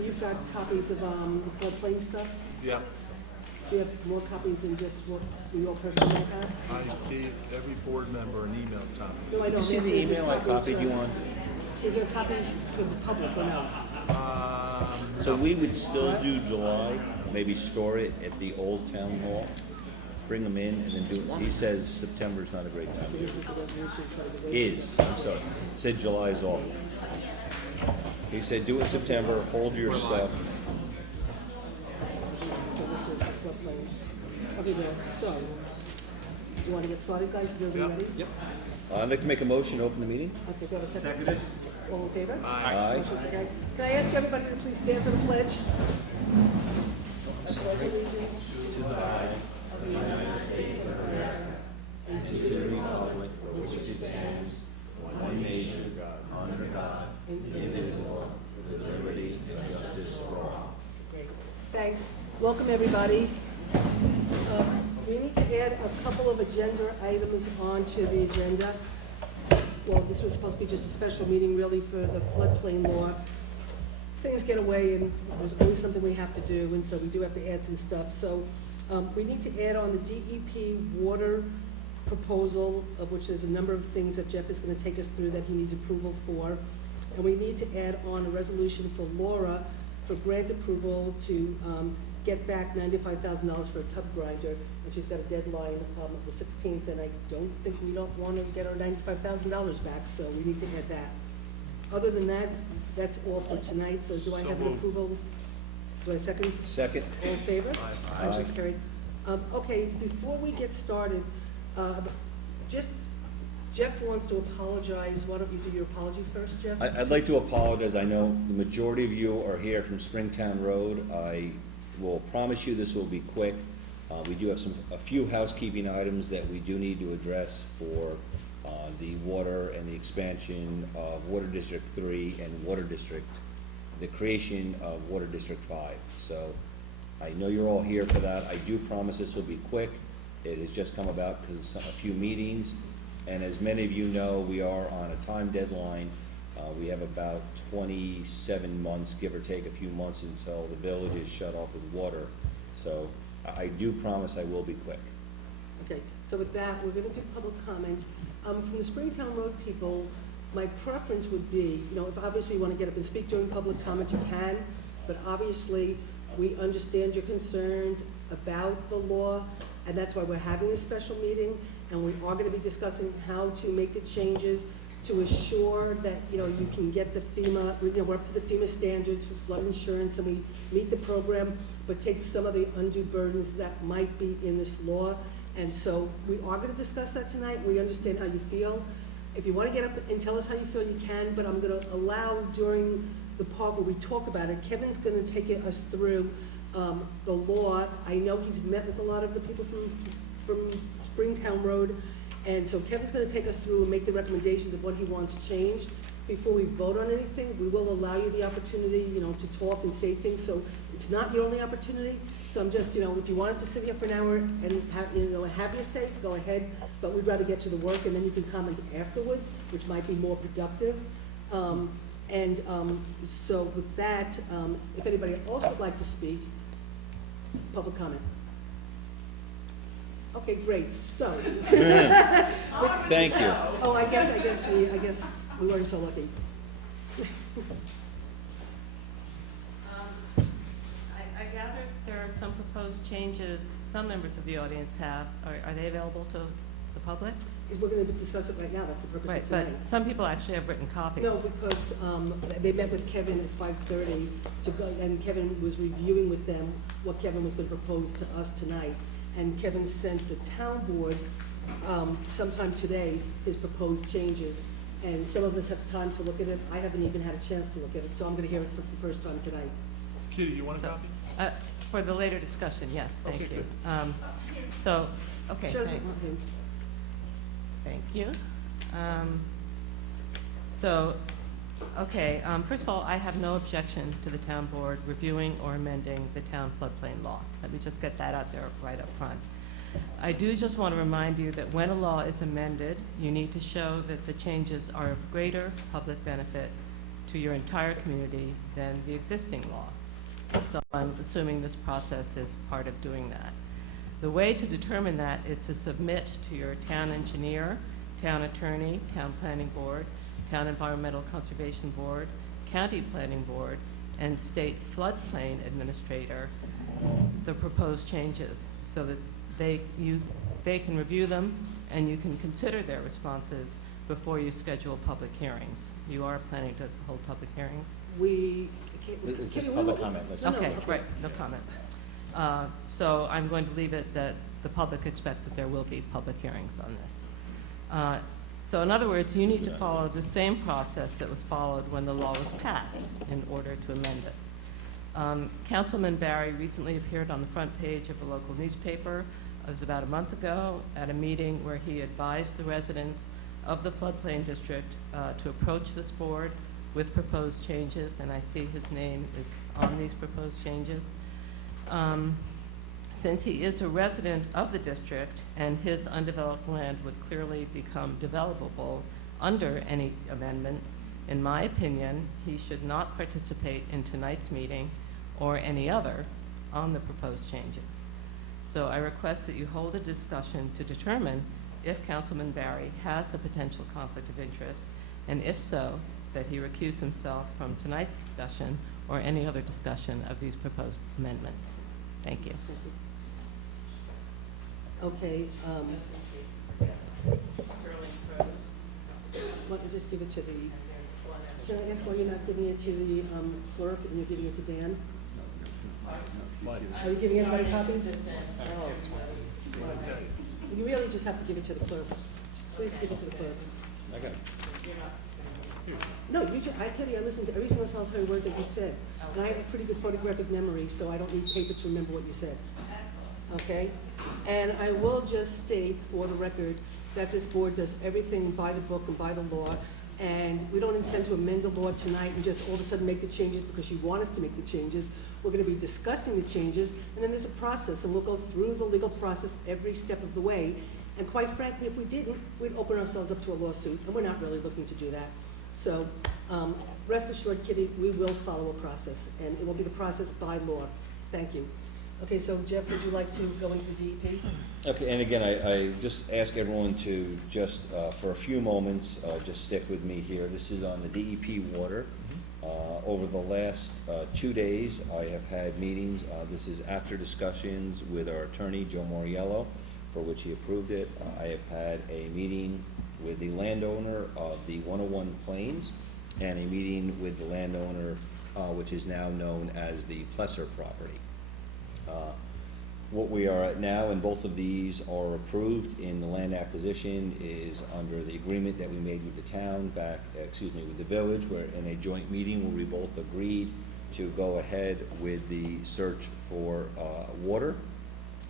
You've got copies of the floodplain stuff? Yeah, Do you have more copies than just what we all personally have? I gave every board member an email copy. No, I Did don't. you see the email I copied you on? Is there copies for the public or no? So we would still do July, maybe store it at the old town hall, bring them in, and then do it. He says September's not a great time of year. I'm sorry. Said July is awful. He said do it September, hold your stuff. So this is the floodplain. Okay, there. So, do you want to get started, guys? Is everybody ready? Yep. I'd like to make a motion to open the meeting. Okay, go to second. Seconded. All in favor? Aye. Motion's carried. Can I ask everybody to please stand for the pledge? I pledge allegiance to the flag of the United States of America and to the republic for which it stands, one nation, under God, indivisible, with liberty and justice for all. Great. Thanks. Welcome, everybody. We need to add a couple of agenda items onto the agenda. Well, this was supposed to be just a special meeting really for the floodplain law. Things get away and there's always something we have to do, and so we do have to add some stuff. So we need to add on the DEP water proposal, of which there's a number of things that Jeff is going to take us through that he needs approval for. And we need to add on a resolution for Laura for grant approval to get back $95,000 for a tub grinder, and she's got a deadline of the 16th, and I don't want to get our $95,000 back, so we need to add that. Other than that, that's all for tonight, so do I have an approval? Do I second? Second. All in favor? Aye. Motion's carried. Okay, before we get started, Jeff wants to apologize. Why don't you do your apology first, Jeff? I'd like to apologize. I know the majority of you are here from Springtown Road. I will promise you this will be quick. We do have a few housekeeping items that we do need to address for the water and the expansion of Water District 3 and Water District, the creation of Water District 5. So I know you're all here for that. I do promise this will be quick. It has just come about because of a few meetings. And as many of you know, we are on a time deadline. We have about 27 months, give or take a few months, until the village is shut off with water. So I do promise I will be quick. Okay, so with that, we're going to do public comment. From the Springtown Road people, my preference would be, if obviously you want to get up and speak during public comment, you can, but obviously we understand your concerns about the law, and that's why we're having a special meeting, and we are going to be discussing how to make the changes to assure that, you can get the FEMA, we're up to the FEMA standards for flood insurance, and we meet the program, but take some of the undue burdens that might be in this law. And so we are going to discuss that tonight. We understand how you feel. If you want to get up and tell us how you feel, you can, but I'm going to allow during the part where we talk about it, Kevin's going to take us through the law. I know he's met with a lot of the people from Springtown Road, and so Kevin's going to take us through and make the recommendations of what he wants changed. Before we vote on anything, we will allow you the opportunity, to talk and say things. So it's not your only opportunity. So I'm just, if you want us to sit here for an hour and have your say, go ahead. But we'd rather get to the work, and then you can comment afterwards, which might be more productive. So with that, if anybody else would like to speak, public comment. Okay, great. So. Thank you. Oh, I guess we weren't so lucky. I gather there are some proposed changes some members of the audience have. Are they available to the public? We're going to discuss it right now. That's the purpose Right, of but tonight. some people actually have written copies. No, because they met with Kevin at 5:30 to go, and Kevin was reviewing with them what Kevin was going to propose to us tonight. And Kevin sent the town board sometime today his proposed changes. And some of us have time to look at it. I haven't even had a chance to look at it, so I'm going to hear it for the first time tonight. Kitty, you want a copy? For the later discussion, yes, thank Okay, you. good. Okay, Shows thanks. it. Thank you. First of all, I have no objection to the town board reviewing or amending the town floodplain law. Let me just get that out there right up front. I do just want to remind you that when a law is amended, you need to show that the changes are of greater public benefit to your entire community than the existing law. So I'm assuming this process is part of doing that. The way to determine that is to submit to your town engineer, town attorney, town planning board, town environmental conservation board, county planning board, and state floodplain administrator the proposed changes so that they can review them and you can consider their responses before you schedule public hearings. You are planning to hold public hearings? It's just public comment. Let's- Okay, great, no comment. So I'm going to leave it that the public expects that there will be public hearings on this. So in other words, you need to follow the same process that was followed when the law was passed in order to amend it. Councilman Barry recently appeared on the front page of a local newspaper. It was about a month ago at a meeting where he advised the residents of the floodplain district to approach this board with proposed changes, and I see his name is on these proposed changes. Since he is a resident of the district and his undeveloped land would clearly become developable under any amendments, in my opinion, he should not participate in tonight's meeting or any other on the proposed changes. So I request that you hold a discussion to determine if Councilman Barry has a potential conflict of interest, and if so, that he recuse himself from tonight's discussion or any other discussion of these proposed amendments. Thank you. Okay, why don't you just give it to the, can I ask why you're not giving it to the clerk and you're giving it to Dan? Are you giving everybody copies? Oh. You really just have to give it to the clerk. Please give it to the clerk. Okay. No, I tell you, I listened to every single solitary word that you said. And I have a pretty good photographic memory, so I don't need paper to remember what you said. Okay? And I will just state for the record that this board does everything by the book and by the law, and we don't intend to amend the law tonight and just all of a sudden make the changes because you want us to make the changes. We're going to be discussing the changes, and then there's a process, and we'll go through the legal process every step of the way. And quite frankly, if we didn't, we'd open ourselves up to a lawsuit, and we're not really looking to do that. So rest assured, Kitty, we will follow a process, and it will be the process by law. Thank you. Okay, so Jeff, would you like to go into the DEP? Okay, and again, I just ask everyone to just, for a few moments, just stick with me here. This is on the DEP water. Over the last 2 days, I have had meetings. This is after discussions with our attorney, Joe Moriello, for which he approved it. I have had a meeting with the landowner of the 101 Plains and a meeting with the landowner, which is now known as the Plesser property. What we are at now, and both of these are approved in the land acquisition, is under the agreement that we made with the town with the village, where in a joint meeting where we both agreed to go ahead with the search for water,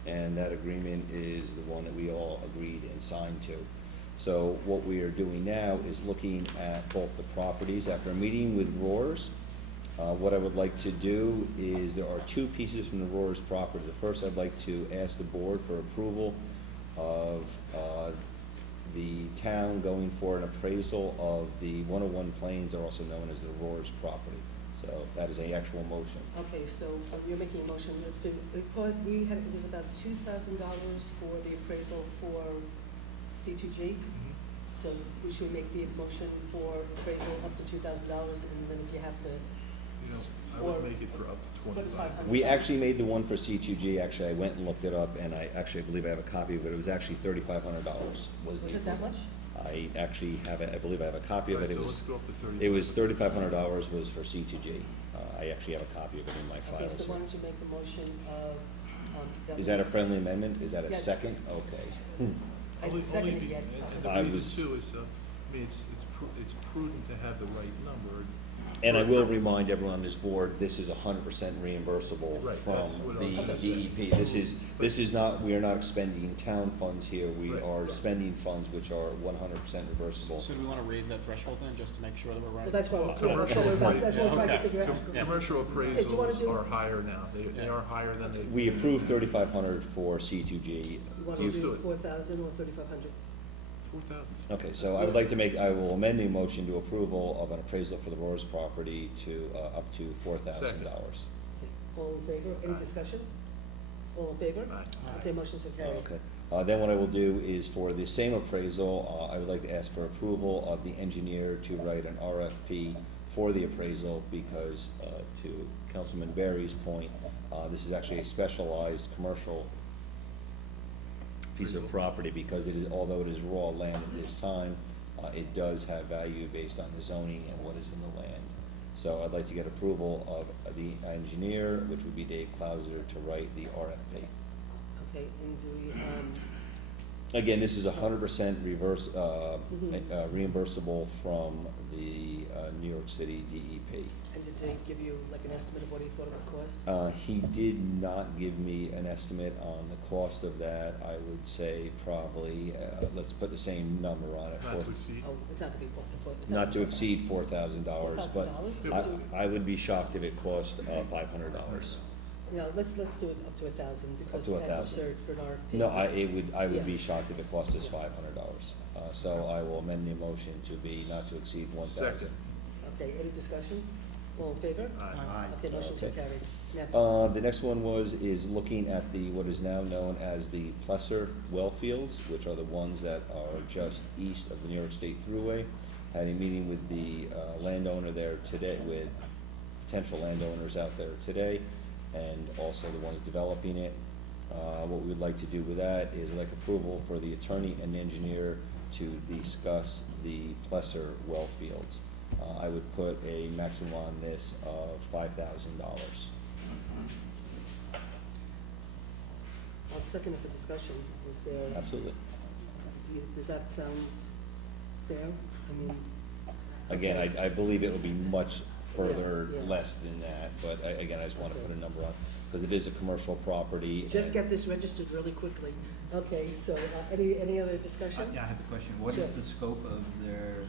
and that agreement is the one that we all agreed and signed to. So what we are doing now is looking at both the properties. After a meeting with Roars, what I would like to do is, there are two pieces from the Roars property. The first, I'd like to ask the board for approval of the town going for an appraisal of the 101 Plains, also known as the Roars property. So that is an actual motion. Okay, so you're making a motion. Let's do, it was about $2,000 for the appraisal for C2G. So we should make the motion for appraisal up to $2,000, and then if you have to, I would make it for up to 25. We actually made the one for C2G. Actually, I went and looked it up, and I believe I have a copy of it. It was actually $3,500. Was it that much? I actually have it. I believe I have a copy of it. Right, It so was. let's go up to 35. It was $3,500 was for C2G. I actually have a copy of it in my Okay, files. so why don't you make a motion of. Is that a friendly amendment? Is that a Yes. second? Okay. I didn't second it yet. And I the reason was- too is, I mean, it's prudent to have the right number. And I will remind everyone on this board, this is 100% reimbursable Right, from that's what I was the gonna say. DEP. This is not, we are not expending town funds here. We Right. are spending funds which are 100% reversible. So do we want to raise that threshold then, just to make sure that we're right? Well, that's why we're, Commercial that's what we're trying to Okay. figure out. Commercial Hey, do you wanna appraisals do- are higher now. They are higher than they. We approved $3,500 for C2G. You want Do to you- do 4,000 or 3,500? 4,000. Okay, so I would like to make, I will amend the motion to approval of an appraisal for the Roars property to, up to $4,000. All in favor? Any discussion? All in favor? Aye. Okay, motion's carried. Okay. Then what I will do is for the same appraisal, I would like to ask for approval of the engineer to write an RFP for the appraisal because, to Councilman Barry's point, this is actually a specialized commercial piece of property because it is, although it is raw land at this time, it does have value based on the zoning and what is in the land. So I'd like to get approval of the engineer, which would be Dave Clauser, to write the RFP. Okay, and do we, Again, this is 100% reimbursable from the New York City DEP. and did they give you like an estimate of what he thought it would cost? He did not give me an estimate on the cost of that. I would say probably, let's put the same number on it. Not to exceed. Oh, it's not gonna be foot to foot. It's Not to exceed $4,000, but $4,000? I would be shocked if it cost $500. No, let's do it up to 1,000 because to that's 1,000. absurd for an RFP. No, I would be Yeah. shocked if it cost us Yeah. $500. So I will amend the motion to be not to exceed 1,000. Second. Okay, any discussion? All in favor? Aye. Okay, motion's Okay. carried. Next. The next one is looking at what is now known as the Plesser well fields, which are the ones that are just east of the New York State Thruway. Had a meeting with the landowner there today, with potential landowners out there today, and also the ones developing it. What we would like to do with that is like approval for the attorney and engineer to discuss the Plesser well fields. I would put a maximum on this of $5,000. I'll second it for discussion. Is there, Absolutely. does that sound fair? I mean. Again, okay. I believe it will be much further Yeah, yeah. less than that, but again, I just want to put a number on, because it is a commercial property. Just and- get this registered really quickly. Okay, so any other discussion? Yeah, I have a question. What Sure. is the scope of their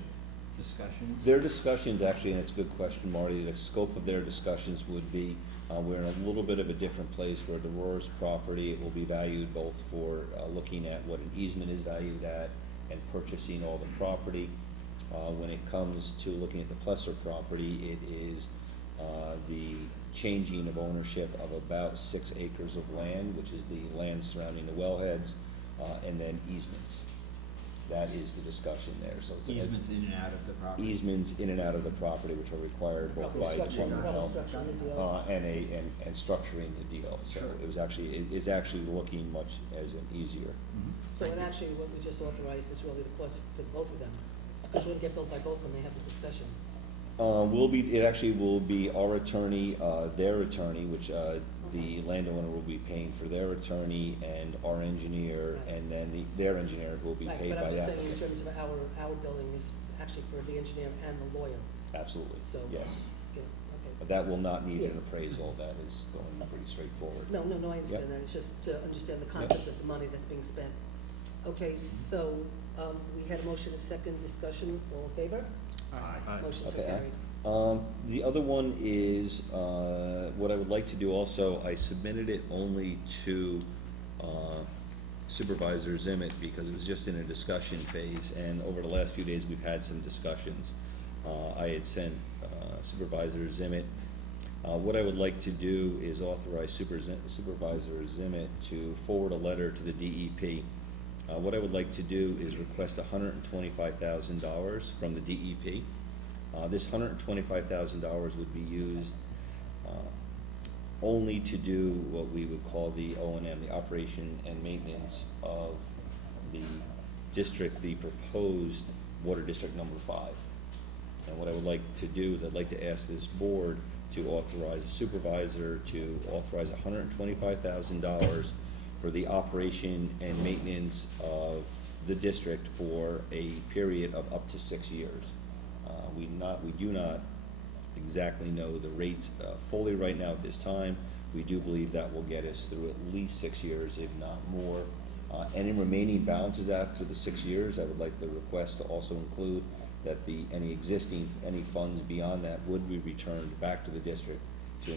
discussions? Their discussions, actually, and it's a good question, Marty, the scope of their discussions would be, we're in a little bit of a different place where the Roars property, it will be valued both for looking at what an easement is valued at and purchasing all the property. When it comes to looking at the Plesser property, it is the changing of ownership of about 6 acres of land, which is the land surrounding the wellheads, and then easements. That is the discussion there, so it's. Easements in and out of the property? Easements in and out of the property, which are required both by Department of Health, Structuring the deal. and structuring the deal. So Sure. it was actually, it's actually looking much as an easier. Mhm. So and actually, what we just authorized is really the cost for both of them. Because we'll get billed by both when they have the discussion. It actually will be our attorney, their attorney, which, the landowner will be paying for their attorney and our engineer, Right. and then their engineer who will be Right, paid but by I'm the just saying in applicant. terms of our billing is actually for the engineer and the lawyer, Absolutely, so. yes. Yeah, okay. But that will not need an Yeah. appraisal, that is going to be pretty straightforward. No, I understand Yep. that, it's just to understand the concept of the money that's being spent. Okay, so, we had a motion, a second discussion, all in favor? Aye. Motion so Okay, carried. The other one is, what I would like to do also, I submitted it only to Supervisor Zimmett because it was just in a discussion phase, and over the last few days, we've had some discussions. I had sent Supervisor Zimmett, what I would like to do is authorize Supervisor Zimmett to forward a letter to the DEP. What I would like to do is request $125,000 from the DEP. This $125,000 would be used only to do what we would call the O&M, the operation and maintenance of the district, the proposed water district number 5. And what I would like to do is I'd like to ask this board to authorize a supervisor to authorize $125,000 for the operation and maintenance of the district for a period of up to 6 years. We do not exactly know the rates fully right now at this time. We do believe that will get us through at least 6 years, if not more. Any remaining balances after the 6 years, I would like the request to also include that any funds beyond that would be returned back to the district to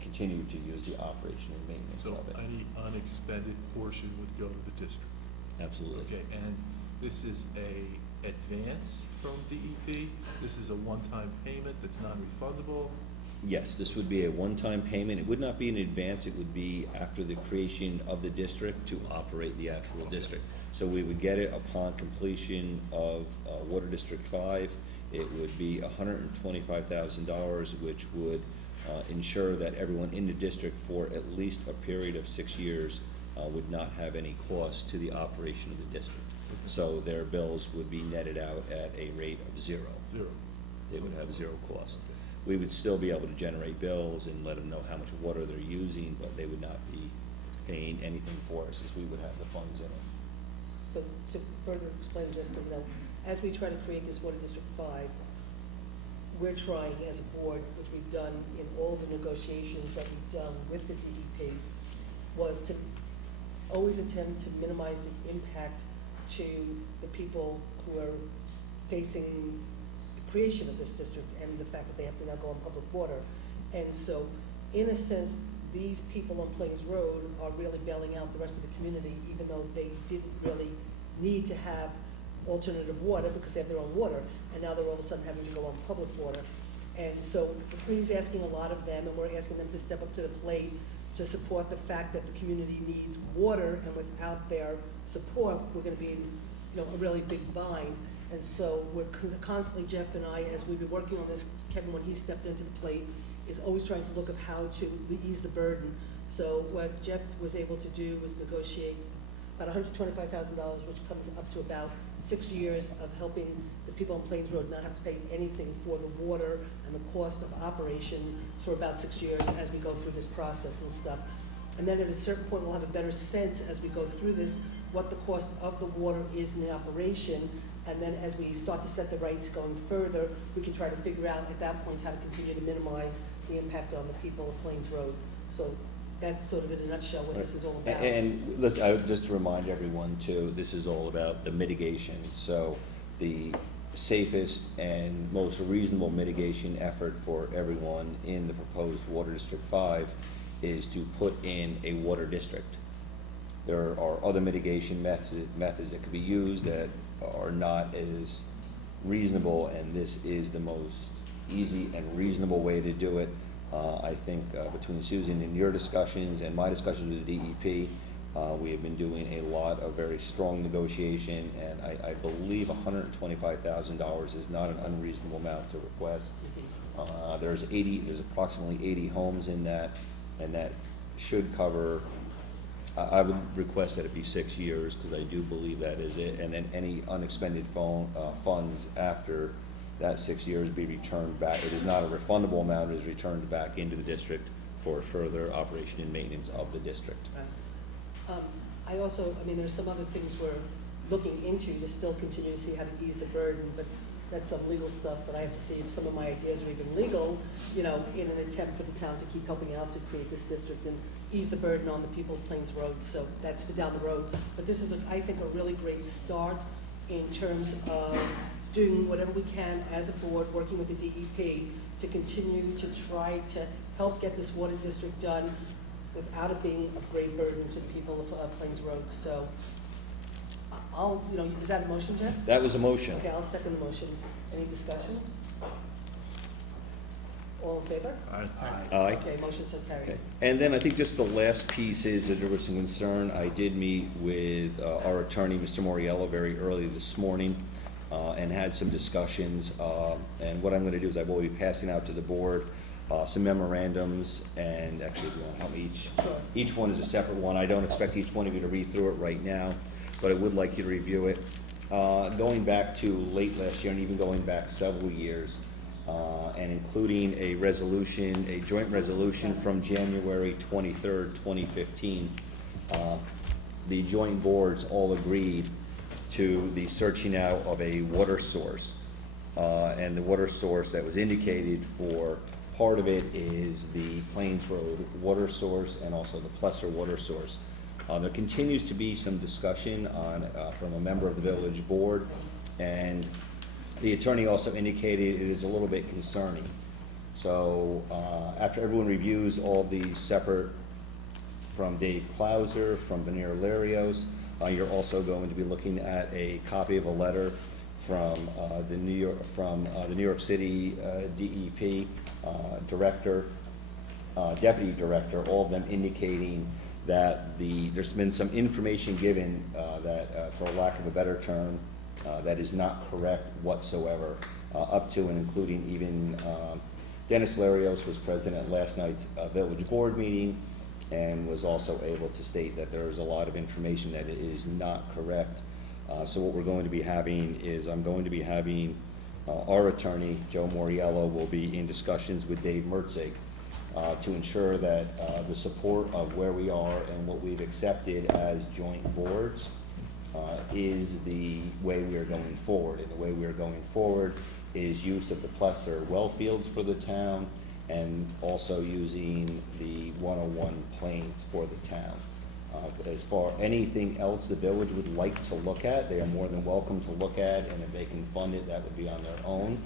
continue to use the operation and maintenance So of it. any unexpended portion would go to the district. Absolutely. Okay, and this is a advance from DEP? This is a one-time payment that's non-refundable? Yes, this would be a one-time payment. It would not be in advance, it would be after the creation of the district to operate the actual district. So we would get it upon completion of Water District 5. It would be $125,000, which would ensure that everyone in the district for at least a period of 6 years would not have any cost to the operation of the district. So their bills would be netted out at a rate of zero. Zero. They would have zero cost. We would still be able to generate bills and let them know how much water they're using, but they would not be paying anything for us, as we would have the funds in it. So to further explain this, as we try to create this Water District 5, we're trying as a board, which we've done in all the negotiations that we've done with the DEP, was to always attempt to minimize the impact to the people who are facing the creation of this district and the fact that they have to now go on public water. And so, in a sense, these people on Plains Road are really bailing out the rest of the community, even though they didn't really need to have alternative water because they have their own water, and now they're all of a sudden having to go on public water. And so the community's asking a lot of them, and we're asking them to step up to the plate to support the fact that the community needs water, and without their support, we're gonna be in, a really big bind. And so we're constantly, Jeff and I, as we've been working on this, Kevin, when he stepped into the plate, is always trying to look at how to ease the burden. So what Jeff was able to do was negotiate about $125,000, which comes up to about 6 years of helping the people on Plains Road not have to pay anything for the water and the cost of operation for about 6 years as we go through this process and stuff. And then at a certain point, we'll have a better sense as we go through this, what the cost of the water is in the operation. And then as we start to set the rates going further, we can try to figure out at that point how to continue to minimize the impact on the people of Plains Road. So that's sort of in a nutshell what this is all about. And listen, just to remind everyone too, this is all about the mitigation. So the safest and most reasonable mitigation effort for everyone in the proposed Water District 5 is to put in a water district. There are other mitigation methods that could be used that are not as reasonable, and this is the most easy and reasonable way to do it. I think between Susan and your discussions and my discussions with the DEP, we have been doing a lot of very strong negotiation, and I believe $125,000 is not an unreasonable amount to request. There's approximately 80 homes in that, and that should cover. I would request that it be 6 years, because I do believe that is it, and then any unexpended funds after that 6 years be returned back. It is not a refundable amount, it is returned back into the district for further operation and maintenance of the district. There's some other things we're looking into to still continue to see how to ease the burden, but that's some legal stuff, but I have to see if some of my ideas are even legal, in an attempt for the town to keep helping out to create this district and ease the burden on the people of Plains Road. So that's for down the road. But this is, I think, a really great start in terms of doing whatever we can as a board, working with the DEP to continue to try to help get this water district done without it being a great burden to the people of Plains Road. So is that a motion, Jeff? That was a motion. Okay, I'll second the motion. Any discussion? All in favor? Aye. Okay, motion so carried. Okay. And then I think just the last piece is that there was some concern. I did meet with our attorney, Mr. Moriello, very early this morning and had some discussions. And what I'm going to do is I will be passing out to the board some memorandums, and actually, if you want to help me, each one is a separate one. I don't expect each one of you to read through it right now, but I would like you to review it. Going back to late last year and even going back several years, and including a joint resolution from January 23rd, 2015, the joint boards all agreed to the searching out of a water source. And the water source that was indicated for part of it is the Plains Road water source and also the Plesser water source. There continues to be some discussion from a member of the village board, and the attorney also indicated it is a little bit concerning. So after everyone reviews all these separate, from Dave Clauser, from Veneer Larios, You're also going to be looking at a copy of a letter from the New York City DEP director, deputy director, all of them indicating that there's been some information given that, for lack of a better term, that is not correct whatsoever, up to and including even Dennis Larios was present at last night's village board meeting and was also able to state that there is a lot of information that is not correct. So what we're going to be having is I'm going to be having our attorney, Joe Moriello, will be in discussions with Dave Mertzig to ensure that the support of where we are and what we've accepted as joint boards is the way we are going forward. And the way we are going forward is use of the Plesser well fields for the town and also using the 101 planes for the town. As far anything else the village would like to look at, they are more than welcome to look at, and if they can fund it, that would be on their own.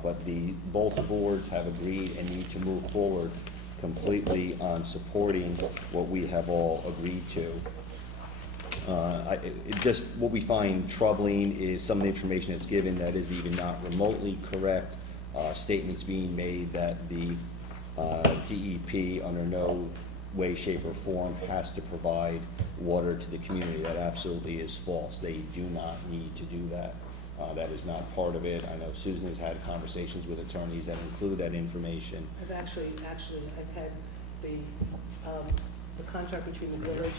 But both boards have agreed and need to move forward completely on supporting what we have all agreed to. Just what we find troubling is some of the information that's given that is even not remotely correct. Statements being made that the DEP under no way, shape, or form has to provide water to the community. That absolutely is false. They do not need to do that. That is not part of it. I know Susan has had conversations with attorneys that include that information. I've actually, I've had the contract between the village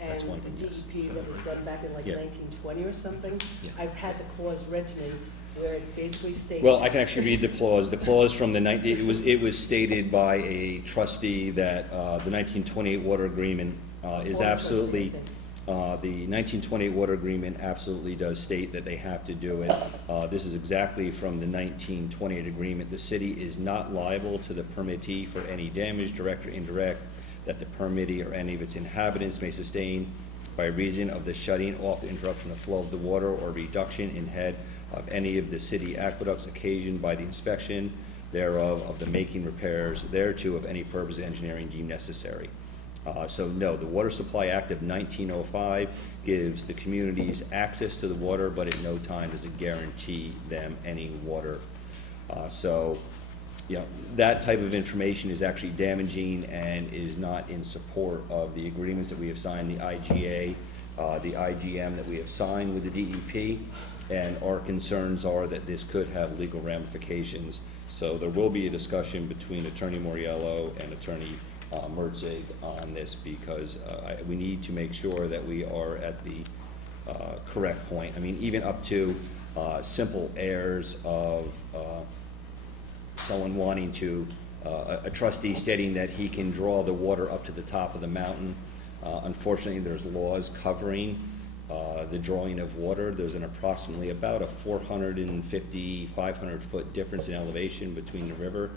and That's one the thing, yes. DEP that was done back in like Yeah. 1920 or something. Yeah. I've had the clause read to me where it basically states. Well, I can actually read the clause. The clause from it was stated by a trustee that the 1928 water agreement is Former absolutely, trustee, the 1928 water agreement absolutely does state that they have to do it. This is exactly from the 1928 agreement. The city is not liable to the permittee for any damage, direct or indirect, that the permittee or any of its inhabitants may sustain by reason of the shutting off, the interruption of flow of the water, or reduction in head of any of the city aqueducts occasioned by the inspection thereof, of the making repairs thereto of any purpose of engineering deemed necessary. So no, the Water Supply Act of 1905 gives the communities access to the water, but at no time does it guarantee them any water. So, you know, that type of information is actually damaging and is not in support of the agreements that we have signed, the IGA, the IGM that we have signed with the DEP, and our concerns are that this could have legal ramifications. So there will be a discussion between Attorney Moriello and Attorney Mertzig on this, because we need to make sure that we are at the correct point. I mean, even up to simple errors of someone wanting to, a trustee stating that he can draw the water up to the top of the mountain. Unfortunately, there's laws covering the drawing of water. There's an approximately about a 450, 500 foot difference in elevation between the river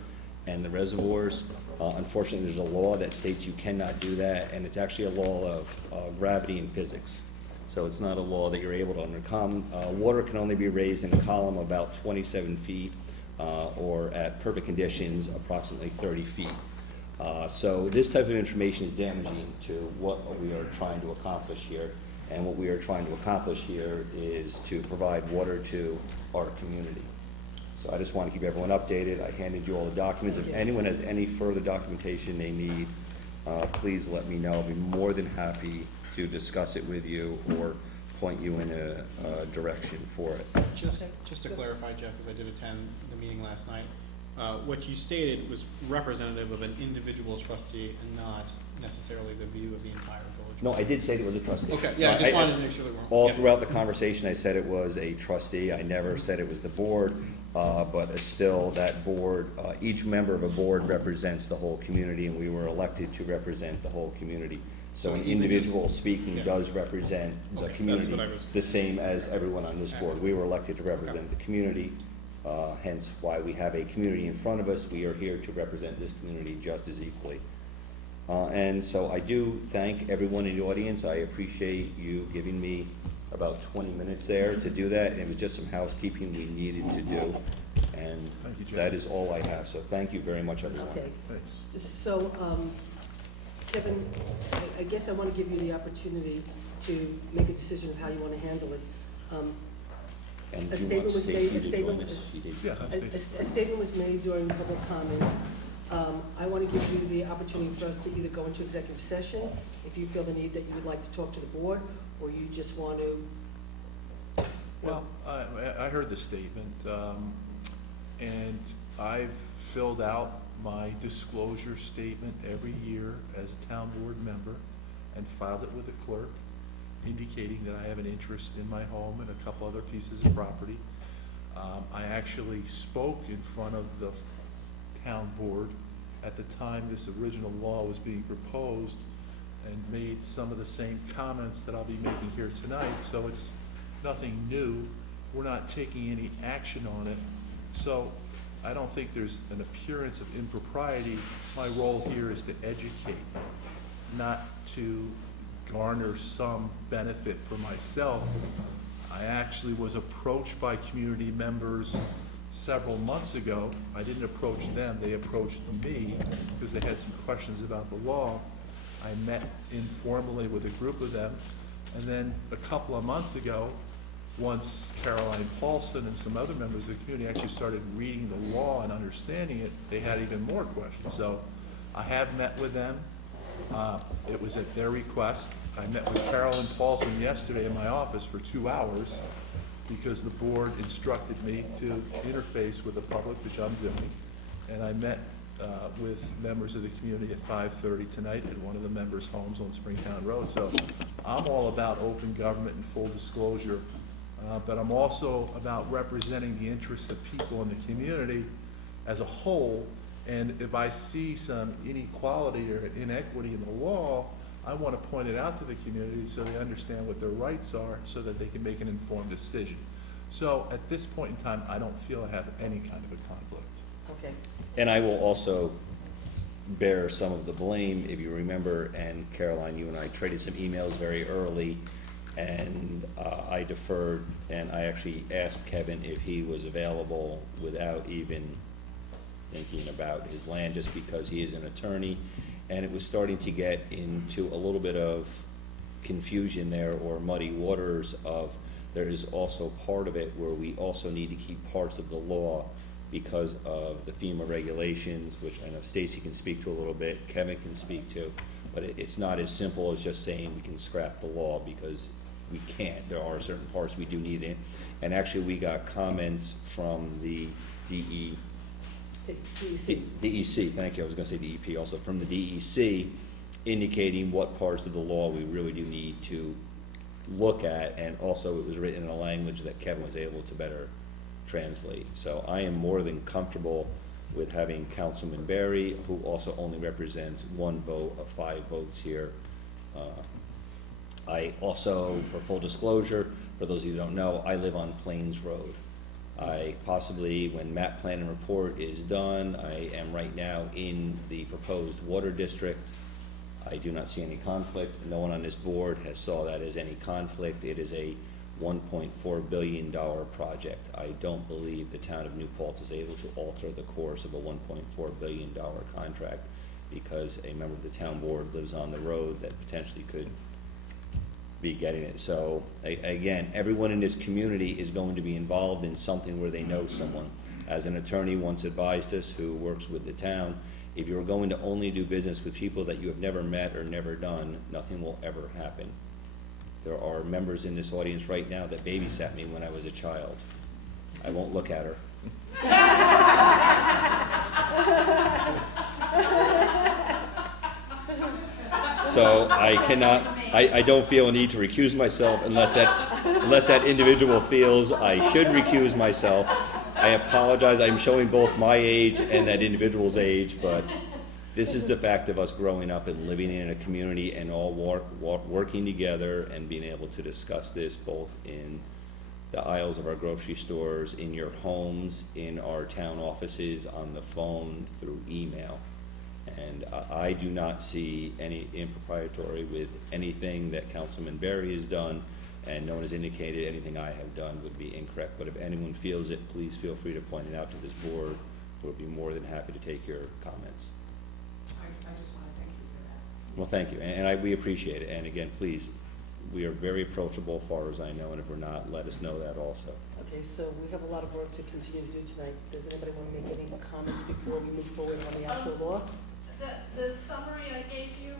and the reservoirs. Unfortunately, there's a law that states you cannot do that, and it's actually a law of gravity and physics. So it's not a law that you're able to overcome. Water can only be raised in a column about 27 feet, or at perfect conditions, approximately 30 feet. So this type of information is damaging to what we are trying to accomplish here. And what we are trying to accomplish here is to provide water to our community. So I just want to keep everyone updated. I handed you all the documents. If anyone has any further documentation they need, please let me know. I'll be more than happy to discuss it with you or point you in a direction for it. Just to clarify, Jeff, because I did attend the meeting last night, what you stated was representative of an individual trustee and not necessarily the view of the entire village. No, I did say it was a trustee. Okay, yeah, I just wanted to make sure that we're. All yeah. throughout the conversation, I said it was a trustee. I never said it was the board, but still, that board, each member of a board represents the whole community, and we were elected to represent the whole community. So So an even individual just- speaking yeah. does represent the Okay, that's community, what I was- the same as everyone on this board. We were elected to represent the community, hence why we have a community in front of us. We are here to represent this community just as equally. And so I do thank everyone in the audience. I appreciate you giving me about 20 minutes there to do that. It was just some housekeeping we needed to do, and Thank you, Jeff. that is all I have. So thank you very much, everyone. Okay, Thanks. so, Kevin, I guess I want to give you the opportunity to make a decision of how you want to handle it. And A do you statement want was made- Stacy a to statement- join us? She did. Yeah, A statement was made during public comment. I want to give you the opportunity for us to either go into executive session, if you feel the need that you would like to talk to the board, or you just want to. Well, I heard the statement, and I've filled out my disclosure statement every year as a town board member and filed it with the clerk, indicating that I have an interest in my home and a couple other pieces of property. I actually spoke in front of the town board at the time this original law was being proposed and made some of the same comments that I'll be making here tonight, so it's nothing new. We're not taking any action on it, so I don't think there's an appearance of impropriety. My role here is to educate, not to garner some benefit for myself. I actually was approached by community members several months ago. I didn't approach them, they approached me because they had some questions about the law. I met informally with a group of them, and then a couple of months ago, once Caroline Paltz and some other members of the community actually started reading the law and understanding it, they had even more questions. So I have met with them. It was at their request. I met with Caroline Paulson yesterday in my office for 2 hours because the board instructed me to interface with the public, which I'm doing. And I met with members of the community at 5:30 tonight at one of the members' homes on Springtown Road. So I'm all about open government and full disclosure, but I'm also about representing the interests of people in the community as a whole. And if I see some inequality or inequity in the law, I want to point it out to the community so they understand what their rights are so that they can make an informed decision. So at this point in time, I don't feel I have any kind of a conflict. Okay. And I will also bear some of the blame, if you remember, and Caroline, you and I traded some emails very early, and I deferred, and I actually asked Kevin if he was available without even thinking about his land, just because he is an attorney, and it was starting to get into a little bit of confusion there, or muddy waters of, there is also part of it where we also need to keep parts of the law because of the FEMA regulations, which I know Stacy can speak to a little bit, Kevin can speak to, but it's not as simple as just saying we can scrap the law, because we can't. There are certain parts we do need in. And actually, we got comments from the DEC, thank you, I was gonna say DEP also, from the DEC, indicating what parts of the law we really do need to look at, and also it was written in a language that Kevin was able to better translate. So I am more than comfortable with having Councilman Berry, who also only represents 1 vote of 5 votes here. I also, for full disclosure, for those of you who don't know, I live on Plains Road. I possibly, when map plan and report is done, I am right now in the proposed water district. I do not see any conflict. No one on this board has saw that as any conflict. It is a $1.4 billion project. I don't believe the town of New Paltz is able to alter the course of a $1.4 billion contract because a member of the town board lives on the road that potentially could be getting it. So again, everyone in this community is going to be involved in something where they know someone. As an attorney once advised us who works with the town, if you're going to only do business with people that you have never met or never done, nothing will ever happen. There are members in this audience right now that babysat me when I was a child. I won't look at her. So I cannot, I don't feel a need to recuse myself unless that individual feels I should recuse myself. I apologize, I'm showing both my age and that individual's age, but this is the fact of us growing up and living in a community and all working together and being able to discuss this both in the aisles of our grocery stores, in your homes, in our town offices, on the phone, through email. And I do not see any impropriety with anything that Councilman Berry has done, and no one has indicated anything I have done would be incorrect. But if anyone feels it, please feel free to point it out to this board. We'll be more than happy to take your comments. I just want to thank you for that. Well, thank you, we appreciate it, and again, please, we are very approachable as far as I know, and if we're not, let us know that also. Okay, so we have a lot of work to continue to do tonight. Does anybody want to make any comments before we move forward on the actual law? The summary I gave you,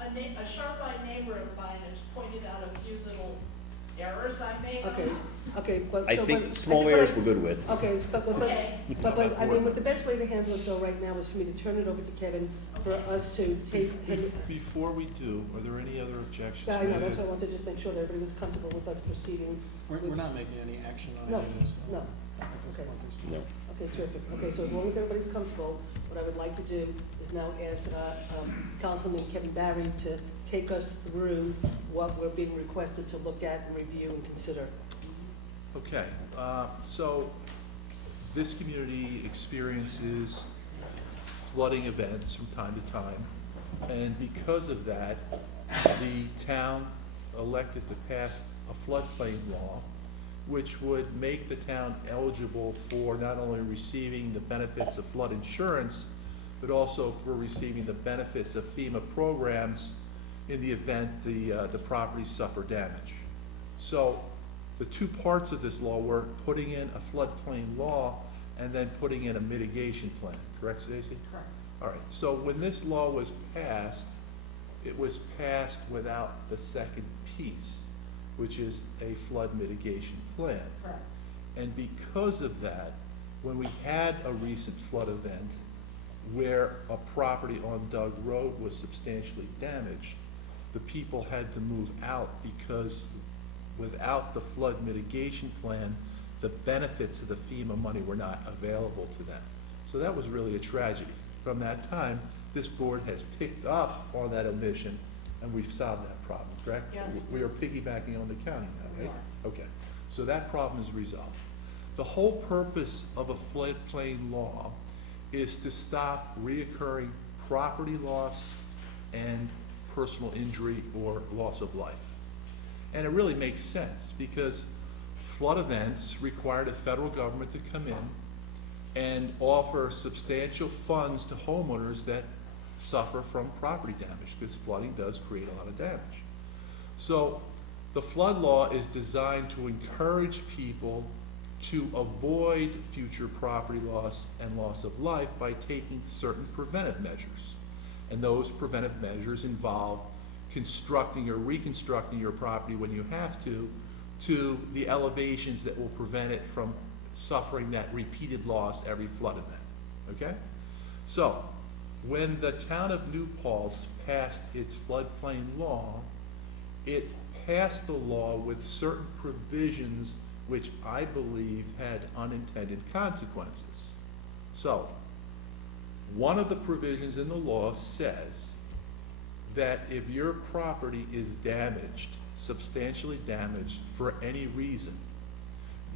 a sharp-eyed neighbor of mine has pointed out a few little errors I made. Okay, but I so. think but- small but- errors we're good with. Okay, Okay. but, I mean, what the best way to handle it though right now is for me to turn it over to Kevin for us to take him. Before we do, are there any other objections? Yeah, I know, that's why I wanted to just make sure that everybody was comfortable with us proceeding. We're not making any action on No, any of this. no. At this Okay. point, there's- No. Okay, terrific. Okay, so as long as everybody's comfortable, what I would like to do is now ask Councilman Kevin Barry to take us through what we're being requested to look at and review and consider. Okay, so this community experiences flooding events from time to time, and because of that, the town elected to pass a floodplain law, which would make the town eligible for not only receiving the benefits of flood insurance, but also for receiving the benefits of FEMA programs in the event the properties suffer damage. So the two parts of this law were putting in a floodplain law and then putting in a mitigation plan, correct, Stacy? Correct. All right, so when this law was passed, it was passed without the second piece, which is a flood mitigation plan. Correct. And because of that, when we had a recent flood event where a property on Doug Road was substantially damaged, the people had to move out because without the flood mitigation plan, the benefits of the FEMA money were not available to them. So that was really a tragedy. From that time, this board has picked up on that omission, and we've solved that problem, correct? Yes. We are piggybacking on the county now, We right? are. Okay, so that problem is resolved. The whole purpose of a floodplain law is to stop reoccurring property loss and personal injury or loss of life. And it really makes sense because flood events require the federal government to come in and offer substantial funds to homeowners that suffer from property damage, because flooding does create a lot of damage. So the flood law is designed to encourage people to avoid future property loss and loss of life by taking certain preventive measures. And those preventive measures involve constructing or reconstructing your property when you have to the elevations that will prevent it from suffering that repeated loss every flood event, okay? So, when the town of New Paltz passed its floodplain law, it passed the law with certain provisions which I believe had unintended consequences. So, one of the provisions in the law says that if your property is damaged, substantially damaged for any reason,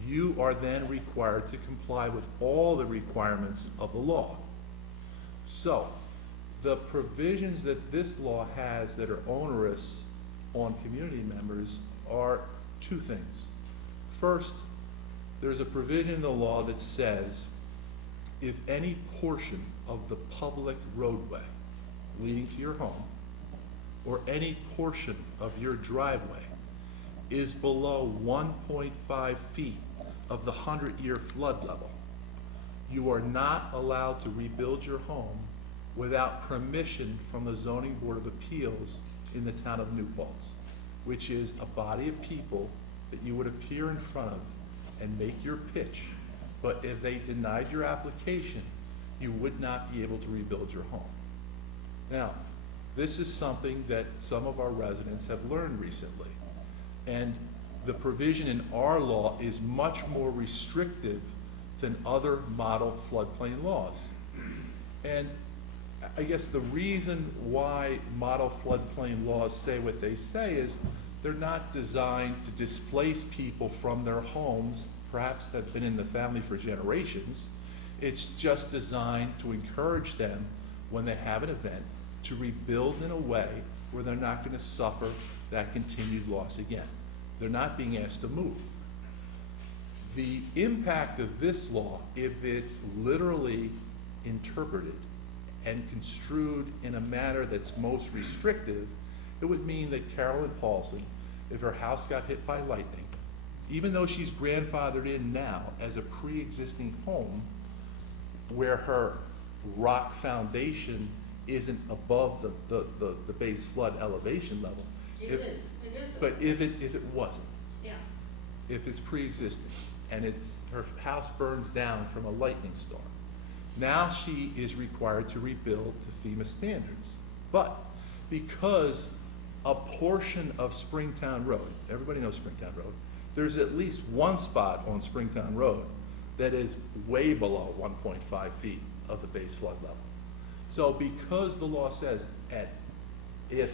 you are then required to comply with all the requirements of the law. So, the provisions that this law has that are onerous on community members are two things. First, there's a provision in the law that says if any portion of the public roadway leading to your home or any portion of your driveway is below 1.5 feet of the 100-year flood level, you are not allowed to rebuild your home without permission from the Zoning Board of Appeals in the town of New Paltz, which is a body of people that you would appear in front of and make your pitch. But if they denied your application, you would not be able to rebuild your home. Now, this is something that some of our residents have learned recently. And the provision in our law is much more restrictive than other model floodplain laws. And I guess the reason why model floodplain laws say what they say is they're not designed to displace people from their homes, perhaps that have been in the family for generations. It's just designed to encourage them, when they have an event, to rebuild in a way where they're not going to suffer that continued loss again. They're not being asked to move. The impact of this law, if it's literally interpreted and construed in a manner that's most restrictive, it would mean that Carolyn Paltz, if her house got hit by lightning, even though she's grandfathered in now as a pre-existing home where her rock foundation isn't above the base flood elevation level. It if- is. But if it wasn't, Yeah. if it's pre-existing and her house burns down from a lightning storm, now she is required to rebuild to FEMA standards. But because a portion of Springtown Road, everybody knows Springtown Road, there's at least one spot on Springtown Road that is way below 1.5 feet of the base flood level. So because the law says if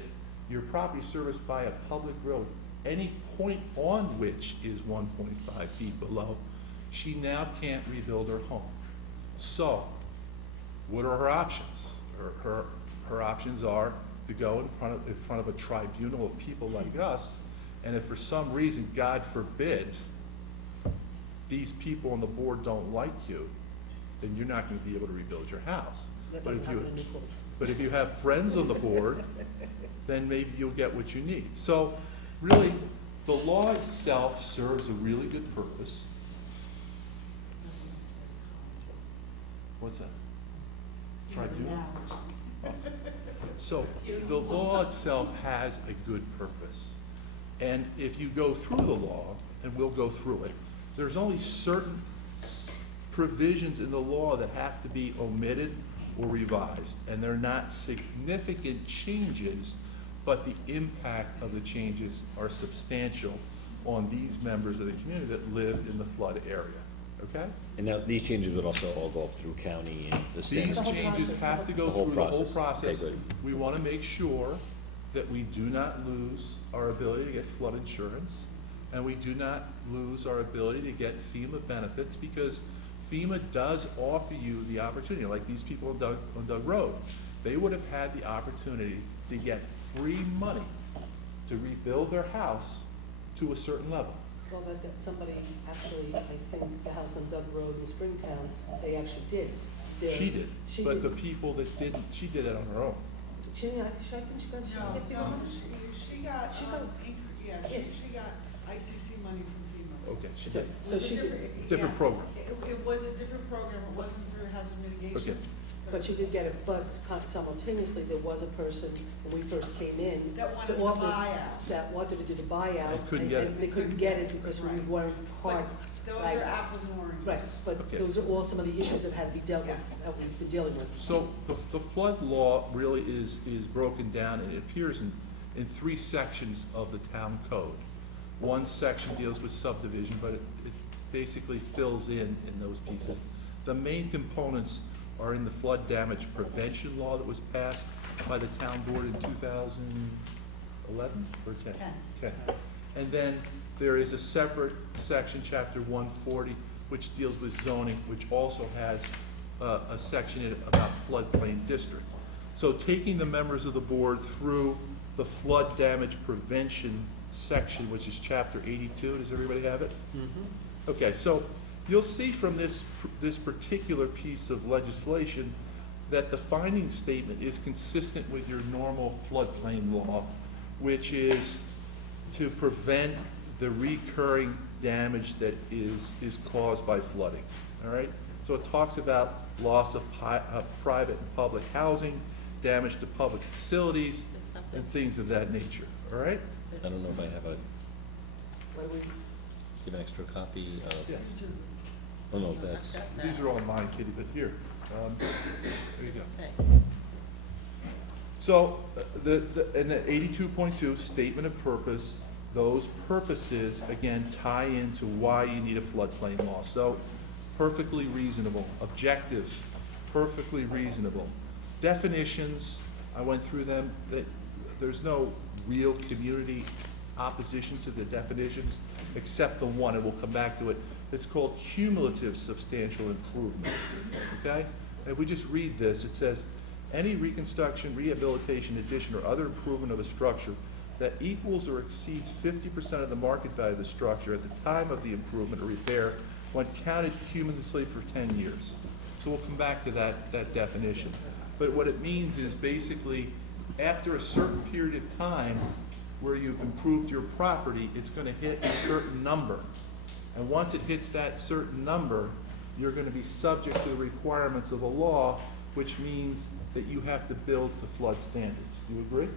your property is serviced by a public road, any point on which is 1.5 feet below, she now can't rebuild her home. So what are her options? Her options are to go in front of a tribunal of people like us, and if for some reason, God forbid, these people on the board don't like you, then you're not going to be able to rebuild your house. That But doesn't if you, happen in Nichols. but if you have friends on the board, then maybe you'll get what you need. So really, the law itself serves a really good purpose. What's that? Tribunal? So the law itself has a good purpose. And if you go through the law, and we'll go through it, there's only certain provisions in the law that have to be omitted or revised. And they're not significant changes, but the impact of the changes are substantial on these members of the community that live in the flood area, okay? And now, these changes would also all go up through county and the state. These whole changes process. have to go The whole through the whole process. Okay, process. good. We want to make sure that we do not lose our ability to get flood insurance, and we do not lose our ability to get FEMA benefits, because FEMA does offer you the opportunity, like these people on Doug Road. They would have had the opportunity to get free money to rebuild their house to a certain level. Well, that somebody actually, I think the house on Doug Road in Springtown, they actually did. She did, She but the did. people that didn't, she did it on her own. She, I think she got, she got FEMA money? She got, She got- yeah, she got ICC money from FEMA. Okay, she So, did. It so was a she did, Different yeah, program. It was a different program, it wasn't through hazard mitigation. Okay. but she did get it, but simultaneously, there was a person, when we first came in, That wanted to the office, buyout. that wanted to do the buyout. They couldn't and- get it. and they couldn't get it because we Right. weren't part. Those like- are apples and oranges. Right, but Okay. those are all some of the issues that had to be dealt with, Yes. that we've been dealing with. So the flood law really is broken down, and it appears in three sections of the town code. One section deals with subdivision, but it basically fills in those pieces. The main components are in the flood damage prevention law that was passed by the town board in 2011 or 10? 10. And then there is a separate section, chapter 140, which deals with zoning, which also has a section in it about floodplain district. So taking the members of the board through the flood damage prevention section, which is chapter 82, does everybody have it? Okay, so you'll see from this particular piece of legislation that the finding statement is consistent with your normal floodplain law, which is to prevent the recurring damage that is caused by flooding, all right? So it talks about loss of private and public housing, damage to public facilities, and things of that nature, all right? I don't know if I have When we, give an extra copy of, Yes. I don't know if that's, These are all mine, Kitty, but here, there you go. Okay. So, in the 82.2, statement of purpose, those purposes, again, tie into why you need a floodplain law. So, perfectly reasonable. Objectives, perfectly reasonable. Definitions, I went through them, that there's no real community opposition to the definitions, except the one, and we'll come back to it. It's called cumulative substantial improvement, okay? And if we just read this, it says, any reconstruction, rehabilitation, addition, or other improvement of a structure that equals or exceeds 50% of the market value of the structure at the time of the improvement or repair when counted cumulatively for 10 years. So we'll come back to that definition. but what it means is basically, after a certain period of time where you've improved your property, it's gonna hit a certain number. And once it hits that certain number, you're gonna be subject to the requirements of the law, which means that you have to build to flood standards. Do you agree?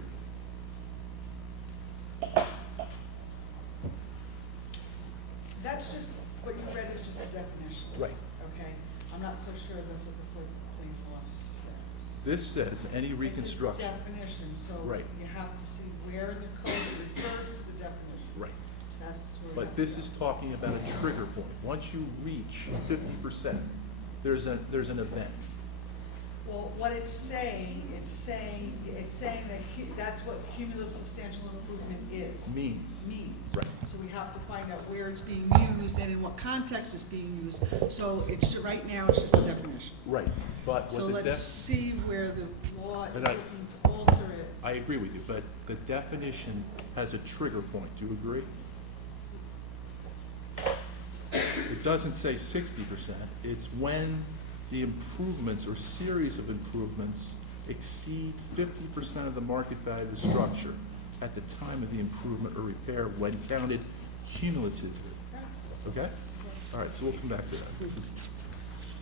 That's just, what you read is just a definition. Right. Okay, I'm not so sure that's what the floodplain law says. This says any reconstruction. It's a definition, so Right. you have to see where in the code it refers to the definition. Right. That's where. But this is talking about a trigger point. Once you reach 50%, there's an event. Well, what it's saying that that's what cumulative substantial improvement is. Means. Right. So we have to find out where it's being used and in what context it's being used. So it's, right now, it's just a definition. Right, but So what the let's see where the law is But I- looking to alter it. I agree with you, but the definition has a trigger point. Do you agree? It doesn't say 60%. It's when the improvements or series of improvements exceed 50% of the market value of the structure at the time of the improvement or repair when counted cumulatively. Okay? All right, so we'll come back to that.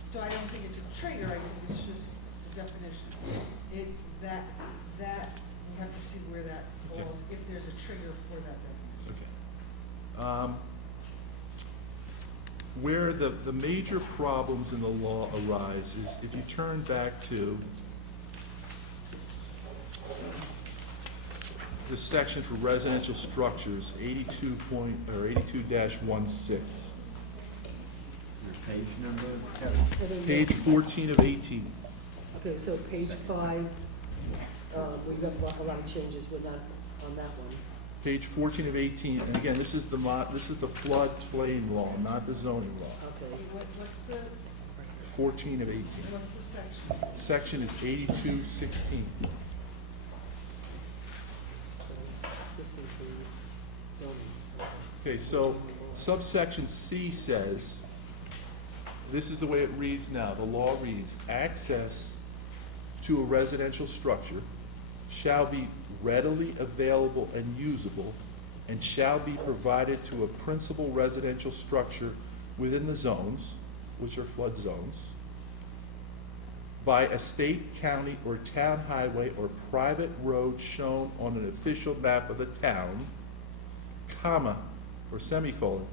So I don't think it's a trigger, I think it's just, it's a definition. That, we have to see where that falls, if there's a trigger for that definition. Okay. Where the major problems in the law arise is if you turn back to the section for residential structures, 82-16, Your page number? page 14 of 18. Okay, so page 5, we've got a lot of changes, we're not on that one. Page 14 of 18, and again, this is the floodplain law, not the zoning law. Okay. What's the, 14 of 18. what's the section? Section is 82-16. This is the zoning. Okay, so subsection C says, this is the way it reads now, the law reads, access to a residential structure shall be readily available and usable and shall be provided to a principal residential structure within the zones, which are flood zones, by a state, county, or town highway or private road shown on an official map of the town, comma, or semicolon,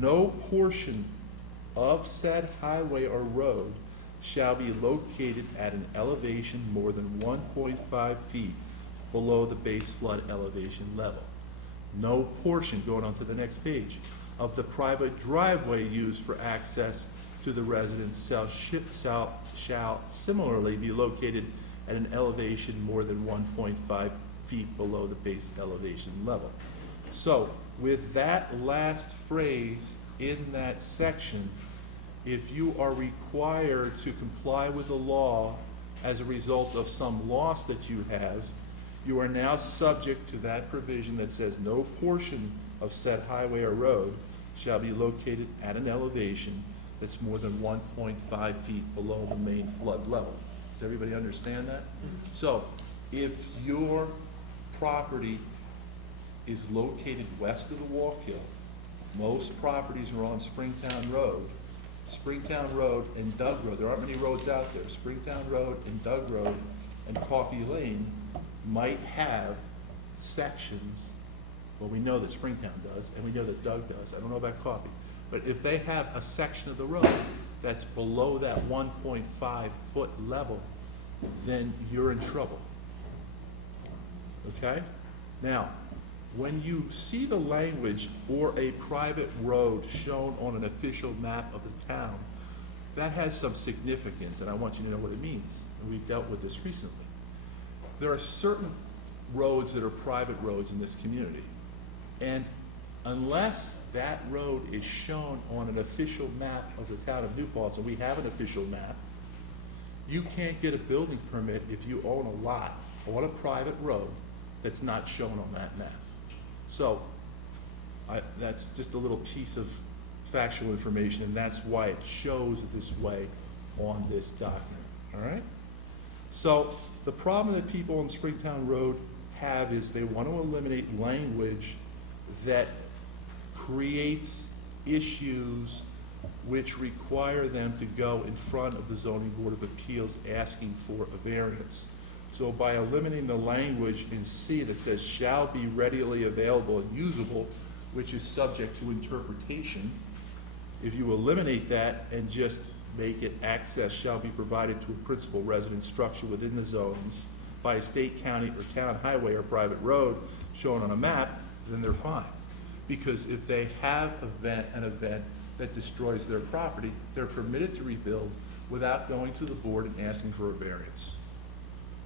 no portion of said highway or road shall be located at an elevation more than 1.5 feet below the base flood elevation level. No portion, going on to the next page, of the private driveway used for access to the residence shall similarly be located at an elevation more than 1.5 feet below the base elevation level. So, with that last phrase in that section, if you are required to comply with the law as a result of some loss that you have, you are now subject to that provision that says no portion of said highway or road shall be located at an elevation that's more than 1.5 feet below the main flood level. Does everybody understand that? So, if your property is located west of the Walk-Hill, most properties are on Springtown Road and Doug Road. There aren't many roads out there. Springtown Road and Doug Road and Coffee Lane might have sections, well, we know that Springtown does, and we know that Doug does. I don't know about Coffee. But if they have a section of the road that's below that 1.5 foot level, then you're in trouble. Okay? Now, when you see the language or a private road shown on an official map of the town, that has some significance, and I want you to know what it means. And we've dealt with this recently. There are certain roads that are private roads in this community, and unless that road is shown on an official map of the town of New Paltz, and we have an official map, you can't get a building permit if you own a lot on a private road that's not shown on that map. So, that's just a little piece of factual information, and that's why it shows this way on this document, all right? So the problem that people on Springtown Road have is they want to eliminate language that creates issues which require them to go in front of the zoning board of appeals asking for a variance. So by eliminating the language in C that says shall be readily available and usable, which is subject to interpretation, if you eliminate that and just make it access shall be provided to a principal residence structure within the zones by a state, county, or town highway or private road shown on a map, then they're fine. Because if they have an event that destroys their property, they're permitted to rebuild without going to the board and asking for a variance.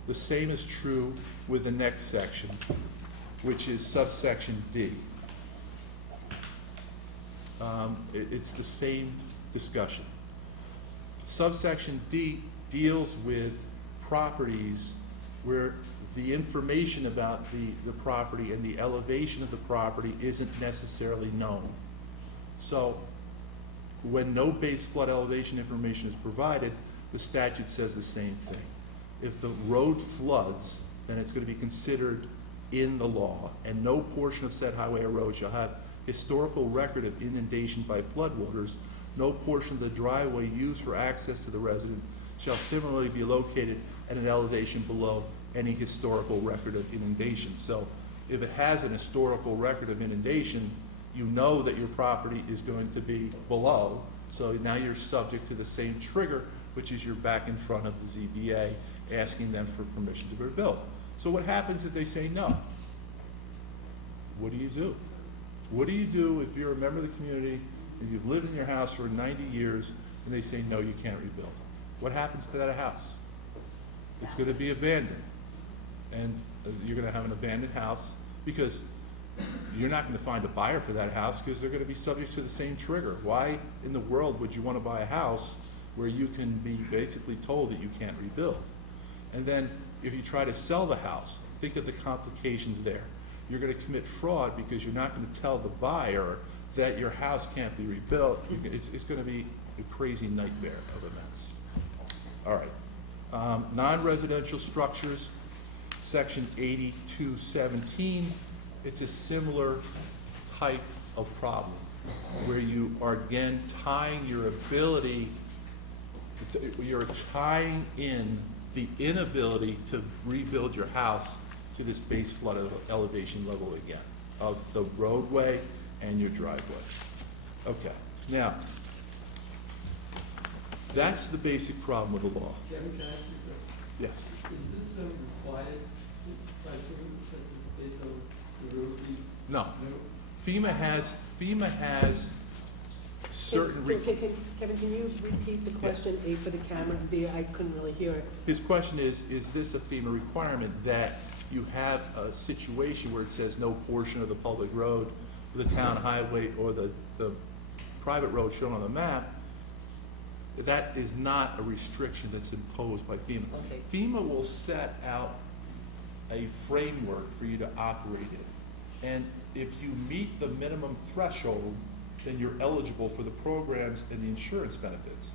The same is true with the next section, which is subsection D. It's the same discussion. Subsection D deals with properties where the information about the property and the elevation of the property isn't necessarily known. So when no base flood elevation information is provided, the statute says the same thing. If the road floods, then it's going to be considered in the law, and no portion of said highway or road shall have historical record of inundation by floodwaters. No portion of the driveway used for access to the resident shall similarly be located at an elevation below any historical record of inundation. So if it has an historical record of inundation, you know that your property is going to be below. So now you're subject to the same trigger, which is you're back in front of the ZBA asking them for permission to rebuild. So what happens if they say no? What do you do? What do you do if you're a member of the community, if you've lived in your house for 90 years, and they say, no, you can't rebuild? What happens to that house? It's going to be abandoned. And you're going to have an abandoned house because you're not going to find a buyer for that house because they're going to be subject to the same trigger. Why in the world would you want to buy a house where you can be basically told that you can't rebuild? And then if you try to sell the house, think of the complications there. You're going to commit fraud because you're not going to tell the buyer that your house can't be rebuilt. It's going to be a crazy nightmare of events. All right. Non-residential structures, section 8217. It's a similar type of problem where you are again tying your ability, you're tying in the inability to rebuild your house to this base flood elevation level again of the roadway and your driveway. Okay, now, that's the basic problem with the law. Kevin, can I ask you a question? Yes. Is this required, this type of, this based on the road fee? No. No? FEMA has certain. Kevin, can you repeat the question, A for the camera, B, I couldn't really hear it. His question is this a FEMA requirement that you have a situation where it says no portion of the public road, the town highway, or the private road shown on the map? That is not a restriction that's imposed by FEMA. Okay. FEMA will set out a framework for you to operate in. And if you meet the minimum threshold, then you're eligible for the programs and the insurance benefits.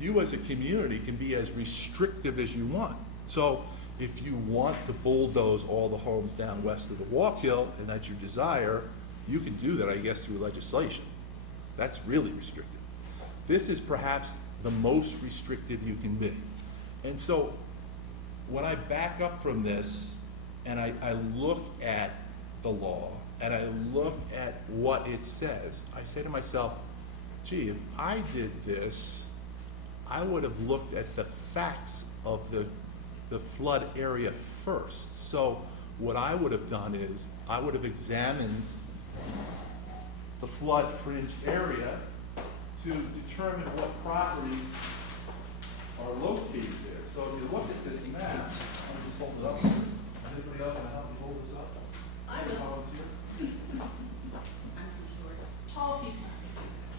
You as a community can be as restrictive as you want. So if you want to bulldoze all the homes down west of the Walk Hill, and that's your desire, you can do that, I guess, through legislation. That's really restrictive. This is perhaps the most restrictive you can be. And so when I back up from this and I look at the law and I look at what it says, I say to myself, gee, if I did this, I would have looked at the facts of the flood area first. So what I would have done is I would have examined the flood fringe area to determine what properties are located there. So if you look at this map, I'll just hold it up. Anybody else want to help me hold this up? I will. Volunteer? Tall people.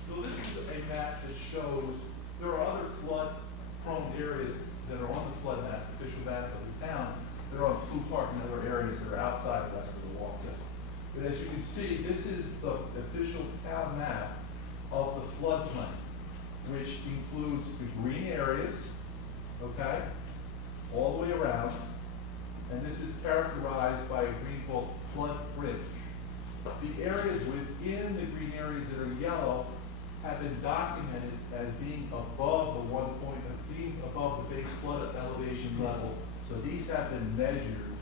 So this is a map that shows there are other flood-prone areas that are on the flood map, official map of the town, that are on Blue Park and other areas that are outside west of the Walk Hill. But as you can see, this is the official town map of the floodplain, which includes the green areas, okay, all the way around, and this is characterized by a green called flood fringe. The areas within the green areas that are yellow have been documented as being above the being above the base flood elevation level. So these have been measured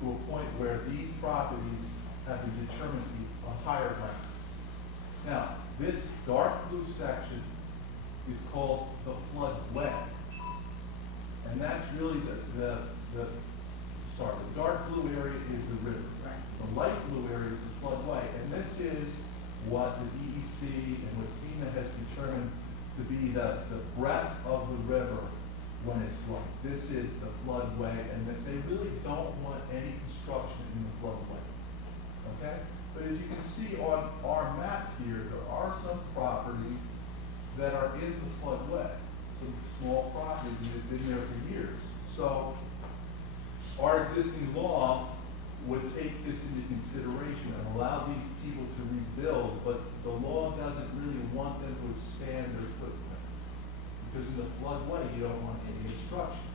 to a point where these properties have been determined to be a higher ground. Now, this dark blue section is called the floodway. And that's really the dark blue area is the river. Right. The light blue area is the floodway. And this is what the DEC and what FEMA has determined to be the breadth of the river when it's flowing. This is the floodway, and that they really don't want any construction in the floodway. Okay? But as you can see on our map here, there are some properties that are in the floodway. Some small properties that have been there for years. So our existing law would take this into consideration and allow these people to rebuild, but the law doesn't really want them to expand their footprint. Because in the floodway, you don't want any obstruction.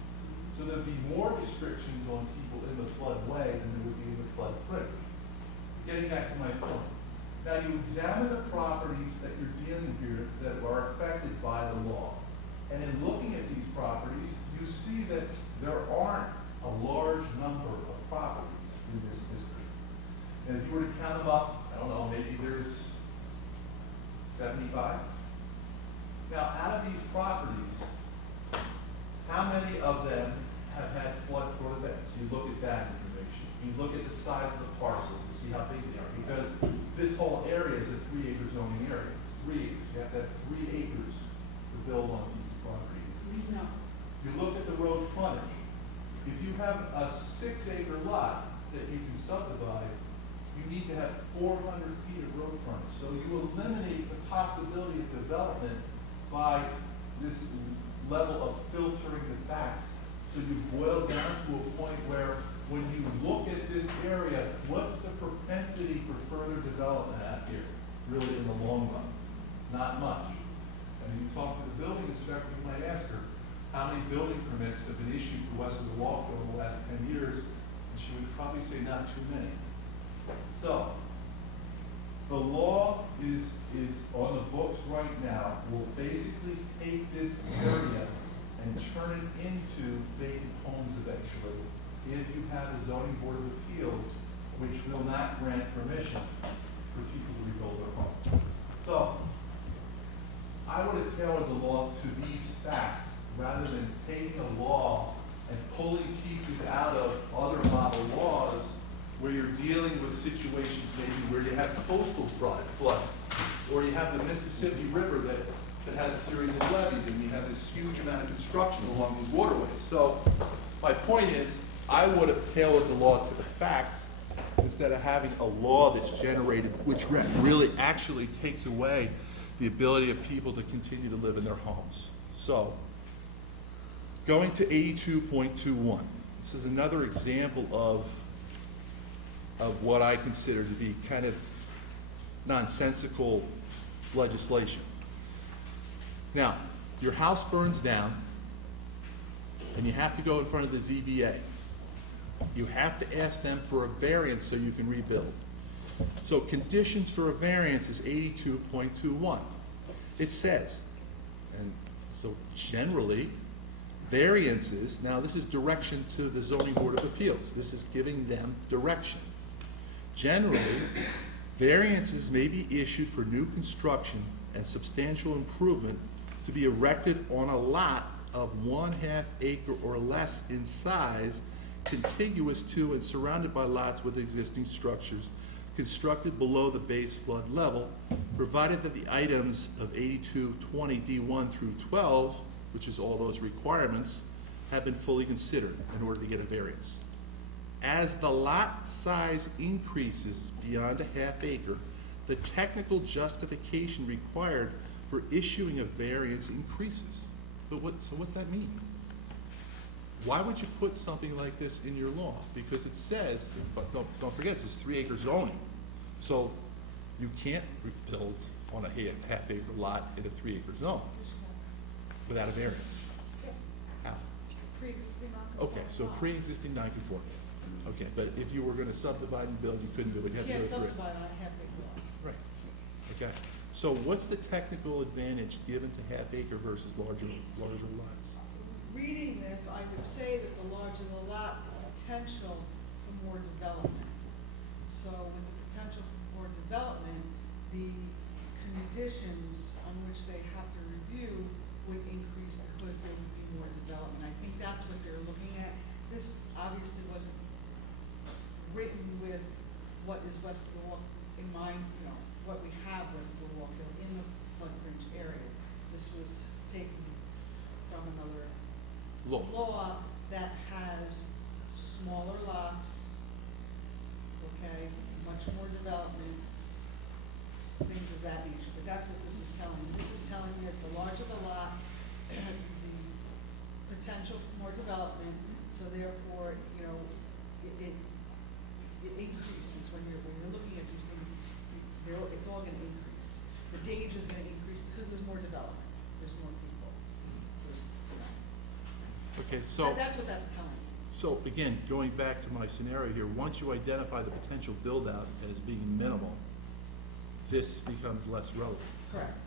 So there'd be more restrictions on people in the floodway than there would be in the flood fringe. Getting back to my point. Now you examine the properties that you're dealing here that are affected by the law. And in looking at these properties, you see that there aren't a large number of properties in this district. And if you were to count them up, I don't know, maybe there's 75. Now, out of these properties, how many of them have had flood control events? You look at that information. You look at the size of the parcels to see how big they are. Because this whole area is a 3-acre zoning area. It's 3 acres. You have to have 3 acres to build on a piece of property. No. You look at the road frontage. If you have a 6-acre lot that you can subdivide, you need to have 400 feet of road frontage. So you eliminate the possibility of development by this level of filtering the facts. So you boil down to a point where when you look at this area, what's the propensity for further development out here, really in the long run? Not much. And when you talk to the building inspector, you might ask her, how many building permits have been issued to West of the Walk over the last 10 years? And she would probably say not too many. So, the law is on the books right now, will basically take this area and turn it into vacant homes eventually, if you have a zoning board of appeals, which will not grant permission for people to rebuild their homes. So, I would have tailored the law to these facts, rather than taking a law and pulling pieces out of other model laws where you're dealing with situations maybe where you have coastal flood, or you have the Mississippi River that has a series of levees, and you have this huge amount of construction along these waterways. So my point is, I would have tailored the law to the facts instead of having a law that's generated, which really actually takes away the ability of people to continue to live in their homes. So, going to 82.21. This is another example of what I consider to be kind of nonsensical legislation. Now, your house burns down, and you have to go in front of the ZBA. You have to ask them for a variance so you can rebuild. So conditions for a variance is 82.21. It says, and so generally, variances, now this is direction to the Zoning Board of Appeals. This is giving them direction. Generally, variances may be issued for new construction and substantial improvement to be erected on a lot of 1/2 acre or less in size, contiguous to and surrounded by lots with existing structures constructed below the base flood level, provided that the items of 8220 D1 through 12, which is all those requirements, have been fully considered in order to get a variance. As the lot size increases beyond a 1/2 acre, the technical justification required for issuing a variance increases. So what's that mean? Why would you put something like this in your law? Because it says, but don't forget, this is 3-acre zoning. So you can't build on a 1/2 acre lot in a 3-acre zone without a variance. Yes. How? pre-existing non-conforming. Okay, so lot. pre-existing non-conforming. Okay, but if you were gonna subdivide and build, you couldn't do it, you You had to go can't through it. subdivide on a half-acre lot. Right, okay. So what's the technical advantage given to half acre versus larger lots? Reading this, I would say that the larger the lot, potential for more development. So with the potential for more development, the conditions on which they have to review would increase because there would be more development. I think that's what they're looking at. This obviously wasn't written with what is west of the walk in mind, you know, what we have west of the Walk Hill in the flood fringe area. This was taken from another law that has smaller lots, okay, much more development, things of that nature. But that's what this is telling me. This is telling me that the larger the lot, the potential for more development, so therefore, you know, it increases when you're looking at these things, it's all gonna increase. The danger is gonna increase because there's more development, there's more people. Okay, so. That's what that's telling me. So again, going back to my scenario here, once you identify the potential build-out as being minimal, this becomes less relevant. Correct.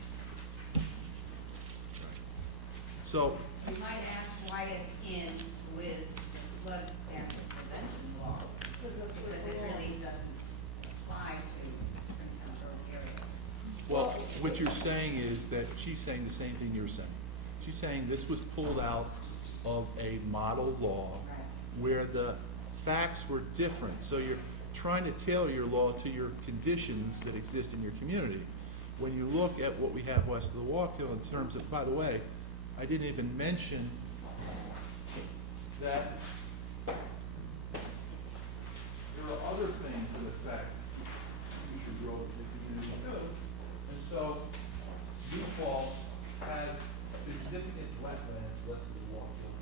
So, You might ask why it's in with the flood damage prevention law, because it really doesn't apply to Springtown Road areas. well, what you're saying is that she's saying the same thing you're saying. She's saying this was pulled out of a model law Right. where the facts were different. So you're trying to tailor your law to your conditions that exist in your community. When you look at what we have west of the Walk Hill in terms of, by the way, I didn't even mention that there are other things that affect future growth of the community too. And so, New Paltz has significant wetlands west of the Walk Hill,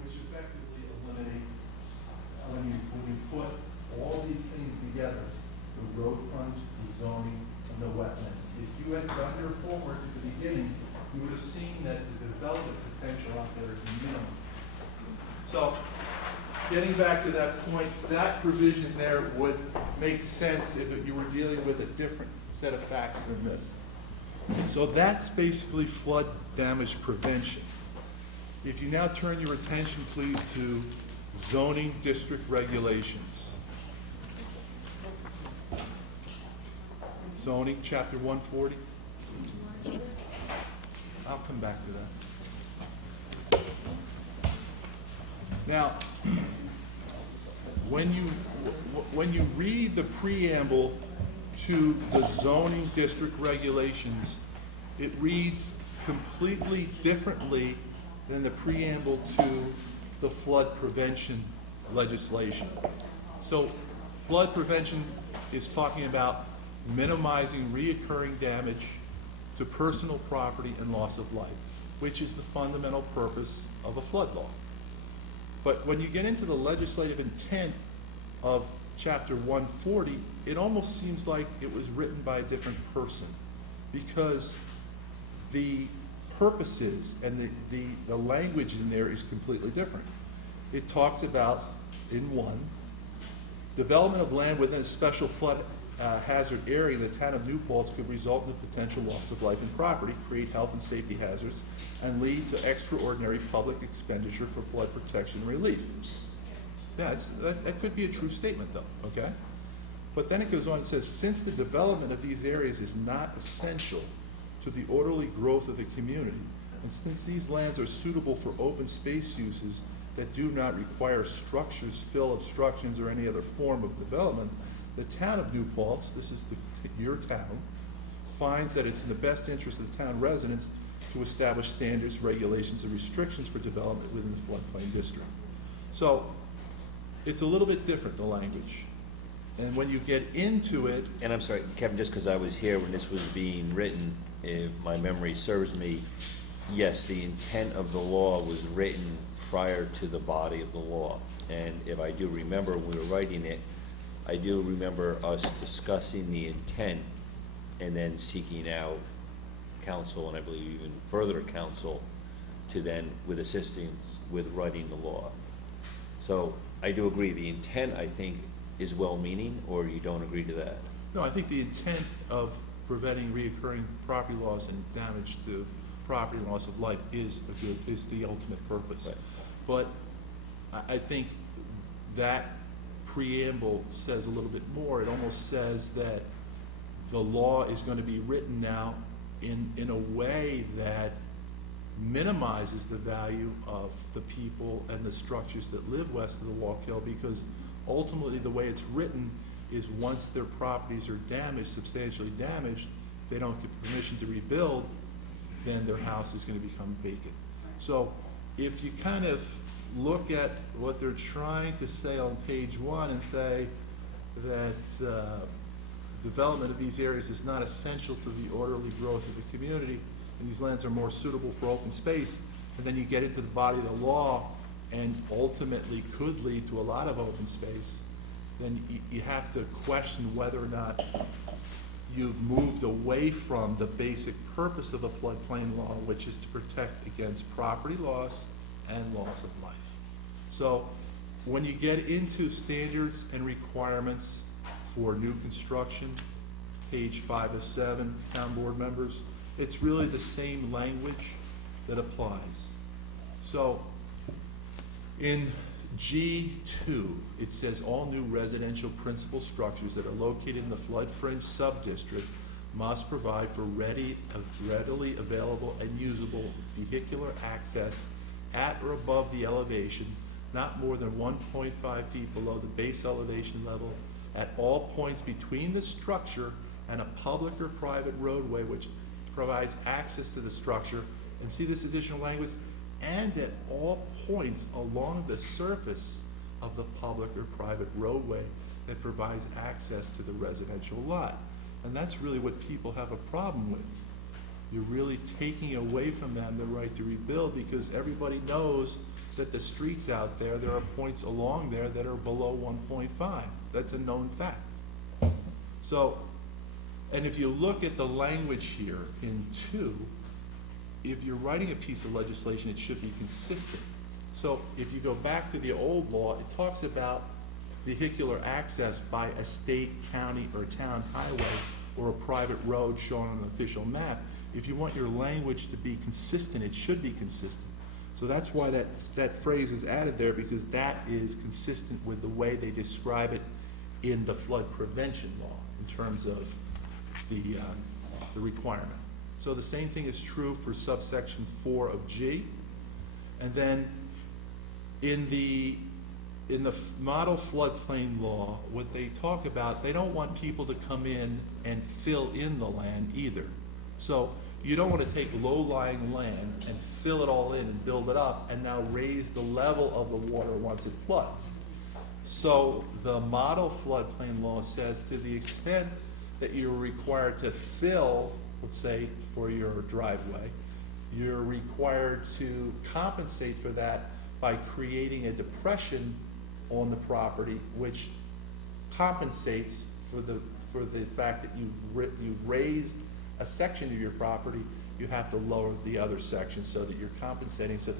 which effectively eliminate, when you put all these things together, the road frontage, the zoning, and the wetlands. If you had done your homework at the beginning, you would have seen that the development potential out there is minimal. So, getting back to that point, that provision there would make sense if you were dealing with a different set of facts than this. So that's basically flood damage prevention. If you now turn your attention, please, to zoning district regulations. Zoning, chapter 140. I'll come back to that. Now, when you read the preamble to the zoning district regulations, it reads completely differently than the preamble to the flood prevention legislation. So flood prevention is talking about minimizing reoccurring damage to personal property and loss of life, which is the fundamental purpose of a flood law. But when you get into the legislative intent of chapter 140, it almost seems like it was written by a different person, because the purposes and the language in there is completely different. It talks about, in one, development of land within a special flood hazard area in the town of New Paltz could result in the potential loss of life and property, create health and safety hazards, and lead to extraordinary public expenditure for flood protection and relief. Yeah, that could be a true statement though, okay? But then it goes on and says, since the development of these areas is not essential to the orderly growth of the community, and since these lands are suitable for open space uses that do not require structures, fill, obstructions, or any other form of development, the town of New Paltz, this is your town, finds that it's in the best interest of the town residents to establish standards, regulations, and restrictions for development within the floodplain district. So, it's a little bit different, the language. And when you get into it, And I'm sorry, Kevin, just because I was here when this was being written, if my memory serves me, yes, the intent of the law was written prior to the body of the law. And if I do remember when we were writing it, I do remember us discussing the intent and then seeking out counsel, and I believe even further counsel, to then, with assistance with writing the law. So I do agree, the intent, I think, is well-meaning, or you don't agree to that? No, I think the intent of preventing reoccurring property loss and damage to property and loss of life is the ultimate purpose. Right. But I think that preamble says a little bit more. It almost says that the law is going to be written now in a way that minimizes the value of the people and the structures that live west of the Wallkill, because ultimately the way it's written is once their properties are damaged, substantially damaged, they don't get permission to rebuild, then their house is going to become vacant. So if you kind of look at what they're trying to say on page 1 and say that development of these areas is not essential to the orderly growth of the community, and these lands are more suitable for open space, and then you get into the body of the law and ultimately could lead to a lot of open space, then you have to question whether or not you've moved away from the basic purpose of a floodplain law, which is to protect against property loss and loss of life. So when you get into standards and requirements for new construction, page 5 of 7, town board members, it's really the same language that applies. So in G2, it says all new residential principal structures that are located in the flood fringe subdistrict must provide for readily available and usable vehicular access at or above the elevation, not more than 1.5 feet below the base elevation level, at all points between the structure and a public or private roadway which provides access to the structure, and see this additional language, and at all points along the surface of the public or private roadway that provides access to the residential lot. And that's really what people have a problem with. You're really taking away from them the right to rebuild, because everybody knows that the streets out there, there are points along there that are below 1.5. That's a known fact. So, and if you look at the language here in 2, if you're writing a piece of legislation, it should be consistent. So if you go back to the old law, it talks about vehicular access by a state, county, or town highway or a private road shown on an official map. If you want your language to be consistent, it should be consistent. So that's why that phrase is added there, because that is consistent with the way they describe it in the flood prevention law in terms of the requirement. So the same thing is true for subsection 4 of G. And then in the model floodplain law, what they talk about, they don't want people to come in and fill in the land either. So you don't want to take low-lying land and fill it all in and build it up and now raise the level of the water once it floods. So the model floodplain law says to the extent that you're required to fill, let's say for your driveway, you're required to compensate for that by creating a depression on the property, which compensates for the fact that you've raised a section of your property. You have to lower the other section so that you're compensating, so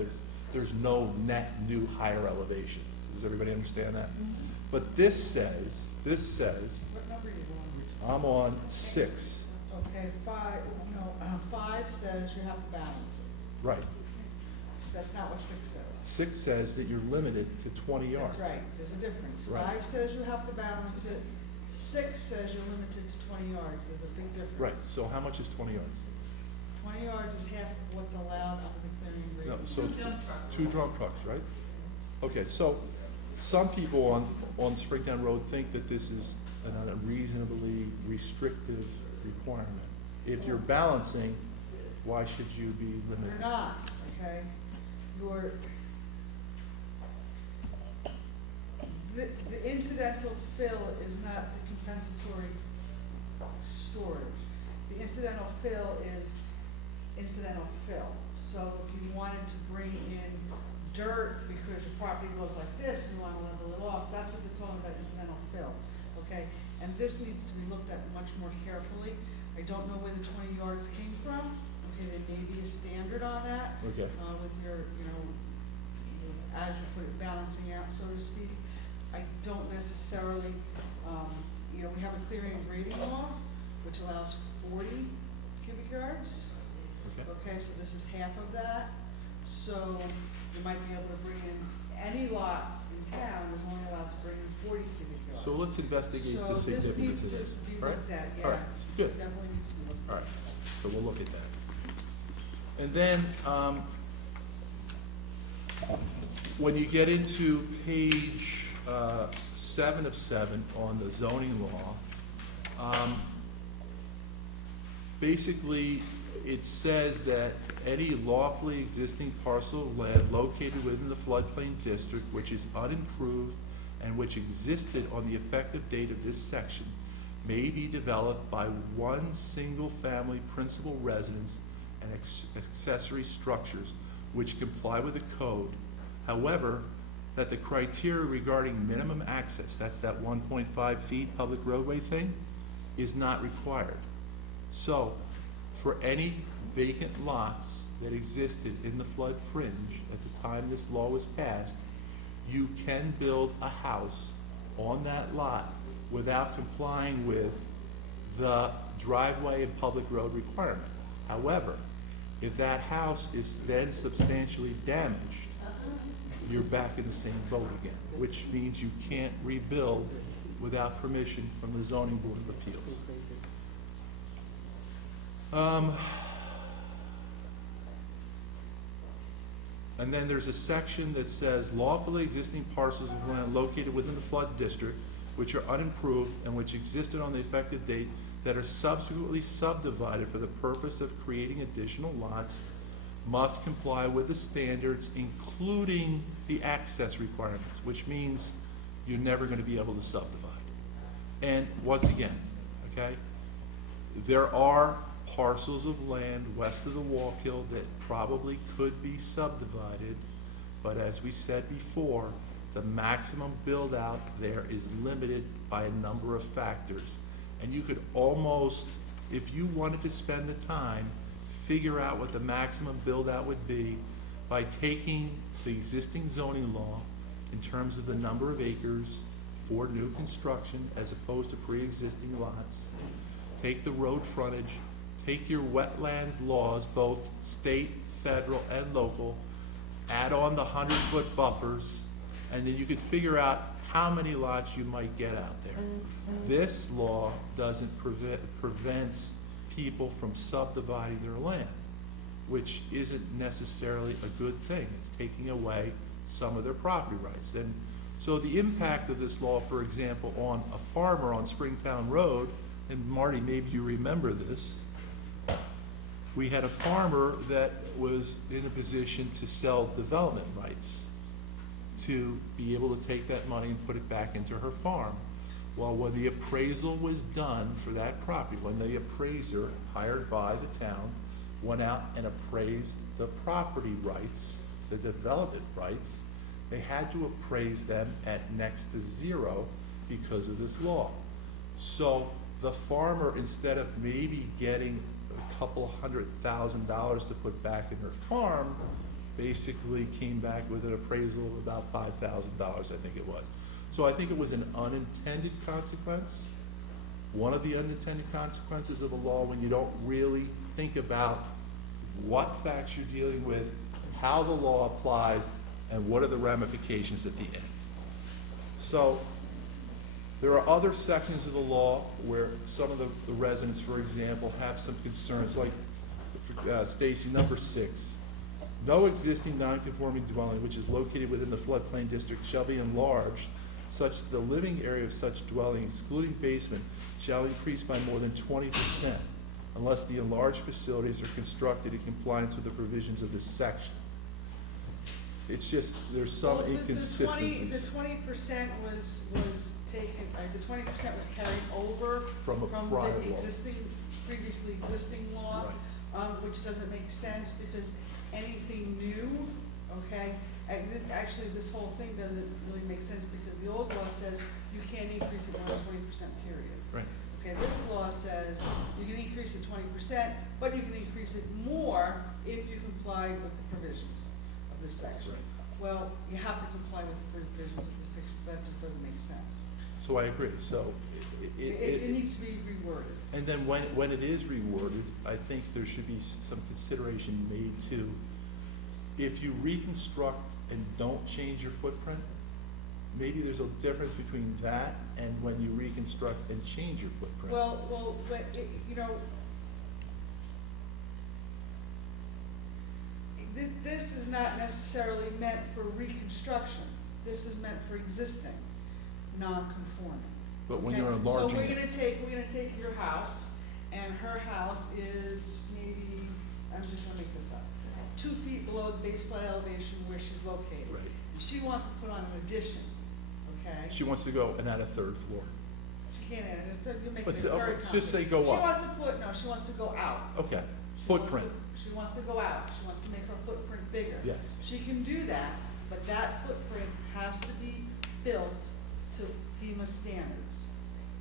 there's no net new higher elevation. Does everybody understand that? Mm-hmm. But this says, What number are you on? I'm on 6. Okay, 5 says you have to balance it. Right. That's not what 6 says. 6 says that you're limited to 20 yards. That's right, there's a difference. Right. 5 says you have to balance it, 6 says you're limited to 20 yards, there's a big difference. Right, so how much is 20 yards? 20 yards is half of what's allowed under the clearing rate. No, so Two dump trucks. 2 dump trucks, right? Okay, so some people on Springtown Road think that this is an unreasonably restrictive requirement. If you're balancing, why should you be limited? You're not, okay? The incidental fill is not the compensatory storage. The incidental fill is incidental fill. So if you wanted to bring in dirt because your property goes like this and you want to level it off, that's what they're talking about, incidental fill, okay? And this needs to be looked at much more carefully. I don't know where the 20 yards came from, Okay, there may be a standard on that, Okay. with your, as you put it, balancing out, so to speak. I don't necessarily, we have a clearing and grading law, which allows 40 cubic yards. Okay. Okay, so this is half of that, so you might be able to bring in, any lot in town is only allowed to bring in 40 cubic yards. So let's investigate the significance of So this needs this. to be All right? looked at, All right, yeah. good. Definitely needs to be looked at. All right, so we'll look at that. And then, when you get into page 7 of 7 on the zoning law, basically, it says that any lawfully existing parcel of land located within the floodplain district which is unimproved and which existed on the effective date of this section may be developed by one single-family principal residence and accessory structures which comply with the code. However, that the criteria regarding minimum access, that's that 1.5 feet public roadway thing, is not required. So, for any vacant lots that existed in the flood fringe at the time this law was passed, you can build a house on that lot without complying with the driveway and public road requirement. However, if that house is then substantially damaged, you're back in the same boat again, which means you can't rebuild without permission from the zoning board of appeals. And then there's a section that says lawfully existing parcels of land located within the flood district which are unimproved and which existed on the effective date that are subsequently subdivided for the purpose of creating additional lots must comply with the standards, including the access requirements, which means you're never going to be able to subdivide. And once again, okay, there are parcels of land west of the Wallkill that probably could be subdivided, but as we said before, the maximum build out there is limited by a number of factors. And you could almost, if you wanted to spend the time, figure out what the maximum build out would be by taking the existing zoning law in terms of the number of acres for new construction as opposed to pre-existing lots, take the road frontage, take your wetlands laws, both state, federal, and local, add on the 100-foot buffers, and then you could figure out how many lots you might get out there. This law doesn't prevents people from subdividing their land, which isn't necessarily a good thing. It's taking away some of their property rights. And so the impact of this law, for example, on a farmer on Springtown Road, and Marty, maybe you remember this, we had a farmer that was in a position to sell development rights to be able to take that money and put it back into her farm. Well, when the appraisal was done for that property, when the appraiser hired by the town went out and appraised the property rights, the development rights, they had to appraise them at next to zero because of this law. So the farmer, instead of maybe getting a couple $100,000 to put back in her farm, basically came back with an appraisal of about $5,000, I think it was. So I think it was an unintended consequence. One of the unintended consequences of a law when you don't really think about what facts you're dealing with, how the law applies, and what are the ramifications at the end. So there are other sections of the law where some of the residents, for example, have some concerns, like Stacy, number 6. No existing non-conforming dwelling which is located within the floodplain district shall be enlarged such that the living area of such dwelling, excluding basement, shall increase by more than 20% unless the enlarged facilities are constructed in compliance with the provisions of this section. It's just, there's some inconsistencies. The 20% was taken, the 20% was carried over From a prior the law. previously existing law, Right. Which doesn't make sense because anything new, okay, actually this whole thing doesn't really make sense because the old law says you can't increase it more than 20% period. Right. Okay, this law says you can increase it 20%, but you can increase it more if you comply with the provisions of this section. Well, you have to comply with the provisions of the section, so that just doesn't make sense. So I agree, so It needs to be reworded. and then when it is reworded, I think there should be some consideration made to, if you reconstruct and don't change your footprint, maybe there's a difference between that and when you reconstruct and change your footprint. Well, but, you know, this is not necessarily meant for reconstruction. This is meant for existing, non-conforming. But when Okay? you're enlarging So it. we're gonna take your house, and her house is maybe, I'm just gonna make this up, 2 feet below the base flood elevation where she's located. Right. She wants to put on an addition, okay? She wants to go and add a third floor. She can't add it, you're making it Let's very say- complicated. just say go up. She wants to put, no, she wants to go out. Okay, She wants footprint, to- She wants to go out, she wants to make her footprint bigger. yes. She can do that, but that footprint has to be built to FEMA standards.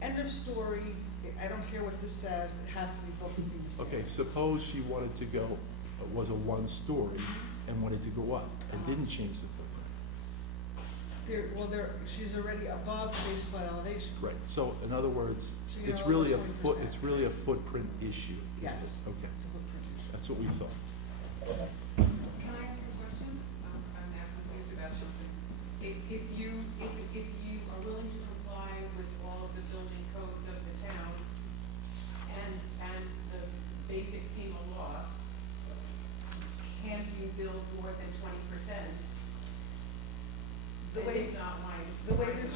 End of story, I don't care what this says, it has to be built to FEMA standards. Okay, suppose she wanted to go, was a 1-story and wanted to go up and didn't change the footprint. She's already above the base flood elevation. Right, so in other words, She can it's go really a over foot, 20%. it's really a footprint issue. isn't it? Yes. Okay, It's a footprint issue. that's what we thought. Can I ask a question? I'm now confused about something. If you are willing to comply with all of the building codes of the town and the basic FEMA law, can't you build more than 20%? The way, If not, why? the way this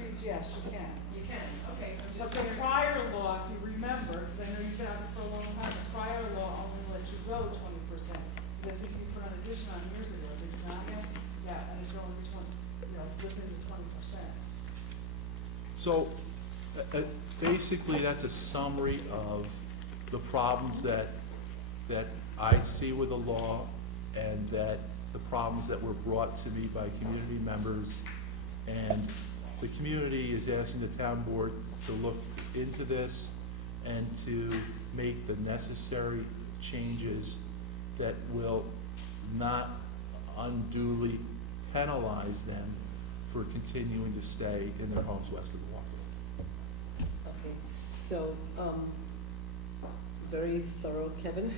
reads, yes, you can. You can, okay. So But just the prior law, if you remember, because I know you've been out there for a long time, the prior law only let you go 20%. Because I think you put an addition on years ago, did you not? Yeah, and it's going within the 20%. So, basically, that's a summary of the problems that I see with the law and that the problems that were brought to me by community members. And the community is asking the town board to look into this and to make the necessary changes that will not unduly penalize them for continuing to stay in their homes west of the Walkway. Okay, so, very thorough, Kevin.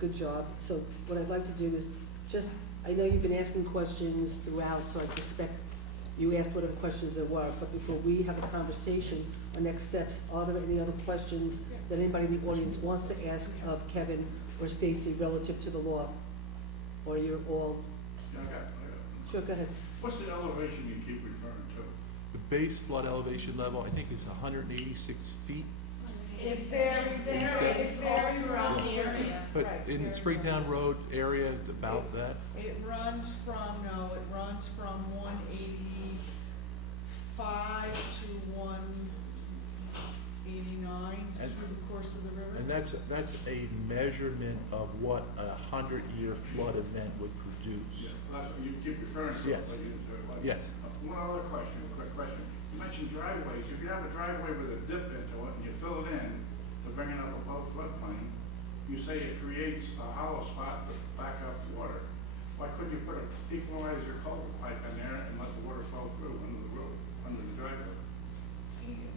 Good job. So what I'd like to do is just, I know you've been asking questions throughout, so I suspect you asked whatever questions there were, but before we have a conversation, our next steps, are there any other questions that anybody in the audience wants to ask of Kevin or Stacy relative to the law? Or you're all, sure, go ahead. What's the elevation you keep referring to? The base flood elevation level, I think, is 186 feet, It varies around on the area. but Right, in the varies Springtown on- Road area, it's about that. It runs from 185 to 189 And- through the course of the river. And that's a measurement of what a 100-year flood event would produce. That's what you keep referring to. Yes. like you said, like- Yes. One other question, quick question. You mentioned driveways. If you have a driveway with a dip into it and you fill it in to bring it up above floodplain, you say it creates a hollow spot to back up water. Why couldn't you put an equalizer culvert pipe in there and let the water flow through under the road, under the driveway?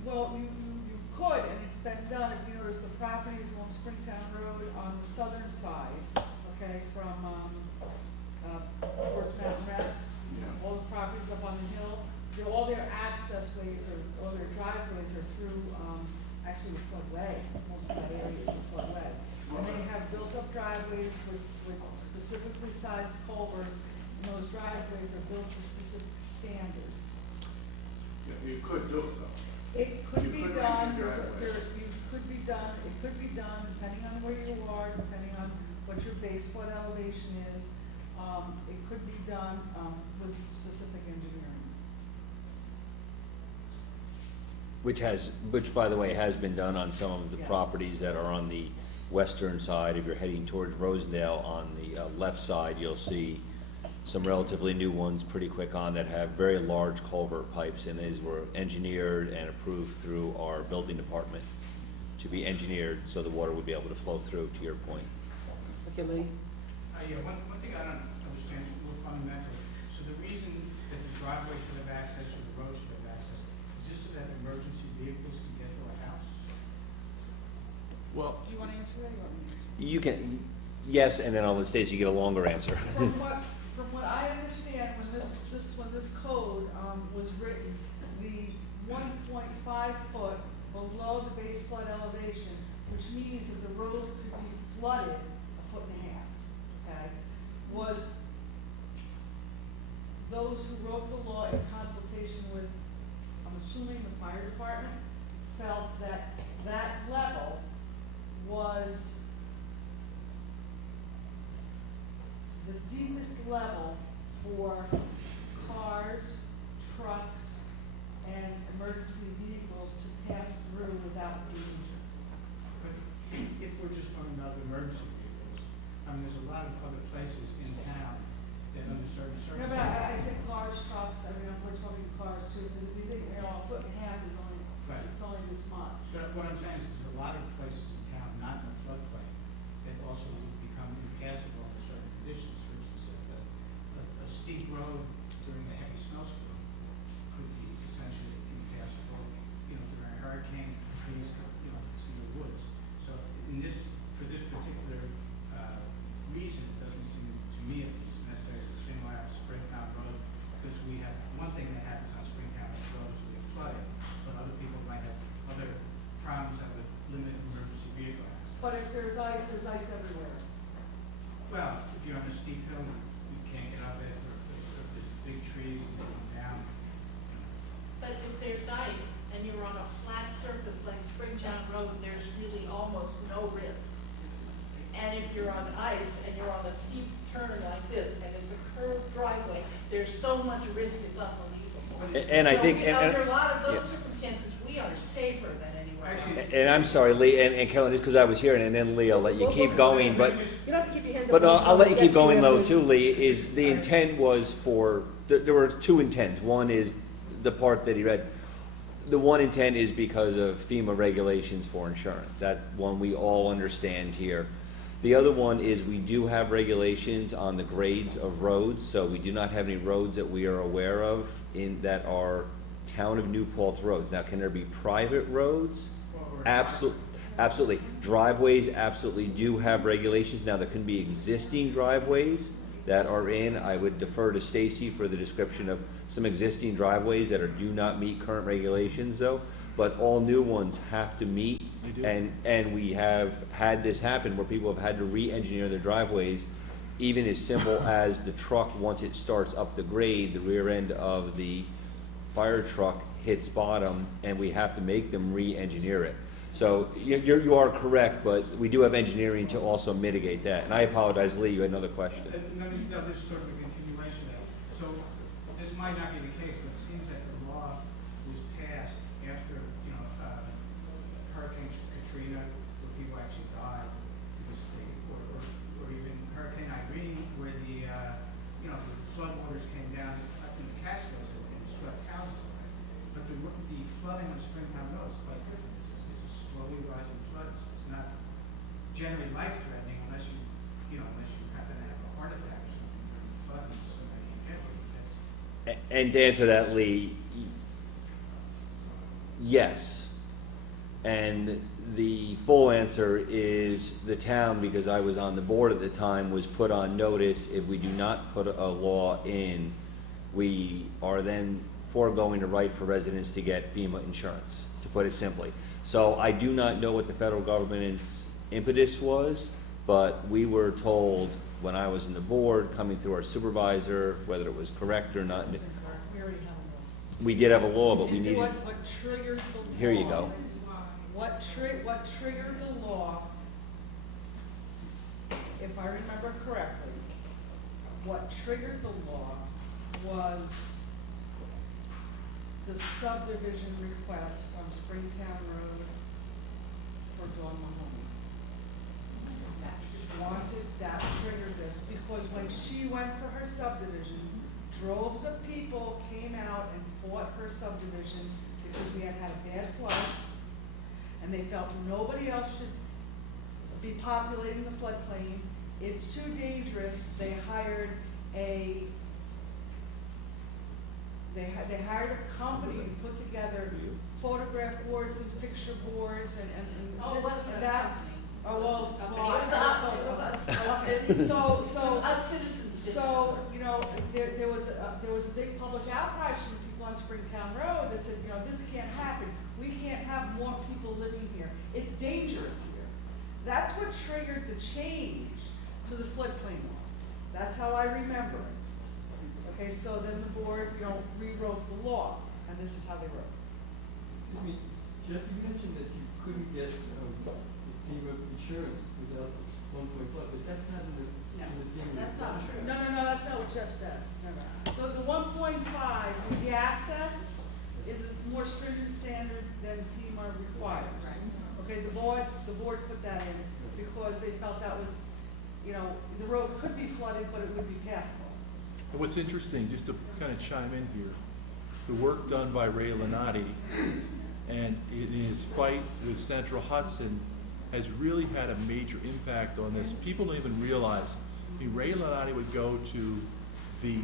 Well, you could, and it's been done, if you notice, the properties along Springtown Road on the southern side, okay, from, towards Mountain Rest, Yeah. all the properties up on the hill, all their access ways or all their driveways are through, actually the floodway, most of that area is the floodway. And they have built up driveways with specifically sized culverts, and those driveways are built to specific standards. Yeah, you could do it though. It could You be could done, raise your it driveway. could be done, depending on where you are, depending on what your base flood elevation is. It could be done, with specific engineering. Which by the way, has been done on some of the Yes. properties that are on the western side. If you're heading towards Rosendale, on the left side, you'll see some relatively new ones pretty quick on that have very large culvert pipes, and these were engineered and approved through our building department to be engineered so the water would be able to flow through, to your point. Okay, Lee? Yeah, one thing I don't understand, more fundamental, so the reason that the driveway should have access or the road should have access, is this so that emergency vehicles can get to a house? Well, Do you wanna answer that, or you want me to answer? You can, yes, and then I'll let Stacy get a longer answer. From what I understand, when this code, was written, the 1.5 foot below the base flood elevation, which means that the road could be flooded 1.5 foot, okay, was those who wrote the law in consultation with, I'm assuming the fire department, felt that that level was the deepest level for cars, trucks, and emergency vehicles to pass through without being injured. But if we're just talking about emergency vehicles, I mean, there's a lot of other places in town that under certain No, but circumstances. I say cars, trucks, I mean, we're talking cars too, because if you think, 1.5 foot is only, Right. it's only this much. But what I'm saying is there's a lot of places in town, not in the floodplain, that also would become impassable under certain conditions. For instance, a steep road during a heavy snowstorm could be essentially impassable, during a hurricane, trees could, see the woods. So for this particular, reason, it doesn't seem to me at least necessary to single out Springtown Road, because we have, one thing that happens on Springtown Road is we have flooding, but other people might have other problems that would limit emergency vehicle access. But if there's ice everywhere. Well, if you're on a steep hill, you can't get up it, or if there's big trees and they come down. But if there's ice and you're on a flat surface like Springtown Road, there's really almost no risk. And if you're on ice and you're on a steep turn like this, and it's a curved driveway, there's so much risk, it's unbelievable. And I think, Under a lot of those yeah. circumstances, we are safer than anywhere else. Actually, And I'm sorry, Lee, and Carolyn, just because I was here, and then Lee, I'll let you keep going, but, You don't have to keep your hand up. but I'll let you That's keep going your though evidence. too, Lee, is the intent was for, there were two intents. One is the part that he read. The one intent is because of FEMA regulations for insurance. That one we all understand here. The other one is we do have regulations on the grades of roads, so we do not have any roads that we are aware of that are town of New Paltz roads. Now, can there be private roads? Absolutely. Driveways absolutely do have regulations. Now, there can be existing driveways that are in. I would defer to Stacy for the description of some existing driveways that do not meet current regulations though. But all new ones have to meet. They do. And we have had this happen where people have had to re-engineer their driveways, even as simple as the truck, once it starts up the grade, the rear end of the fire truck hits bottom, and we have to make them re-engineer it. So you are correct, but we do have engineering to also mitigate that. And I apologize, Lee, you had another question. No, this is sort of a continuation of that. So this might not be the case, but it seems that the law was passed after, Hurricane Katrina, where people actually died because or even Hurricane Irene, where the floodwaters came down in the Catskills and swept houses away. But the flooding on Springtown Road is quite different. It's a slowly rising flood. It's not generally life-threatening unless you happen to have a heart attack or something during the flood and somebody can get you. And to answer that, Lee, yes. And the full answer is the town, because I was on the board at the time, was put on notice. If we do not put a law in, we are then foregoing the right for residents to get FEMA insurance, to put it simply. So I do not know what the federal government's impetus was, but we were told when I was in the board, coming through our supervisor, whether it was correct or not. We already have a We did have a law, but we law. needed, What triggered the law? here you go. What triggered the law, if I remember correctly, what triggered the law was the subdivision request on Springtown Road for Dawn Mahoney. wanted that triggered this, because when she went for her subdivision, droves of people came out and fought her subdivision because we had had a bad flood, and they felt nobody else should be populating the floodplain. It's too dangerous. They hired a company to put together photograph boards and picture boards and Oh, it wasn't a that's, oh, well, It was us, it was us. okay. So, Us citizens did. so, you know, there was a big public outcry from people on Springtown Road that said, you know, this can't happen. We can't have more people living here. It's dangerous here. That's what triggered the change to the floodplain law. That's how I remember it. Okay, so then the board, you know, rewrote the law, and this is how they wrote it. Excuse me, Jeff, you mentioned that you couldn't get the FEMA insurance without this 1.5, but that's not in the FEMA. That's not true. No, that's not what Jeff said. No. The 1.5, the access is a more stringent standard than FEMA requires. Okay, the board put that in because they felt that was, you know, the road could be flooded, but it would be passable. And what's interesting, just to kind of chime in here, the work done by Ray Lenati and in his fight with Central Hudson has really had a major impact on this. People don't even realize, I mean, Ray Lenati would go to the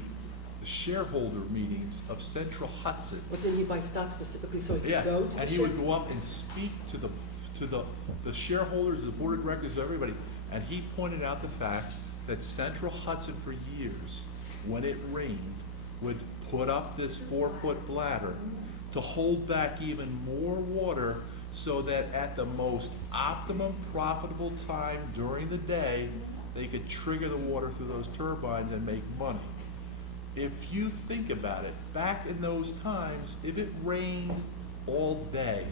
shareholder meetings of Central Hudson. But didn't he buy stock specifically so he could Yeah, go to the and he would go up and speak to the shareholders, the board of directors, everybody. And he pointed out the fact that Central Hudson for years, when it rained, would put up this 4-foot bladder to hold back even more water so that at the most optimum profitable time during the day, they could trigger the water through those turbines and make money. If you think about it, back in those times, if it rained all day,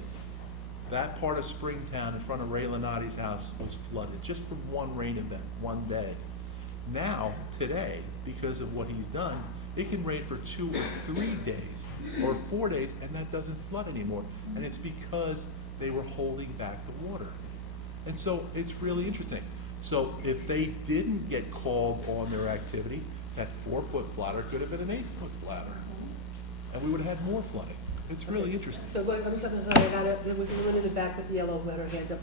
that part of Springtown in front of Ray Lenati's house was flooded just from one rain event, one day. Now, today, because of what he's done, it can rain for 2 or 3 days or 4 days, and that doesn't flood anymore. And it's because they were holding back the water. And so it's really interesting. So if they didn't get called on their activity, that 4-foot bladder could have been an 8-foot bladder. And we would have had more flooding. It's really interesting. So what, I'm sorry, there was a woman in the back with the yellow letter hand up.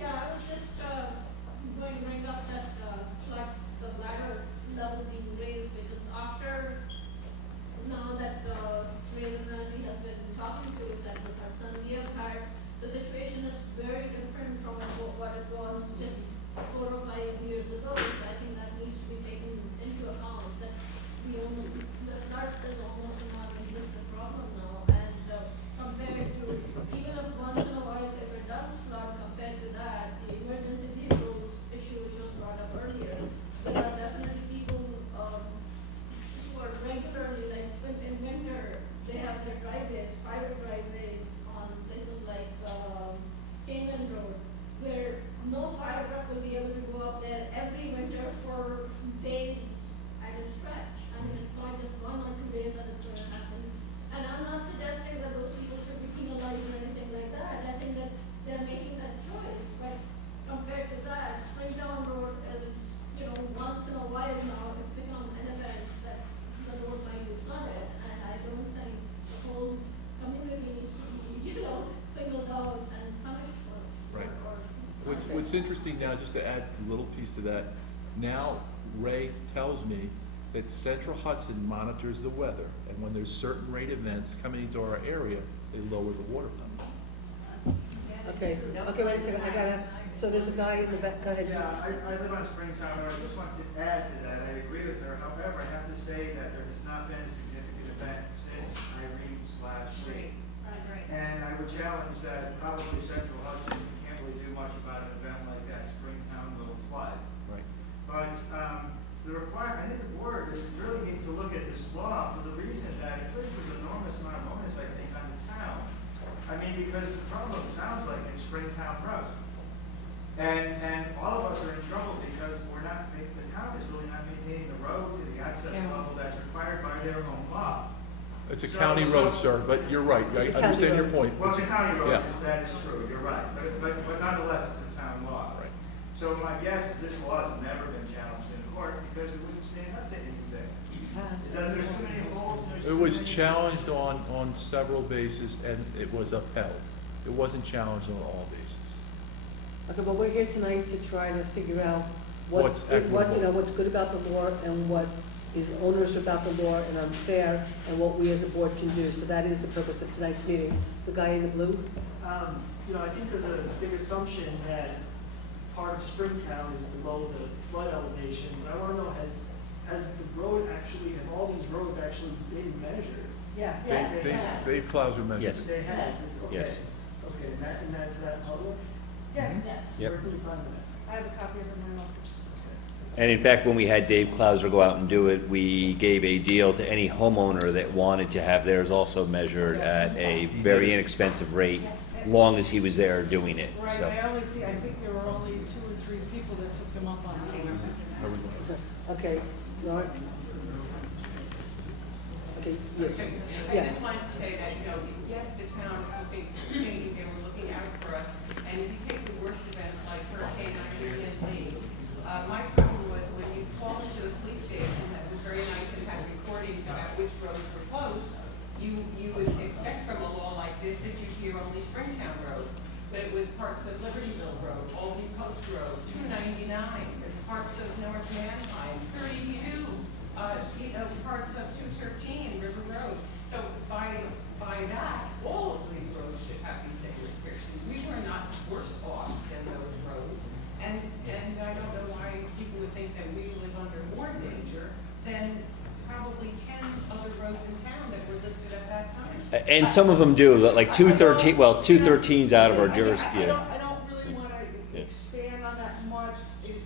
Yeah, I was just going to bring up that the bladder level being raised, because after now that Ray Lenati has been talking to Central Hudson, we have had, the situation is very different from what it was just 4 or 5 years ago. So I think that needs to be taken into account, that the flood is almost a non-existent problem now, and compared to, even if once in a while, if it does flood, compared to that, the emergency vehicles issue which was brought up earlier, there are definitely people who are regularly, like in winter, they have their driveways, private driveways on places like Canaan Road, where no fire truck will be able to go up there every winter for days at a stretch. I mean, it's not just 1 or 2 days that it's going to happen. And I'm not suggesting that those people should be penalized or anything like that. I think that they're making that choice. But compared to that, Springtown Road is, you know, once in a while now, it's become an event that the road might be flooded. And I don't think the whole community needs to be, you know, singled out and punished for it. Right. Or What's interesting now, just to add a little piece to that, now Ray tells me that Central Hudson monitors the weather, and when there's certain rain events coming into our area, they lower the water level. Okay, wait a second, so there's a guy in the back, go ahead. Yeah, I live on Springtown Road, I just wanted to add to that, I agree with her, however, I have to say that there has not been a significant event since Irene/Lee. Right. And I would challenge that probably Central Hudson can't really do much about an event like that, Springtown will flood. Right. But I think the board really needs to look at this law for the reason that it places an enormous amount of onus, I think, on the town. I mean, because the problem sounds like it's Springtown Road. And all of us are in trouble because the town is really not maintaining the road to the access level that's required by their own law. It's a county road, sir, but you're right, I It's a county understand your road. point. Well, it's a county road, Yeah. that is true, you're right, but nonetheless, it's a town law. Right. So my guess is this law has never been challenged in court because it wouldn't stand up to anything. There's too many holes, there's It too was many- challenged on several bases, and it was upheld. It wasn't challenged on all bases. Okay, but we're here tonight to try to figure out what, What's what, equitable. you know, what's good about the law and what is onerous about the law and unfair, and what we as a board can do. So that is the purpose of tonight's meeting. The guy in the blue? I think there's a big assumption that part of Springtown is below the flood elevation, but I wanna know, has the road actually, have all these roads actually been measured? Yes. Dave Clauser measured Yes. it. They have, it's, okay. Yes. Okay, and that's that public? Yes, Yep. Where can you find that? I have a copy of it in my office. And in fact, when we had Dave Clauser go out and do it, we gave a deal to any homeowner that wanted to have theirs also measured at a very inexpensive rate, long as he was there doing it, Right, so. I think there were only 2 or 3 people that took them up on it. Okay, Laura? Okay, yes. I just wanted to say that, yes, the town is looking, things, they were looking out for us. And if you take the worst events like Hurricane Irene and Lee, my problem was when you call into the police station, that was very nice and had recordings about which roads were closed, you would expect from a law like this that you'd hear only Springtown Road. But it was parts of Libertyville Road, Albany Post Road, 299, parts of North Manheim, 32, parts of 213, River Road. So by that, all of these roads should have these same restrictions. We were not worse off than those roads. And I don't know why people would think that we live under more danger than probably 10 other roads in town that were listed at that time. And some of them do, like 213, well, 213's out of our jurisdiction. I don't really want to expand on that much,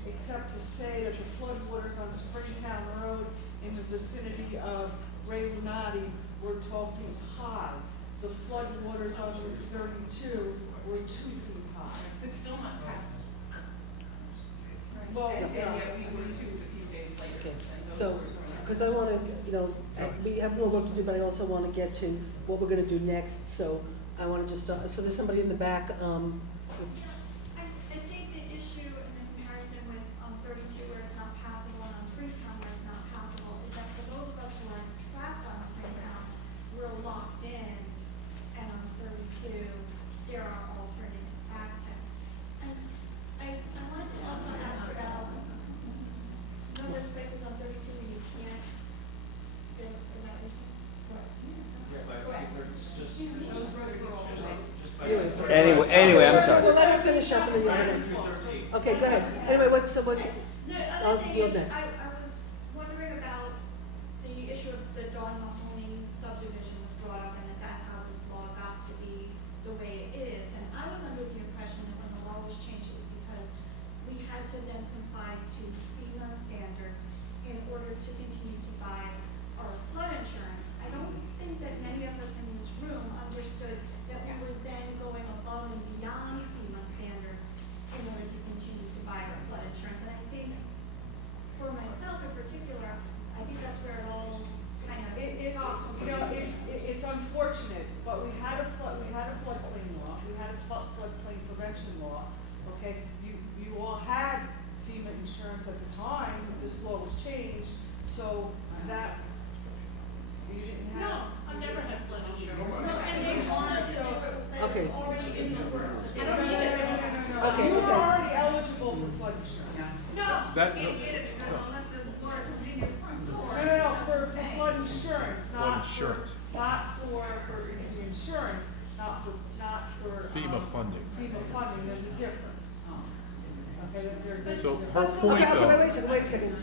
except to say that the floodwaters on Springtown Road in the vicinity of Ray Lunati were 12 feet high. The floodwaters on Route 32 were 2 feet high. But still not passed. Well, And yeah. yet we were too a few days later. Okay, And those so, roads were- because I want to, we have more work to do, but I also want to get to what we're going to do next. So I want to just, so there's somebody in the back. I think the issue in the comparison with 32 where it's not passable and on Springtown where it's not passable is that for those of us who are trapped on Springtown, we're locked in, and on 32, there are alternate accents. And I wanted to also ask about, there's places on 32 where you can't, is that what you're saying? Those roads were all Anyway, I'm sorry. Well, let him finish up and then you're going to. Okay, go ahead. Anyway, what, No, I'll other thing yield is, next. I was wondering about the issue of the Don Mahoney subdivision was brought up, and that that's how this law got to be the way it is. And I was under the impression that when the law was changed, it was because we had to then comply to FEMA standards in order to continue to buy our flood insurance. I don't think that many of us in this room understood that we were then going above and beyond FEMA standards in order to continue to buy our flood insurance. And I think, for myself in particular, I think that's where it all kind of got It's unfortunate, but we had a floodplain law, we had a floodplain prevention law, okay? You all had FEMA insurance at the time that this law was changed, so that, you didn't have. No, I've never had flood insurance. So, and they told us that Okay. it was already in the works. that they I don't were- need it. Okay, You were okay. already eligible for flood insurance. No, That- you can't get it because unless the water comes in your front door. No, for flood insurance, Flood not for, insurance. for insurance, not for. FEMA funding. FEMA funding, there's a difference. Okay, there's So a difference. her point Okay, though. wait a second.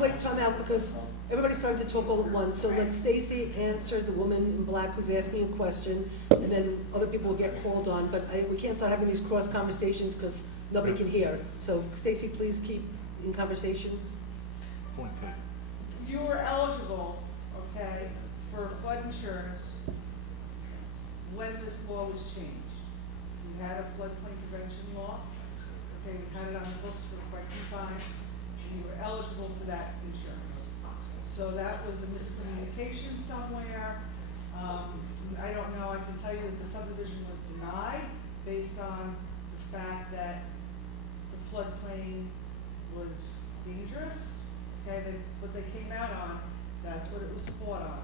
Wait, time out, because everybody's starting to talk all at once. So let Stacy answer the woman in black who's asking a question, and then other people will get called on. But we can't start having these cross conversations because nobody can hear. So Stacy, please keep in conversation. Point taken. You were eligible, okay, for flood insurance when this law was changed. You had a floodplain prevention law, okay, you had it on the books for quite some time, and you were eligible for that insurance. So that was a miscommunication somewhere. I don't know, I can tell you that the subdivision was denied based on the fact that the floodplain was dangerous, okay, what they came out on, that's what it was fought on,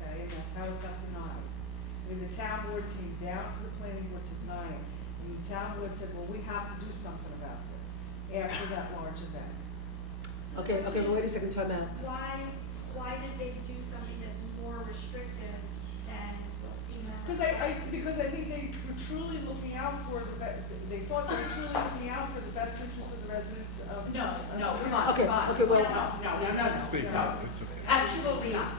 okay, and that's how it got denied. I mean, the town board came down to the planning board to deny it, and the town board said, well, we have to do something about this after that large event. Okay, but wait a second, time out. Why did they do something that's more restrictive than what FEMA? Because I think they were truly looking out for they thought they were truly looking out for the best interests of the residents of. No, come on, Okay, come on. okay, well- No. Please, No. it's okay. Absolutely not.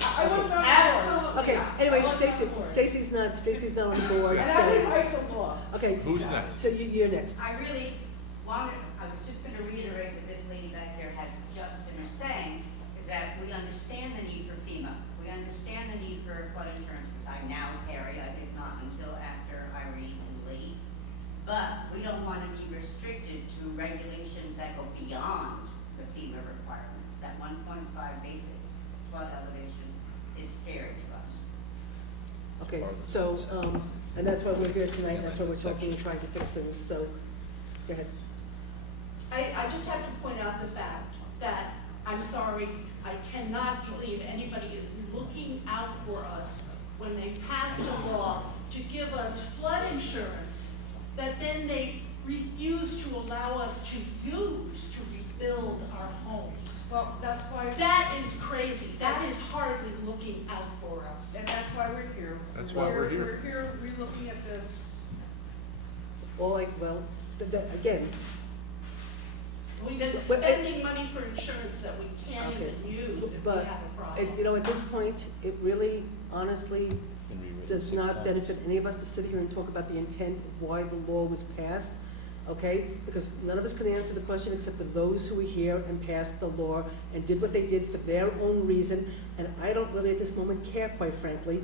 I was not. Absolutely Okay, not. anyway, I wasn't on board. Stacy's not on the board, And I didn't so, write the law. okay. Who's next? So you're next. I really wanted, I was just gonna reiterate what this lady back there has just finished saying, is that we understand the need for FEMA. We understand the need for flood insurance, which I now carry, I did not until after Irene and Lee. But we don't wanna be restricted to regulations that go beyond the FEMA requirements. That 1.5 basic flood elevation is scary to us. Okay, so, and that's why we're here tonight, that's why we're talking and trying to fix things, so, go ahead. I just have to point out the fact that, I'm sorry, I cannot believe anybody is looking out for us when they passed a law to give us flood insurance that then they refuse to allow us to use to rebuild our homes. Well, that's why. That is crazy. That is hardly looking out for us. And that's why we're here. That's why we're here. We're here, we're looking at this. Well, again, We've been But- spending money for insurance that we can't Okay. even use if we but, have a problem. you know, at this point, it really, honestly, Been rewritten does 6 not times. benefit any of us to sit here and talk about the intent of why the law was passed, okay? Because none of us can answer the question except for those who were here and passed the law and did what they did for their own reason, and I don't really at this moment care, quite frankly.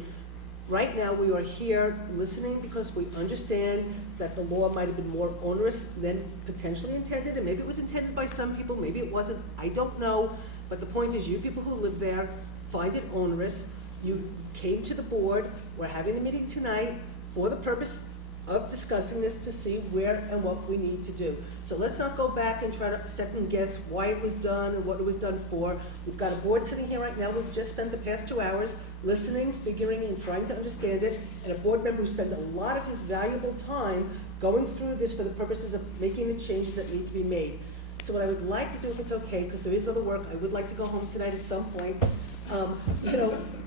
Right now, we are here listening because we understand that the law might have been more onerous than potentially intended, and maybe it was intended by some people, maybe it wasn't, I don't know. But the point is, you people who live there find it onerous. You came to the board, we're having the meeting tonight for the purpose of discussing this to see where and what we need to do. So let's not go back and try to second guess why it was done and what it was done for. We've got a board sitting here right now, we've just spent the past 2 hours listening, figuring, and trying to understand it, and a board member who spent a lot of his valuable time going through this for the purposes of making the changes that need to be made. So what I would like to do, if it's okay, because there is other work, I would like to go home tonight at some point,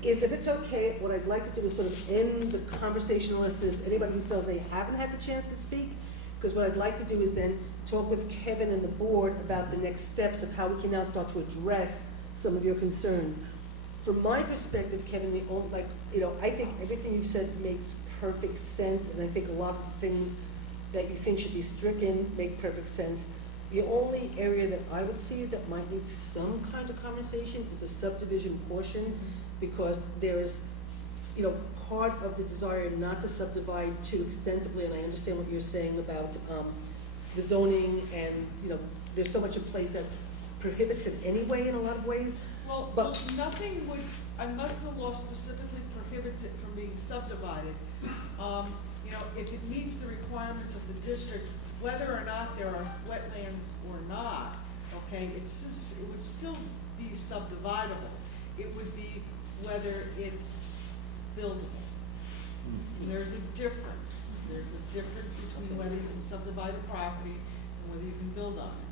is if it's okay, what I'd like to do is sort of end the conversation unless there's anybody who feels they haven't had the chance to speak, because what I'd like to do is then talk with Kevin and the board about the next steps of how we can now start to address some of your concerns. From my perspective, Kevin, I think everything you've said makes perfect sense, and I think a lot of the things that you think should be stricken make perfect sense. The only area that I would see that might need some kind of conversation is the subdivision portion, because there is, part of the desire not to subdivide too extensively, and I understand what you're saying about the zoning, and, there's so much in place that prohibits it anyway in a lot of ways. Well, But- nothing would, unless the law specifically prohibits it from being subdivided, if it meets the requirements of the district, whether or not there are wetlands or not, okay, it would still be subdividable. It would be whether it's buildable. There's a difference. There's a difference between whether you can subdivide a property and whether you can build on it.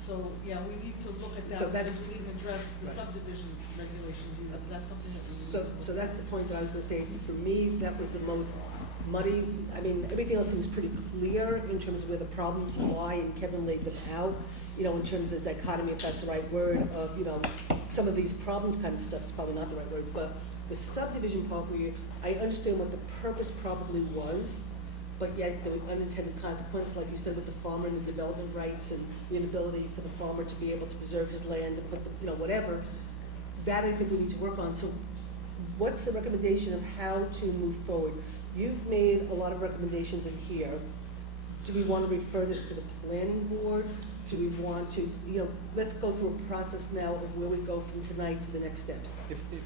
So, yeah, we need to look at So that, that's- because we didn't address the Right. subdivision regulations either, but that's something that we need to. So that's the point that I was gonna say, for me, that was the most muddy, everything else seems pretty clear in terms of where the problems lie, and Kevin laid them out, in terms of the dichotomy, if that's the right word, of, some of these problems kind of stuff is probably not the right word, but the subdivision part where I understand what the purpose probably was, but yet there were unintended consequences, like you said, with the farmer and the development rights and the inability for the farmer to be able to preserve his land and put the, whatever. That I think we need to work on. So what's the recommendation of how to move forward? You've made a lot of recommendations in here. Do we want to refer this to the planning board? Do we want to, let's go through a process now of where we go from tonight to the next steps.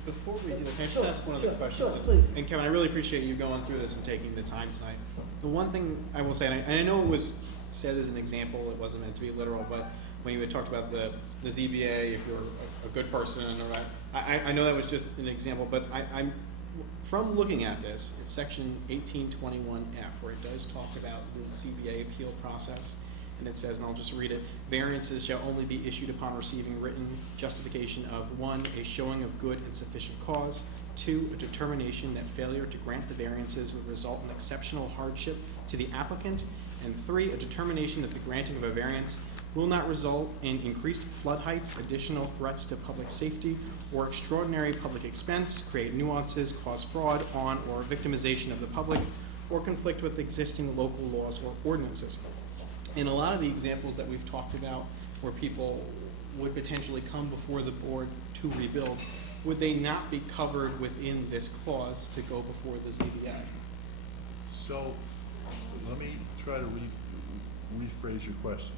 Before we do that, can I just Sure, ask one other sure, question? sure, please. And Kevin, I really appreciate you going through this and taking the time tonight. The one thing I will say, and I know it was said as an example, it wasn't meant to be literal, but when you had talked about the ZBA, if you're a good person, or I know that was just an example, but I'm from looking at this, it's section 1821F, where it does talk about the ZBA appeal process, and it says, and I'll just read it, variances shall only be issued upon receiving written justification of 1, a showing of good and sufficient cause, 2, a determination that failure to grant the variances would result in exceptional hardship to the applicant, and 3, a determination that the granting of a variance will not result in increased flood heights, additional threats to public safety, or extraordinary public expense, create nuances, cause fraud on or victimization of the public, or conflict with existing local laws or ordinances. In a lot of the examples that we've talked about where people would potentially come before the board to rebuild, would they not be covered within this clause to go before the ZBA? So, let me try to rephrase your question.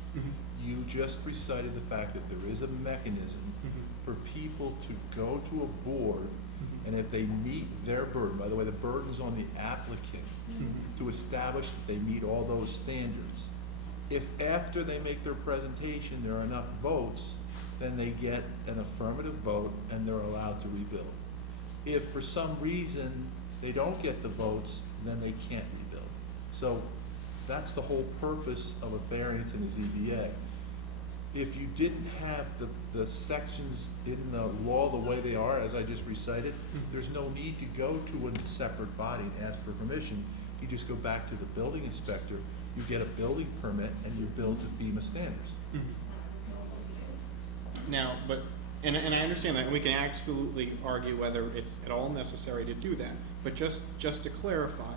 You just recited the fact that there is a mechanism for people to go to a board, and if they meet their burden, by the way, the burden's on the applicant to establish that they meet all those standards. If after they make their presentation there are enough votes, then they get an affirmative vote and they're allowed to rebuild. If for some reason they don't get the votes, then they can't rebuild. So that's the whole purpose of a variance in the ZBA. If you didn't have the sections in the law the way they are, as I just recited, there's no need to go to a separate body and ask for permission. You just go back to the building inspector, you get a building permit, and you build to FEMA standards. Now, and I understand that, and we can absolutely argue whether it's at all necessary to do that, but just to clarify,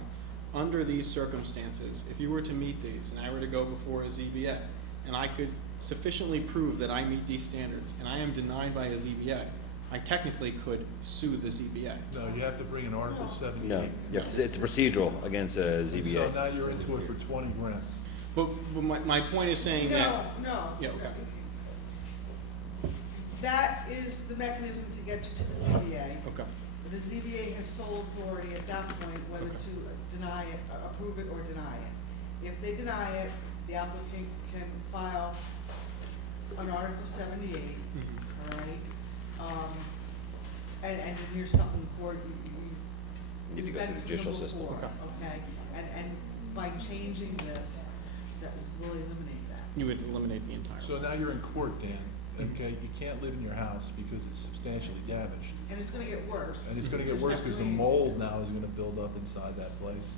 under these circumstances, if you were to meet these, and I were to go before a ZBA, and I could sufficiently prove that I meet these standards, and I am denied by a ZBA, I technically could sue the ZBA. No, you have to bring an Article 78. No, it's procedural against a So ZBA. now you're into it for 20 grand. But my point is saying that. No. Yeah, okay. That is the mechanism to get you to the ZBA. Okay. The ZBA has sole authority at that point whether to deny it, approve it or deny it. If they deny it, the applicant can file an Article 78, all right? And then here's something for Need to go through the judicial system. Okay, and by changing this, that was really eliminate that. You would eliminate the entire. So now you're in court, Dan. Okay, you can't live in your house because it's substantially damaged. And it's gonna get worse. And it's gonna get worse because the mold now is gonna build up inside that place.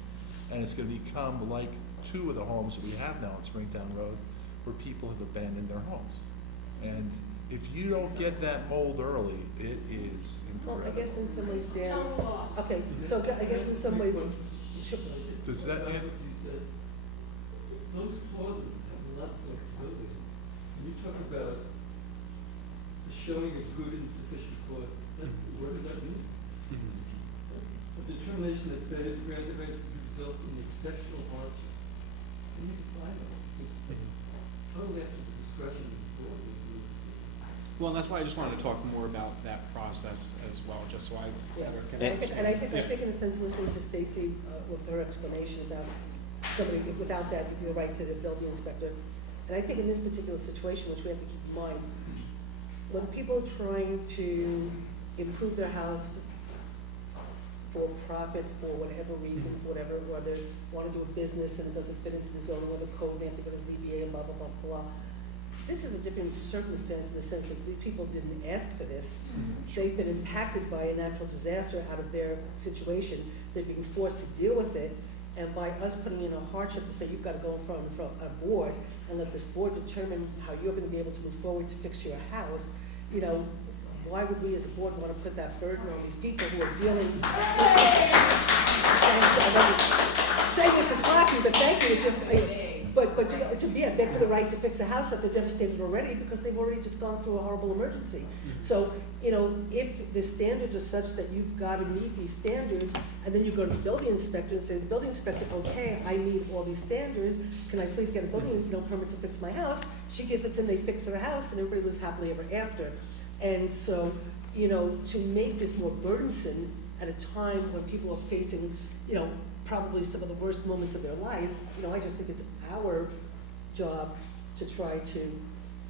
And it's gonna become like 2 of the homes that we have now on Springtown Road, where people have abandoned their homes. And if you don't get that mold early, it is Well, I incredible. guess in some ways, Dan, okay, so I guess in some ways, sure. Does that answer? You said, those clauses have a lot of flexibility. When you talk about the showing of good and sufficient cause, what does that mean? A determination that granted right would result in exceptional hardship. Can you define those? It's totally up to the discretion of the board. Well, that's why I just wanted to talk more about that process as well, just so I Yeah, have a and I connection. think in a sense, listening to Stacy with her explanation about somebody, without that, you're right to the building inspector. And I think in this particular situation, which we have to keep in mind, when people are trying to improve their house for profit, for whatever reason, for whatever, or they want to do a business and it doesn't fit into the zoning or the code, they have to go to ZBA and blah, blah, blah, blah. This is a different circumstance in the sense that these people didn't ask for this. They've been impacted by a natural disaster out of their situation. They're being forced to deal with it. And by us putting in a hardship to say you've got to go in front of a board and let this board determine how you're going to be able to move forward to fix your house, you know, why would we as a board want to put that burden on these people who are dealing with saying it for talking, but thank you, it's just, but to be a beg for the right to fix a house that they're devastated already because they've already just gone through a horrible emergency. So, you know, if the standards are such that you've got to meet these standards, and then you go to the building inspector and say, the building inspector, okay, I meet all these standards, can I please get a building permit to fix my house? She gives it to them, they fix her house, and everybody lives happily ever after. And so, you know, to make this more burdensome at a time when people are facing, you know, probably some of the worst moments of their life, you know, I just think it's our job to try to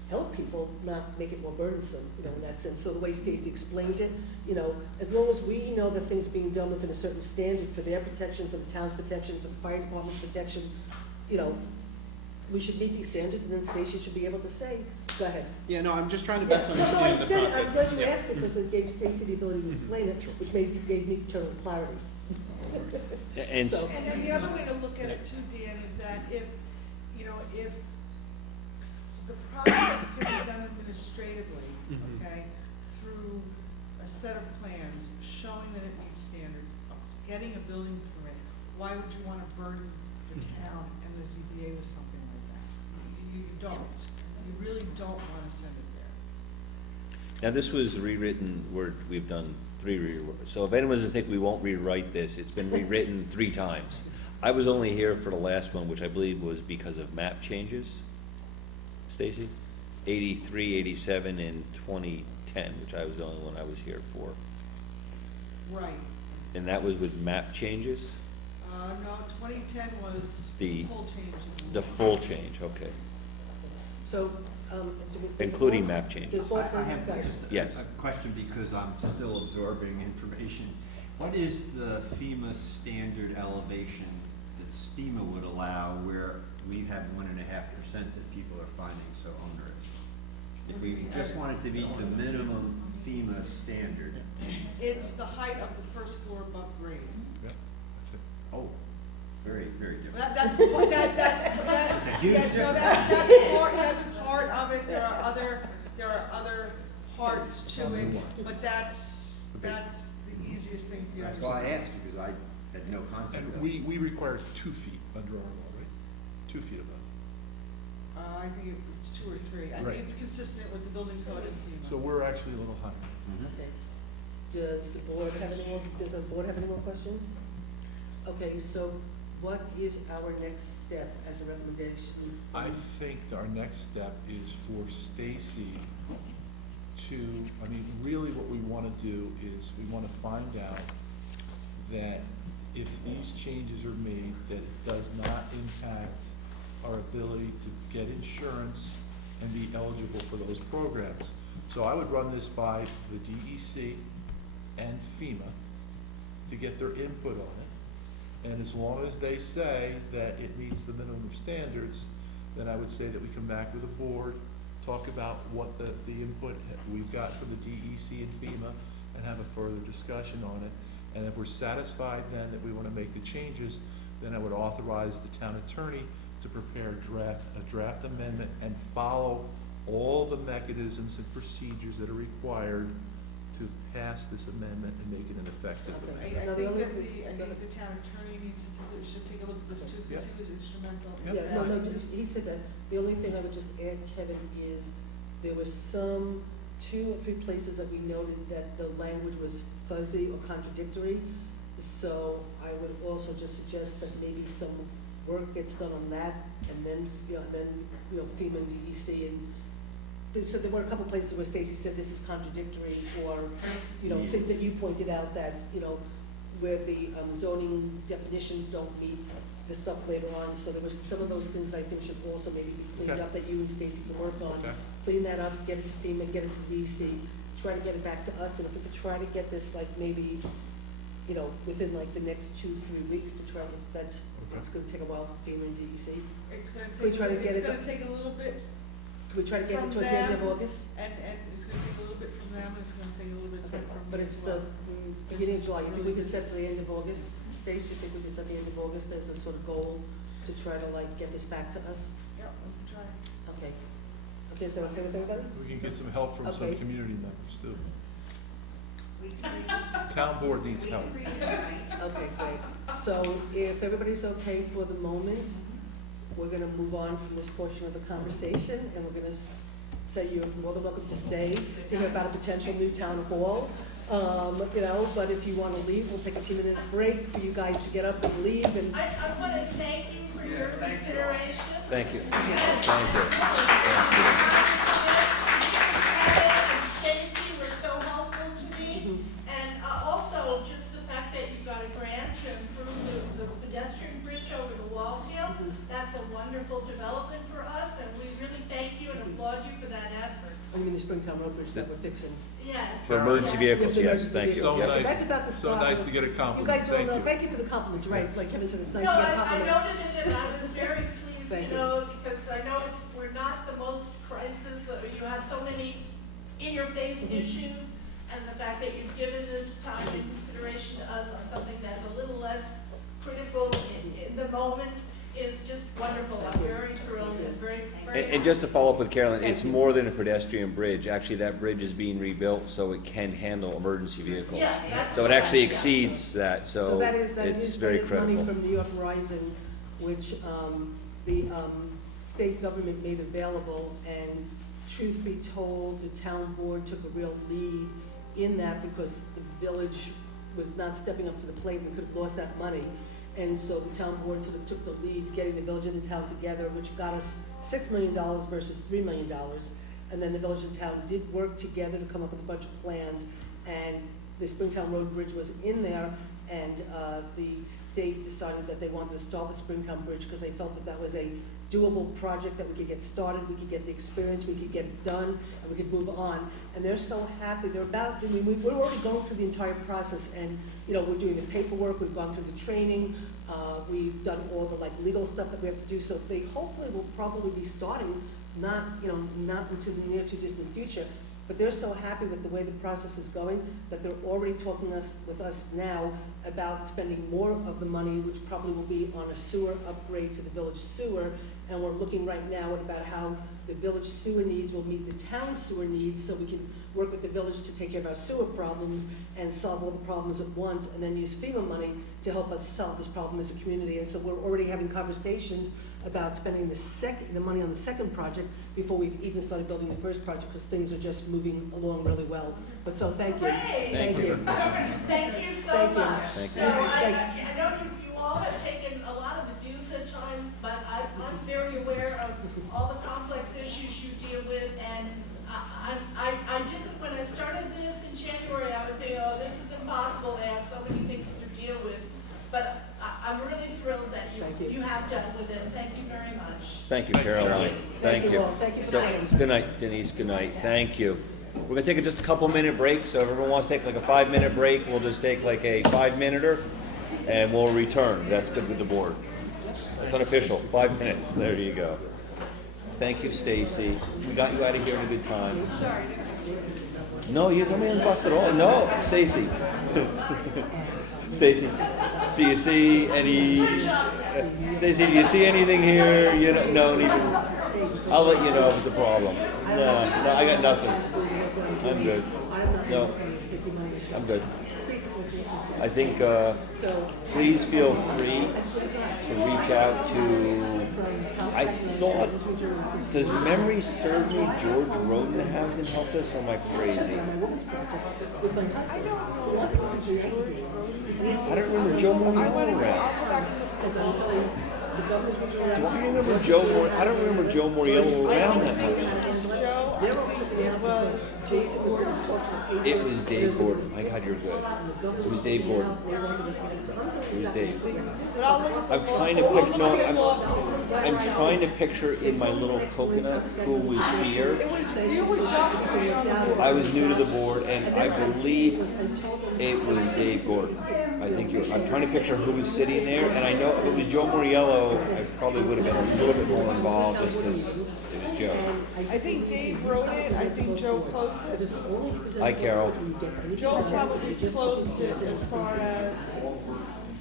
help people, not make it more burdensome, you know, in that sense. So the way Stacy explained it, you know, as long as we know that things being done within a certain standard for their protection, for the town's protection, for the fire department's protection, you know, we should meet these standards, and then Stacy should be able to say, go ahead. Yeah, no, I'm just trying to best Yeah, no, understand I the said it. process. I'm glad you Yeah. asked it, because it gave Stacy the ability to explain it, which gave me total clarity. And So- And then the other way to look at it too, Dan, is that if, you know, if the process can be done administratively, okay, through a set of plans showing that it meets standards, getting a building permit, why would you wanna burden the town and the ZBA with something like that? You don't. You really don't wanna send it there. now this was rewritten, we've done 3 rewrites. So if anyone doesn't think we won't rewrite this, it's been rewritten 3 times. I was only here for the last one, which I believe was because of map changes. Stacy? 83, 87, and 2010, which I was the only one I was here for. Right. And that was with map changes? No, 2010 was The- full change. The full change, okay. So, Including map changes. Does both I have go ahead. just Yes. a question because I'm still absorbing information. What is the FEMA standard elevation that FEMA would allow where we have 1.5% that people are finding so onerous? If we just wanted to meet the minimum FEMA standard, It's the height of the first floor above grade. Yep, that's it. oh, very, very different. That's It's a huge yeah, no, difference. that's part of it, there are other parts to it, but that's the easiest thing for you to That's why I understand. asked, because I had no concept And of it. we require 2 feet under our law, right? 2 feet above. I think it's 2 or 3, I Right. think it's consistent with the building code and FEMA. So we're actually a little higher. Mhm. Okay. Does the board have any more, does the board have any more questions? Okay, so what is our next step as a recommendation? I think our next step is for Stacy to, I mean, really what we wanna do is we wanna find out that if these changes are made, that it does not impact our ability to get insurance and be eligible for those programs. So I would run this by the DEC and FEMA to get their input on it. And as long as they say that it meets the minimum standards, then I would say that we come back with a board, talk about what the input we've got from the DEC and FEMA, and have a further discussion on it. And if we're satisfied then that we want to make the changes, then I would authorize the town attorney to prepare a draft amendment and follow all the mechanisms and procedures that are required to pass this amendment and make it an effective Okay. amendment. Now, the only thing- I think the town attorney needs to, should take a look at this too, because he was instrumental. in Yeah, no, that. he said that. The only thing I would just add, Kevin, is there was some 2 or 3 places that we noted that the language was fuzzy or contradictory. So I would also just suggest that maybe some work gets done on that, and then, FEMA and DEC, and so there were a couple places where Stacy said this is contradictory, or, things that you pointed out that, where the zoning definitions don't meet the stuff later on. So there was some of those things that I think should also maybe be cleaned Okay. up, that you and Stacy can work on. Okay. Clean that up, get it to FEMA, get it to DEC, try to get it back to us, and if we could try to get this, like, maybe, within like the next 2-3 weeks, to try, if that's, it's gonna take a while for FEMA and DEC. It's gonna We take, try to get it's it- gonna take a little bit, Could we try to get it From towards the end of them, August? and it's gonna take a little bit from them, and it's gonna take a little bit Okay, from but me it's as well. beginning of July, you think we Really, could set for the this end of is- August? Stace, you think we could set the end of August as a sort of goal to try to like get this back to us? Yeah, we can try. Okay. Okay, is that okay with everybody? We can get some help from some Okay. community members too. We can Town board needs help. read it, right? Okay, great. So if everybody's okay for the moment, we're gonna move on from this portion of the conversation, and we're gonna say you're more than welcome to stay to hear about a potential new town hall. But if you wanna leave, we'll take a 2-minute break for you guys to get up and leave, and I want to thank you for your consideration. Thank you. Thank you. Kevin and Stacy were so helpful to me. And also, just the fact that you got a grant to improve the Springtown Road Bridge that we're fixing. Yeah. For emergency vehicles, With the yes, emergency thank you. vehicles. So Yep. nice. That's about to So start. nice to get a compliment. You guys all Thank know, you. thank you for the compliment, right, like Kevin said, it's nice No, to get a I compliment. noted it, and I was very pleased, Thank you you. know, because I know we're not the most crisis, you have so many in-your-face issues, and the fact that you've given this time and consideration to us on something that's a little less critical in the moment is just wonderful. I'm very thrilled and very, very And just to follow up with Carolyn, Thank it's you. more than a pedestrian bridge. Actually, that bridge is being rebuilt so it can handle emergency vehicles. Yeah, that's So it what actually I- exceeds that, so that it's is very money critical. from New York Horizon, which the state government made available, and truth be told, the town board took a real lead in that because the village was not stepping up to the plate, we could have lost that money. And so the town board sort of took the lead, getting the village and the town together, which got us $6 million versus $3 million. And then the village and town did work together to come up with a bunch of plans, and the Springtown Road Bridge was in there, and the state decided that they wanted to start with Springtown Bridge because they felt that that was a doable project, that we could get started, we could get the experience, we could get it done, and we could move on. And they're so happy. They're about, I mean, we're already going through the entire process, and, you know, we're doing the paperwork, we've gone through the training, we've done all the, like, legal stuff that we have to do, so they hopefully will probably be starting, not, you know, not into the near too distant future, but they're so happy with the way the process is going that they're already talking with us now about spending more of the money, which probably will be on a sewer upgrade to the village sewer. And we're looking right now at about how the village sewer needs will meet the town sewer needs, so we can work with the village to take care of our sewer problems and solve all the problems at once, and then use FEMA money to help us solve this problem as a community. And so we're already having conversations about spending the money on the second project before we've even started building the first project, because things are just moving along really well. But so thank you. Hooray! Thank you. Thank you so Thank you. much. Thank you. No, Thanks. I know you all have taken a lot of abuse at times, but I'm very aware of all the complex issues you deal with, and I didn't, when I started this in January, I was saying, oh, this is impossible, they have so many things to deal with. But I'm really thrilled that Thank you. you have dealt with it. Thank you very much. Thank you, Caroline. Thank Thank you you. all. Thank you for So, coming. good night, Denise, good night. Thank you. We're gonna take just a couple minute break, so if everyone wants to take like a 5-minute break, we'll just take like a 5-minuter, and we'll return. That's good with the board. It's unofficial, 5 minutes. There you go. Thank you, Stacy. We got you out of here in a good time. Sorry. No, you don't mean to bust at all. No, Stacy. Stacy, do you see any? Stacy, do you see anything here? You don't know anything? I'll let you know if it's a problem. No, I got nothing. I'm good. No, I'm good. I think, please feel free to reach out to, I thought, does memory serve me George Rodenhausen helped us, or am I crazy? I don't remember Joe Moriello around. Do I remember Joe Moriello? I don't remember Joe Moriello around that much. It was Dave Gordon. My God, you're good. It was Dave Gordon. It was Dave. I'm trying to picture. No, I'm trying to picture in my little coconut who was here. You were just here on the board. I was new to the board, and I believe it was Dave Gordon. I think you're. I'm trying to picture who was sitting there, and I know if it was Joe Moriello, I probably would have been a little bit more involved just because it was Joe. I think Dave wrote it, I think Joe closed it. Hi, Carol. Joe probably closed it as far as,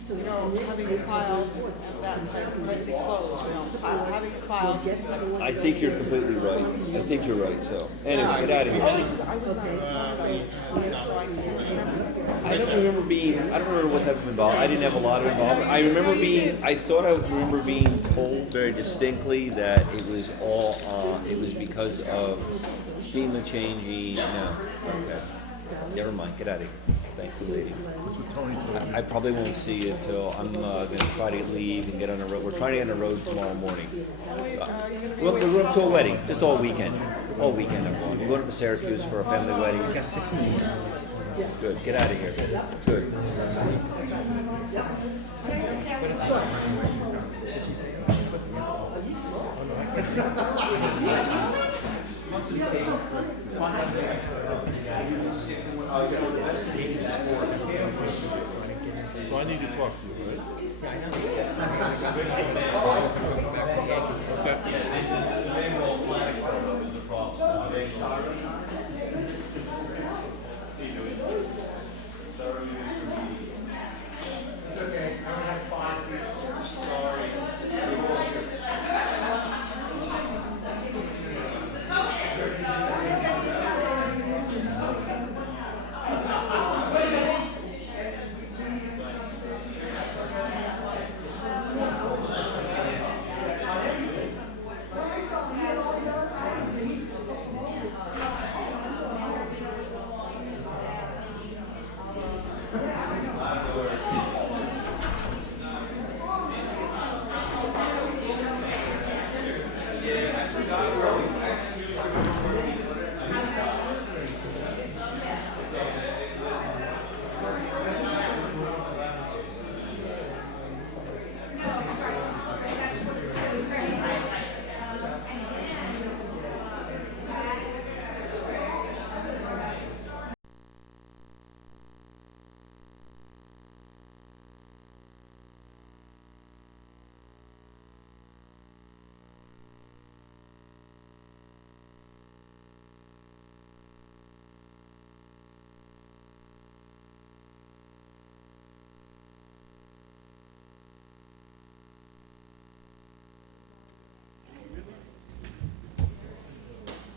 you know, having it filed at that time, when I say closed, you know, having it filed. I think you're completely right. I think you're right. So anyway, get out of Only here. because I was not involved at the time, so I can't remember. I don't remember being. I don't remember what type of involvement. I didn't have a lot of involvement. I remember being. I thought I remember being told very distinctly that it was all. It was because of FEMA changing. No. Okay. Never mind. Get out of here. Thank you, lady. That's what Tony told me. I probably won't see you till I'm going to try to leave and get on the road. We're trying to get on the road tomorrow morning. We're going up to a wedding, just all weekend. All weekend I'm going. We're going up to Syracuse for a family wedding. We've got 6 minutes. Good. Get out of here. Good. So I need to talk to you, right?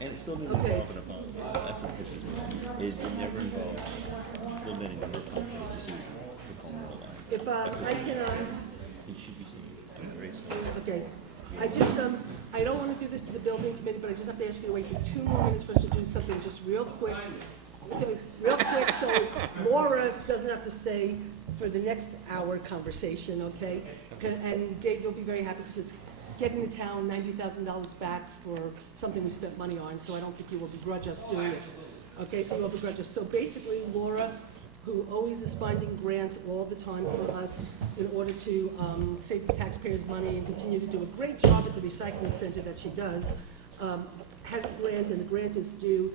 And it still doesn't Okay. involve an opponent. That's what pisses me off, is it never involves limiting your company's decision to call it a line. If, I can, He should be seen doing great stuff. okay, I just, I don't wanna do this to the building committee, but I just have to ask you to wait for 2 more minutes for us to do something just real quick. Real quick, so Maura doesn't have to stay for the next hour conversation, okay? And Dave, you'll be very happy, because it's getting the town $90,000 back for something we spent money on, so I don't think you will begrudge us doing this. Okay, so you will begrudge us. So basically, Laura, who always is finding grants all the time for us in order to save the taxpayers' money and continue to do a great job at the recycling center that she does, has a grant, and the grant is due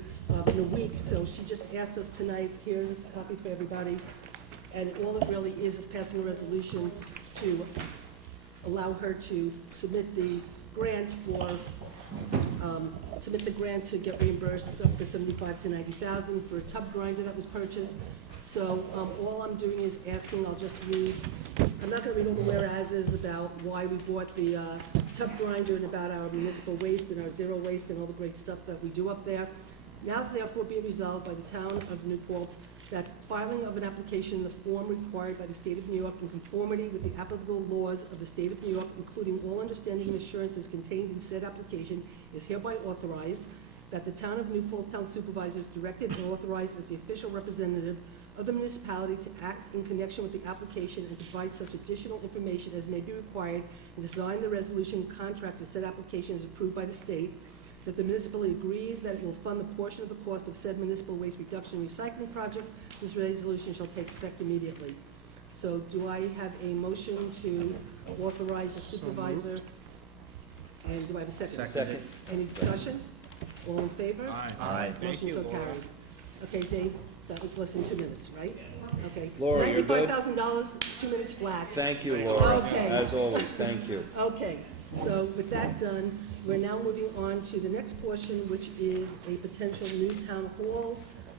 in a week, so she just asked us tonight, here, it's a copy for everybody, and all it really is passing a resolution to allow her to submit the grant for, to get reimbursed up to $75,000 to $90,000 for a tub grinder that was purchased. So all I'm doing is asking, I'll just read, I'm not gonna read all the whereases about why we bought the tub grinder and about our municipal waste and our zero waste and all the great stuff that we do up there. Now therefore be resolved by the town of New Paltz that filing of an application in the form required by the state of New York in conformity with the applicable laws of the state of New York, including all understanding and assurances contained in said application, is hereby authorized, that the town of New Paltz Town Supervisor is directed and authorized as the official representative of the municipality to act in connection with the application and to provide such additional information as may be required and to sign the resolution contract of said application is approved by the state, that the municipality agrees that it will fund the portion of the cost of said municipal waste reduction and recycling project. This resolution shall take effect immediately. So do I have a motion to authorize the supervisor? And do I have a second? Second. Any discussion? All in favor? Aye. Motion so carried. Okay, Dave, that was less than 2 minutes, right? Okay. Laura, you're good? $95,000, 2 minutes flat. Thank you, Laura. Okay. As always, thank you. Okay, so with that done, we're now moving on to the next portion, which is a potential new town hall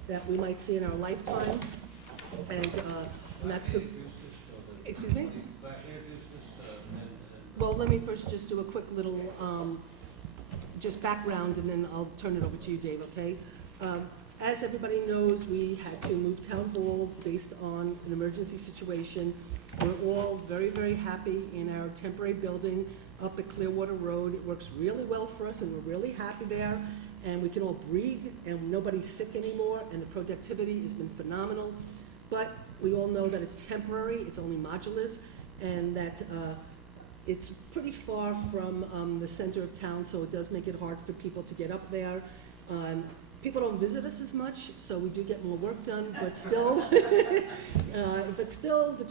that we might see in our lifetime. And that's the, excuse me? Well, let me first just do a quick little, just background, and then I'll turn it over to you, Dave, okay? As everybody knows, we had to move town hall based on an emergency situation. We're all very, very happy in our temporary building up at Clearwater Road. It works really well for us, and we're really happy there. And we can all breathe, and nobody's sick anymore, and the productivity has been phenomenal. But we all know that it's temporary, it's only modulars, and that it's pretty far from the center of town, so it does make it hard for people to get up there. People don't visit us as much, so we do get more work done, but still, the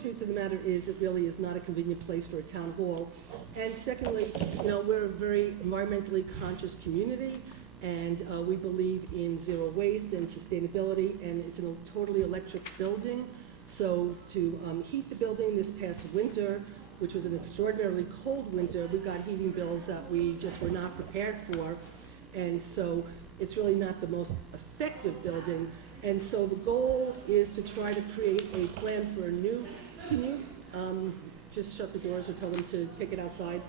truth of the matter is it really is not a convenient place for a town hall. And secondly, you know, we're a very environmentally conscious community, And we believe in zero waste and sustainability, and it's a totally electric building. So to heat the building this past winter, which was an extraordinarily cold winter, we got heating bills that we just were not prepared for. And so it's really not the most effective building. And so the goal is to try to create a plan for a new, can you just shut the doors or tell them to take it outside?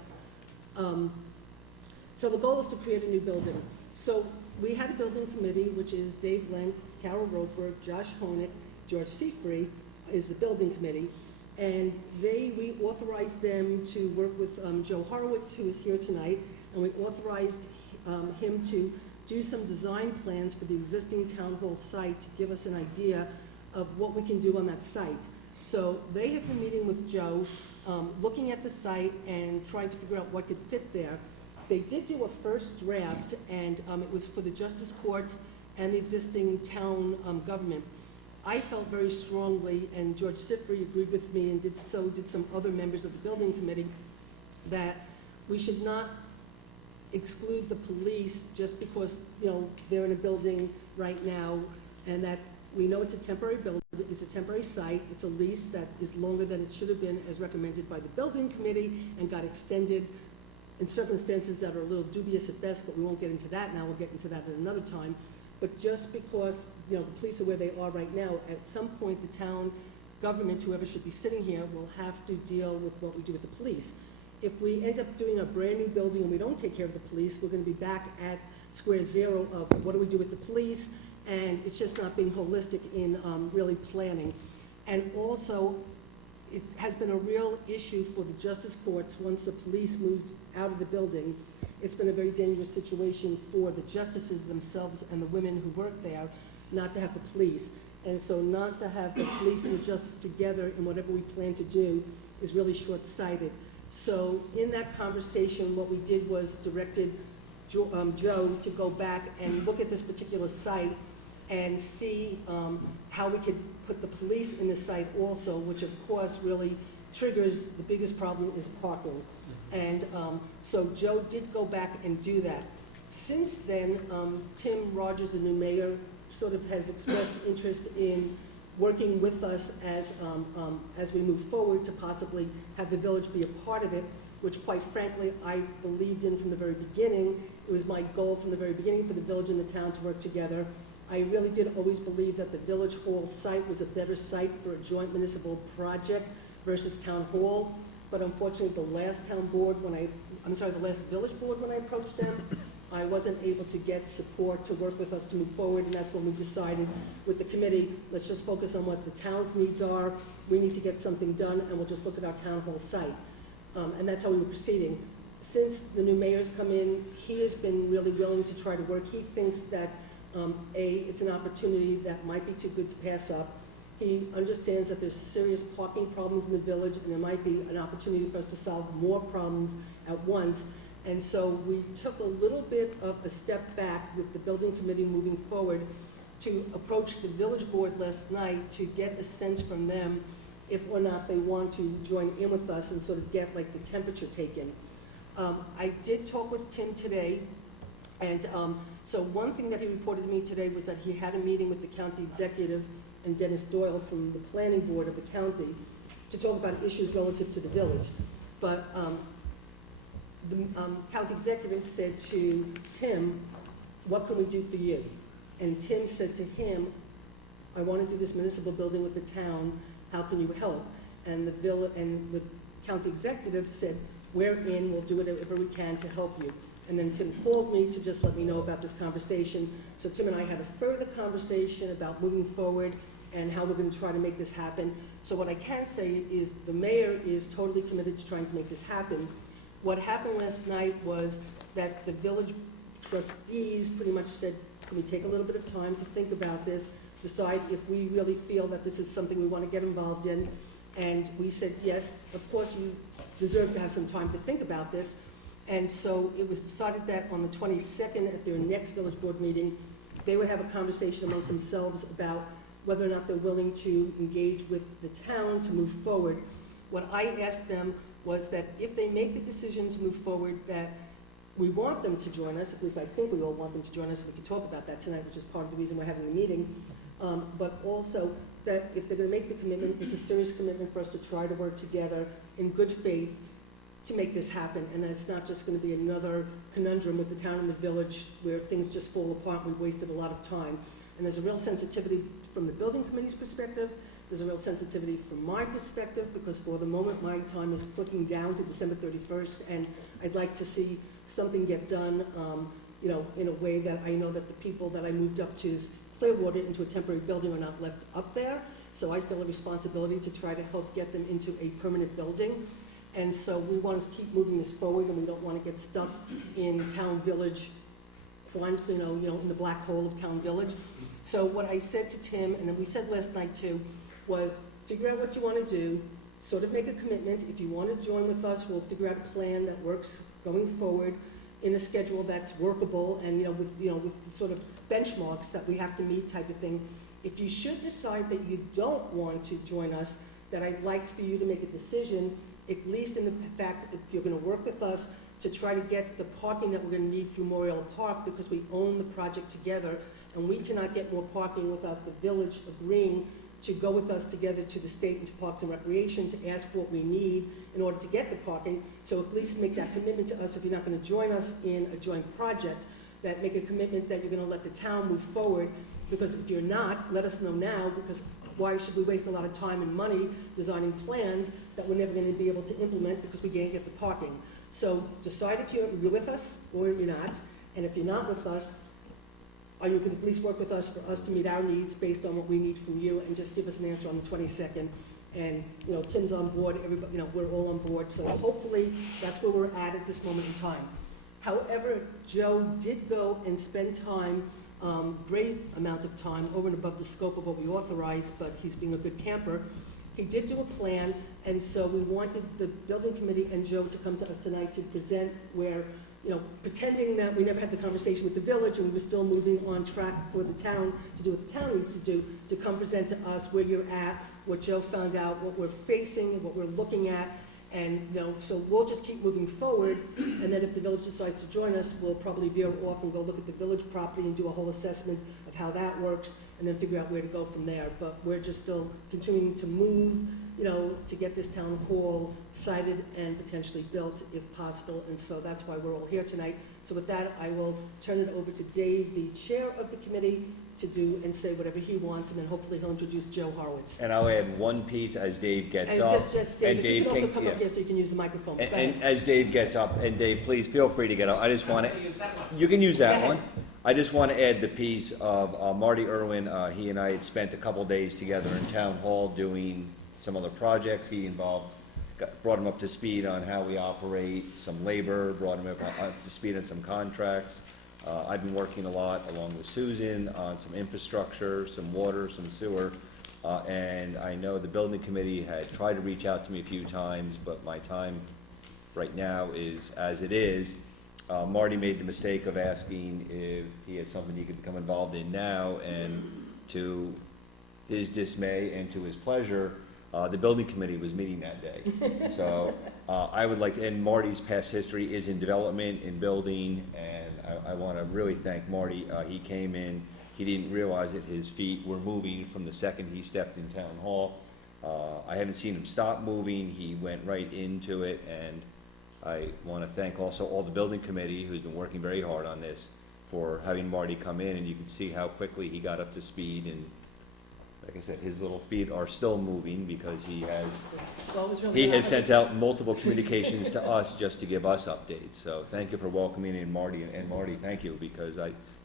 So the goal is to create a new building. So we had a building committee, which is Dave Lent, Carol Roper, Josh Honig, George Seafree is the building committee. And we authorized them to work with Joe Horowitz, who is here tonight, and we authorized him to do some design plans for the existing town hall site to give us an idea of what we can do on that site. So they have been meeting with Joe, looking at the site and trying to figure out what could fit there. They did do a first draft, and it was for the justice courts and the existing town government. I felt very strongly, and George Seafree agreed with me, and did some other members of the building committee, that we should not exclude the police just because, they're in a building right now, and that we know it's a temporary building, it's a temporary site, it's a lease that is longer than it should have been as recommended by the building committee and got extended in circumstances that are a little dubious at best, but we won't get into that now, we'll get into that at another time. But just because, the police are where they are right now, at some point the town government, whoever should be sitting here, will have to deal with what we do with the police. If we end up doing a brand new building and we don't take care of the police, we're gonna be back at square zero of what do we do with the police, and it's just not being holistic in really planning. And also, it has been a real issue for the justice courts once the police moved out of the building. It's been a very dangerous situation for the justices themselves and the women who work there not to have the police. And so not to have the police and the justice together in whatever we plan to do is really short-sighted. So in that conversation, what we did was directed Joe to go back and look at this particular site and see how we could put the police in the site also, which of course really triggers, the biggest problem is parking. And so Joe did go back and do that. Since then, Tim Rogers, the new mayor, sort of has expressed interest in working with us as we move forward to possibly have the village be a part of it, which quite frankly, I believed in from the very beginning. It was my goal from the very beginning for the village and the town to work together. I really did always believe that the village hall site was a better site for a joint municipal project versus town hall. But unfortunately, the last town board, the last village board, when I approached them, I wasn't able to get support to work with us to move forward, and that's when we decided with the committee, let's just focus on what the town's needs are. We need to get something done, and we'll just look at our town hall site. And that's how we were proceeding. Since the new mayor's come in, he has been really willing to try to work. He thinks that, it's an opportunity that might be too good to pass up. He understands that there's serious parking problems in the village, and there might be an opportunity for us to solve more problems at once. And so we took a little bit of a step back with the building committee moving forward to approach the village board last night to get a sense from them if or not they want to join in with us and sort of get like the temperature taken. I did talk with Tim today, and so one thing that he reported to me today was that he had a meeting with the county executive and Dennis Doyle from the planning board of the county to talk about issues relative to the village. But the county executive said to Tim, what can we do for you? And Tim said to him, I want to do this municipal building with the town, how can you help? And the county executive said, we're in, we'll do whatever we can to help you. And then Tim called me to just let me know about this conversation. So Tim and I had a further conversation about moving forward and how we're going to try to make this happen. So what I can say is the mayor is totally committed to trying to make this happen. What happened last night was that the village trustees pretty much said, can we take a little bit of time to think about this, decide if we really feel that this is something we want to get involved in. And we said, yes, of course you deserve to have some time to think about this. And so it was decided that on the 22nd at their next village board meeting, they would have a conversation amongst themselves about whether or not they're willing to engage with the town to move forward. What I asked them was that if they make the decision to move forward, that we want them to join us, at least I think we all want them to join us, we can talk about that tonight, which is part of the reason we're having the meeting. But also, that if they're gonna make the commitment, it's a serious commitment for us to try to work together in good faith to make this happen, and that it's not just gonna be another conundrum with the town and the village where things just fall apart, we've wasted a lot of time. And there's a real sensitivity from the building committee's perspective, there's a real sensitivity from my perspective, because for the moment, my time is clicking down to December 31st, and I'd like to see something get done, you know, in a way that I know that the people that I moved up to Clearwater into a temporary building are not left up there. So I feel a responsibility to try to help get them into a permanent building. And so we want to keep moving this forward, and we don't want to get stuck in town village, you know, in the black hole of town village. So what I said to Tim, and then we said last night too, was figure out what you want to do, sort of make a commitment. If you want to join with us, we'll figure out a plan that works going forward in a schedule that's workable and, with sort of benchmarks that we have to meet type of thing. If you should decide that you don't want to join us, then I'd like for you to make a decision, at least in the fact that you're going to work with us to try to get the parking that we're going to need for Memorial Park, because we own the project together, and we cannot get more parking without the village agreeing to go with us together to the state and to Parks and Recreation to ask for what we need in order to get the parking. So at least make that commitment to us if you're not going to join us in a joint project, that make a commitment that you're going to let the town move forward, because if you're not, let us know now, because why should we waste a lot of time and money designing plans that we're never going to be able to implement because we can't get the parking? So decide if you're with us or you're not, and if you're not with us, or you can at least work with us for us to meet our needs based on what we need from you, and just give us an answer on the 22nd. And, Tim's on board, everybody, we're all on board, so hopefully that's where we're at this moment in time. However, Joe did go and spend time, great amount of time, over and above the scope of what we authorized, but he's being a good camper. He did do a plan, and so we wanted the building committee and Joe to come to us tonight to present where, pretending that we never had the conversation with the village and we were still moving on track for the town to do what the town needs to do, to come present to us where you're at, what Joe found out, what we're facing, and what we're looking at. And, so we'll just keep moving forward, and then if the village decides to join us, we'll probably veer off and go look at the village property and do a whole assessment of how that works, and then figure out where to go from there. But we're just still continuing to move, to get this town hall sited and potentially built if possible, and so that's why we're all here tonight. So with that, I will turn it over to Dave, the chair of the committee, to do and say whatever he wants, and then hopefully he'll introduce Joe Horowitz. And I'll add one piece as Dave gets And up. just Dave, if you can also come up here so you can use the microphone. Go ahead. And as Dave gets up, and Dave, please feel free to get up. I just want to, you can use that one. I just want to add the piece of Marty Irwin. He and I had spent a couple days together in Town Hall doing some other projects. He brought him up to speed on how we operate, some labor, brought him up to speed on some contracts. I've been working a lot along with Susan on some infrastructure, some water, some sewer, and I know the building committee had tried to reach out to me a few times, but my time right now is as it is. Marty made the mistake of asking if he had something he could become involved in now, and to his dismay and to his pleasure, the building committee was meeting that day. So I would like to, and Marty's past history is in development, in building, and I want to really thank Marty. He came in, he didn't realize that his feet were moving from the second he stepped in Town Hall. I haven't seen him stop moving. He went right into it, and I want to thank also all the building committee who's been working very hard on this for having Marty come in, and you can see how quickly he got up to speed, and like I said, his little feet are still moving because he has sent out multiple communications to us just to give us updates. So thank you for welcoming in Marty, and Marty, thank you, because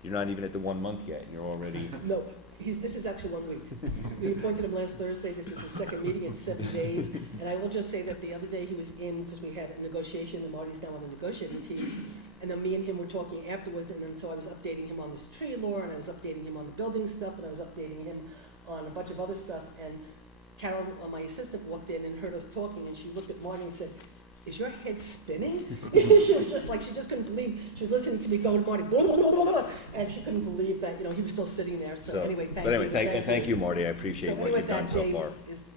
you're not even at the 1 month yet, and you're already. No, this is actually 1 week. We appointed him last Thursday. This is his second meeting in 7 days. And I will just say that the other day he was in, because we had a negotiation, and Marty's now on the negotiating team. And then me and him were talking afterwards, and then so I was updating him on this tree law, and I was updating him on the building stuff, and I was updating him on a bunch of other stuff. And Carol, my assistant, walked in and heard us talking, and she looked at Marty and said, "Is your head spinning?" She was just like, she just couldn't believe, she was listening to me going, Marty, blah, blah, blah, blah, blah, and she couldn't believe that, he was still sitting there. So anyway, thank you, Marty. I appreciate what you've done so far.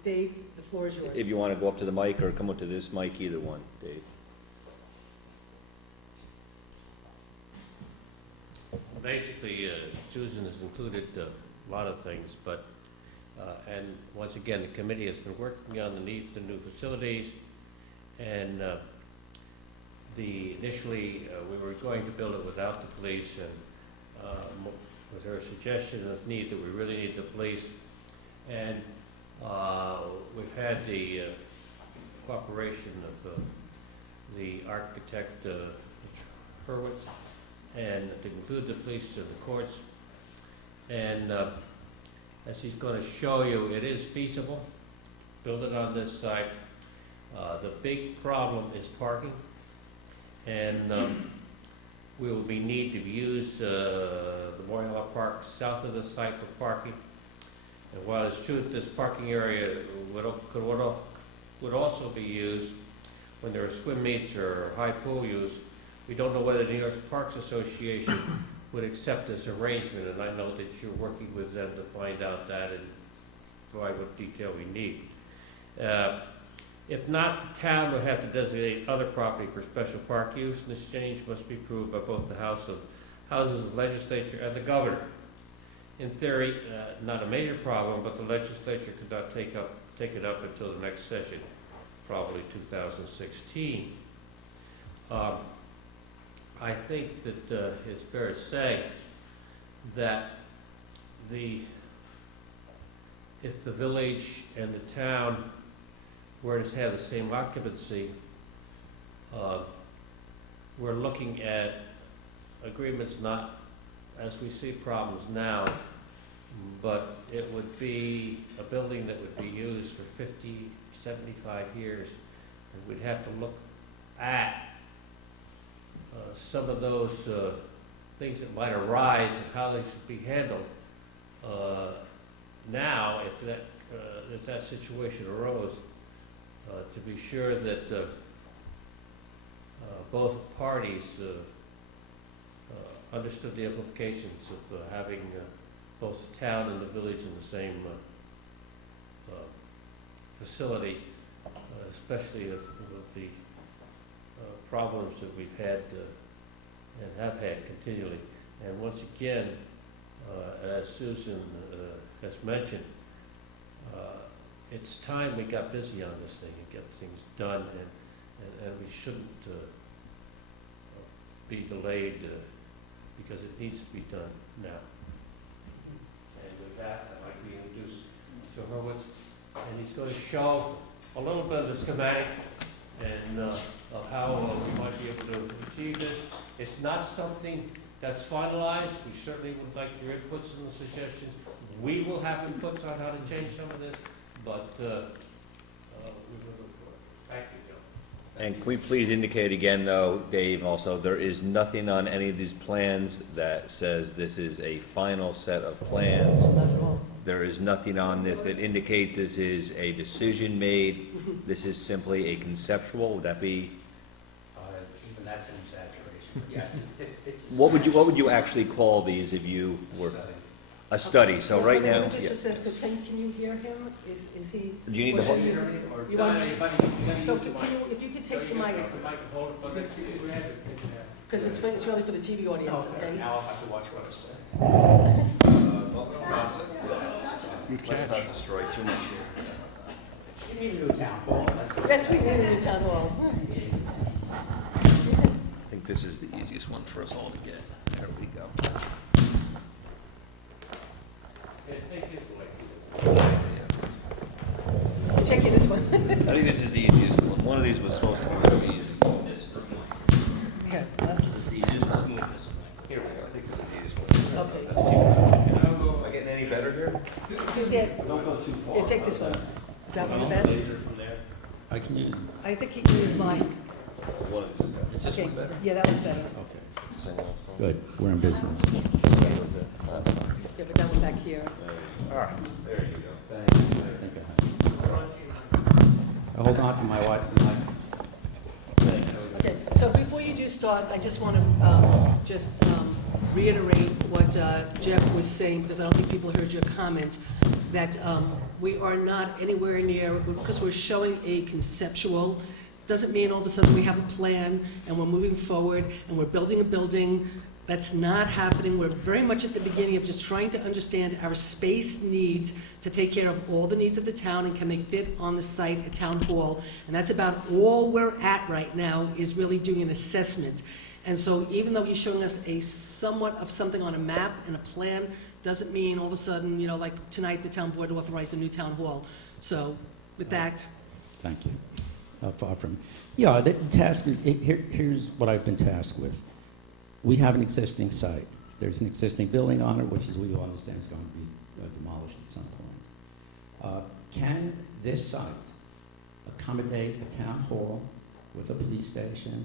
Dave, the floor is yours. If you want to go up to the mic or come up to this mic, either one, Dave. basically, Susan has included a lot of things, but, and once again, the committee has been working on the need for the new facilities, and initially, we were going to build it without the police, and with her suggestion of need that we really need the police, and we've had the cooperation of the architect, Hurwitz, and to include the police and the courts. And as he's going to show you, it is feasible. Build it on this site. The big problem is parking, and we will need to use the Memorial Park south of the site for parking. And while it's true that this parking area would also be used when there are swim meets or high pool use, we don't know whether the New York Parks Association would accept this arrangement, and I know that you're working with them to find out that and provide what detail we need. If not, the town would have to designate other property for special park use, and this change must be approved by both the Houses of Legislature and the Governor. In theory, not a major problem, but the legislature could not take it up until the next session, probably 2016. I think that it's fair to say that if the village and the town were to have the same occupancy, we're looking at agreements not as we see problems now, but it would be a building that would be used for 50, 75 years, and we'd have to look at some of those things that might arise and how they should be handled now if that situation arose, to be sure that both parties understood the implications of having both the town and the village in the same facility, especially with the problems that we've had and have had continually. And once again, as Susan has mentioned, it's time we got busy on this thing and get things done, and we shouldn't be delayed because it needs to be done now. And with that, I'd like to introduce Joe Hurwitz, and he's going to show a little bit of the schematic and of how we might be able to achieve this. It's not something that's finalized. We certainly would like your inputs and suggestions. We will have inputs on how to change some of this, but we will look for it. Thank you, Joe. And can we please indicate again, though, Dave, also, there is nothing on any of these plans that says this is a final set of plans. Not at all. There is nothing on this that indicates this is a decision made. This is simply a conceptual. Would that be? Even that's an exaggeration. Yes, it's. What would you actually call these if you were? A study. So right now, Just says, can you hear him? Is he? Do you need to hold? You want so if you could take the mic, because it's really for the TV audience, okay? Now I'll have to watch what I say. Let's not destroy too much here. You need a new town hall. Yes, we need a new town hall. I think this is the easiest one for us all to get. There we go. I'm taking this one. I think this is the easiest one. One of these was supposed to be this for me. Yeah. This is the easiest one. Smoothness. Here we go. I think this is the easiest one. Okay. Am I getting any better here? You did. Don't go too far. Yeah, take this one. Is that one the best? From there. I can use. I think he can use mine. One of these is Is this Okay. one better? Yeah, that one's better. Okay. Does anyone else want? Good, we're in business. Yeah, but that one back here. All right. There you go. I think I hold on to my wife. Okay, so before you do start, I just want to reiterate what Jeff was saying, because I don't think people heard your comment, that we are not anywhere near, because we're showing a conceptual, doesn't mean all of a sudden we have a plan and we're moving forward and we're building a building That's not happening. We're very much at the beginning of just trying to understand our space needs to take care of all the needs of the town, and can they fit on the site at Town Hall. And that's about all we're at right now, is really doing an assessment. And so even though he's showing us a somewhat of something on a map and a plan, doesn't mean all of a sudden, like tonight, the town board authorized a new town hall. So with that, Thank you. Far from. Yeah, the task, here's what I've been tasked with. We have an existing site. There's an existing building on it, which, as we all understand, is going to be demolished at some point. Can this site accommodate a town hall with a police station,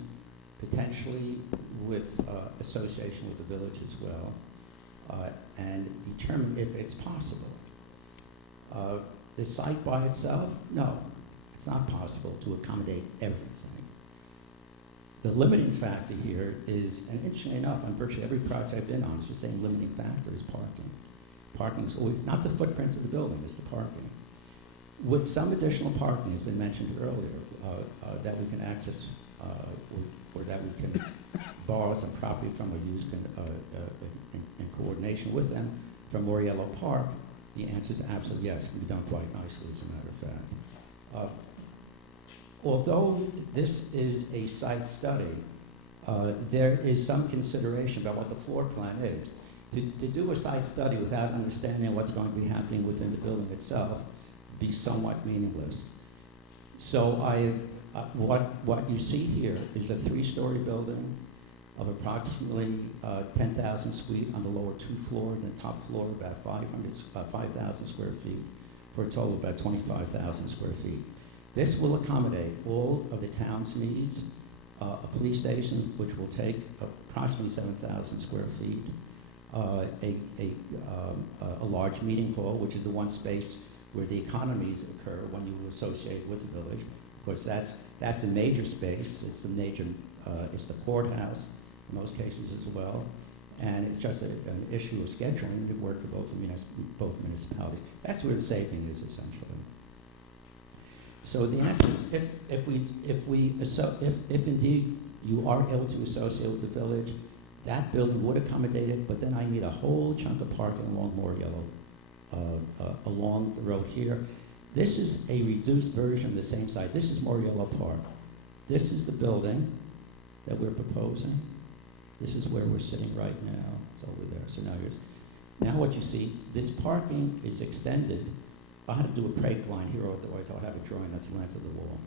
potentially with association with the village as well, and determine if it's possible? The site by itself, no, it's not possible to accommodate everything. The limiting factor here is, and interestingly enough, on virtually every project I've been on, it's the same limiting factor, is parking. Parking is always, not the footprint of the building, it's the parking. With some additional parking, as been mentioned earlier, that we can access, or that we can borrow some property from or use in coordination with them from Moriello Park, the answer is absolutely yes. It can be done quite nicely, as a matter of fact. Although this is a site study, there is some consideration about what the floor plan is. To do a site study without understanding what's going to be happening within the building itself would be somewhat meaningless. So what you see here is a 3-story building of approximately 10,000 feet on the lower 2 floors, and the top floor about 5,000 square feet, for a total of about 25,000 square feet. This will accommodate all of the town's needs, a police station, which will take approximately 7,000 square feet, a large meeting hall, which is the one space where the economies occur when you associate with the village. Of course, that's a major space. It's it's the courthouse in most cases as well, and it's just an issue of scheduling to work for both municipalities. That's where the saving is, essentially. So the answer is, if indeed you are able to associate with the village, that building would accommodate it, but then I need a whole chunk of parking along Moriello, along the road here. This is a reduced version of the same site. This is Moriello Park. This is the building that we're proposing. This is where we're sitting right now. It's over there. So now what you see, this parking is extended. I had to do a break line here, otherwise I'll have a drawing that's the length of the wall.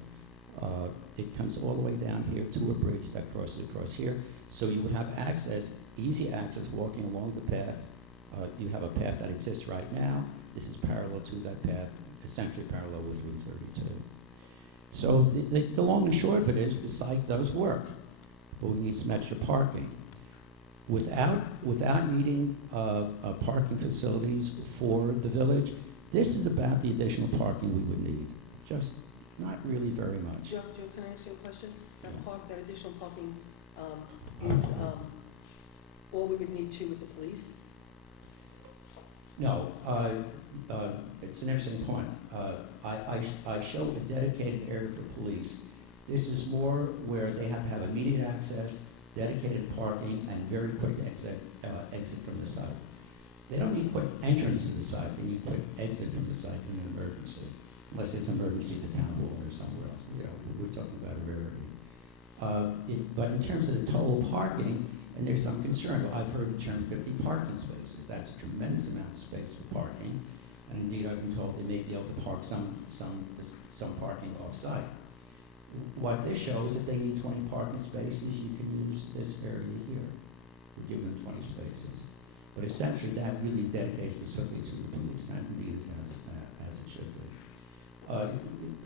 It comes all the way down here to a bridge that crosses across here. So you would have access, easy access, walking along the path. You have a path that exists right now. This is parallel to that path, essentially parallel with Route 32. So the long and short of it is the site does work, but we need some extra parking. Without needing parking facilities for the village, this is about the additional parking we would need. Just not really very much. Joe, can I ask you a question? That additional parking is all we would need to with the police? No, it's an interesting point. I show a dedicated area for police. This is more where they have to have immediate access, dedicated parking, and very quick exit from the site. They don't need quick entrance to the site, they need quick exit from the site in an emergency, unless it's an emergency to town hall or somewhere else. We're talking about a rarity. But in terms of the total parking, and there's some concern, I've heard the term 50 parking spaces. That's a tremendous amount of space for parking, and indeed I've been told they may be able to park some parking off-site. What this shows, if they need 20 parking spaces, you can use this area here. We're giving them 20 spaces. But essentially, that really is dedicated specifically to the police, and indeed is as it should be.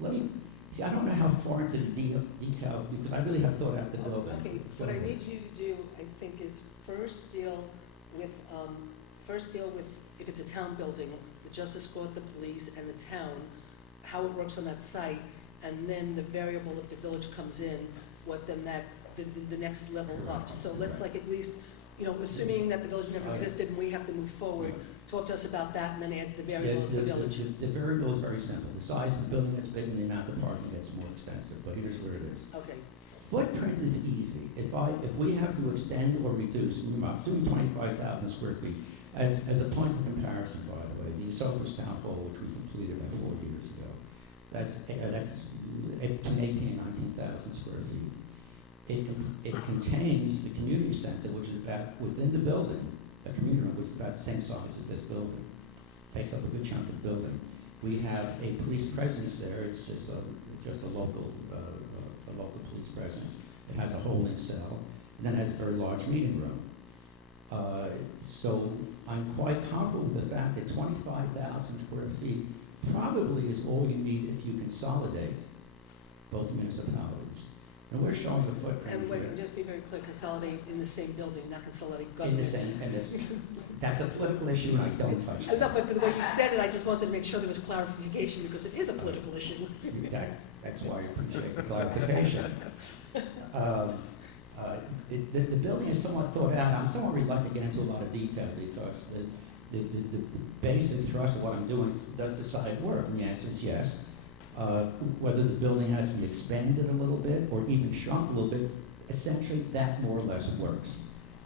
Let me see. I don't know how far into the detail, because I really have thought out the building. Okay, what I need you to do, I think, is first deal with if it's a town building, the justice court, the police, and the town, how it works on that site, and then the variable if the village comes in, what then the next level up. So let's at least, assuming that the village never existed and we have to move forward, talk to us about that and then add the variable of the village. The variable is very simple. The size of the building gets bigger and the amount of parking gets more extensive, but here's where it is. Okay. Footprint is easy. If if we have to extend or reduce, I'm doing 25,000 square feet, as a point of comparison, by the way, the Esopus Town Hall, which we completed about 4 years ago, that's between 18 and 19,000 square feet. It contains the community center, which is about, within the building, a community room, which is about the same size as this building. Takes up a good chunk of the building. We have a police presence there. It's just a local police presence. It has a holding cell, and then has a very large meeting room. So I'm quite comfortable with the fact that 25,000 square feet probably is all you need if you consolidate both municipalities. And we're showing the footprint And wait, here. just be very clear, consolidate in the same building, not consolidate In governments. the same, and this, that's a political issue, and I don't touch No, that. but for the way you said it, I just wanted to make sure there was clarification, because it is a political issue. That's why I appreciate the clarification. The building is somewhat thought out. I'm somewhat reluctant to get into a lot of detail because the basic thrust of what I'm doing is, does the site work? And the answer is yes. Whether the building has to be expanded a little bit or even shrunk a little bit, essentially that more or less works.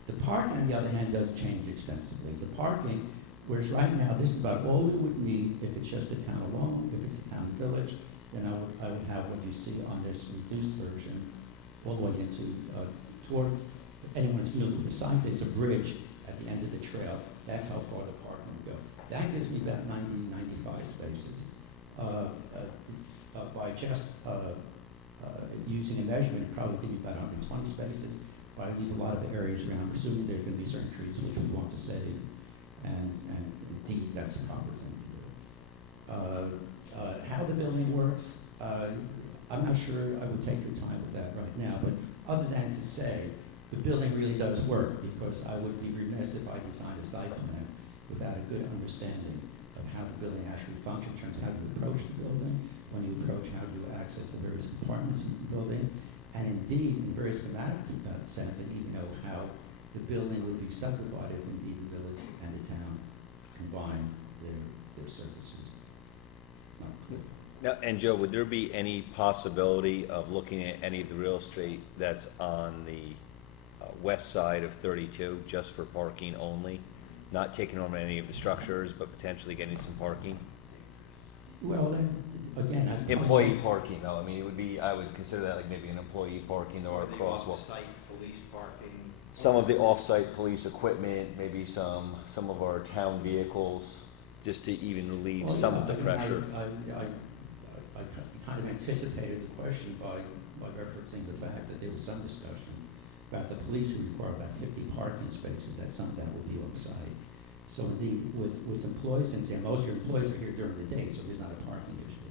The parking, on the other hand, does change extensively. The parking, whereas right now this is about all we would need if it's just a town alone, if it's a town village, then I would have what you see on this reduced version all the way into, toward, if anyone's familiar with the site, there's a bridge at the end of the trail. That's how far the parking would go. That gives me about 90, 95 spaces. By just using a measurement, it probably give you about 120 spaces. But I leave a lot of areas around, presuming there's going to be certain trees which we want to save, and indeed that's a proper thing to do. How the building works, I'm not sure I would take your time with that right now, but other than to say the building really does work, because I would be remiss if I designed a site plan without a good understanding of how the building actually functions, in terms of how you approach the building, when you approach how you access the various compartments in the building, and indeed, in very schematic sense, that you know how the building would be subdivided, indeed the village and the town combined their services. Now, and Joe, would there be any possibility of looking at any of the real estate that's on the west side of 32 just for parking only? Not taking on any of the structures, but potentially getting some parking? Well, then, again, as Employee parking, though. I mean, it would be, I would consider that like maybe an employee parking or a crosswalk. Off-site police parking. Some of the off-site police equipment, maybe some of our town vehicles, just to even relieve Well, some yeah, of the I mean, pressure. I kind of anticipated the question by referencing the fact that there was some discussion about the police who require about 50 parking spaces. That's something that will be on site. So indeed, with employees, since most of your employees are here during the day, so there's not a parking issue.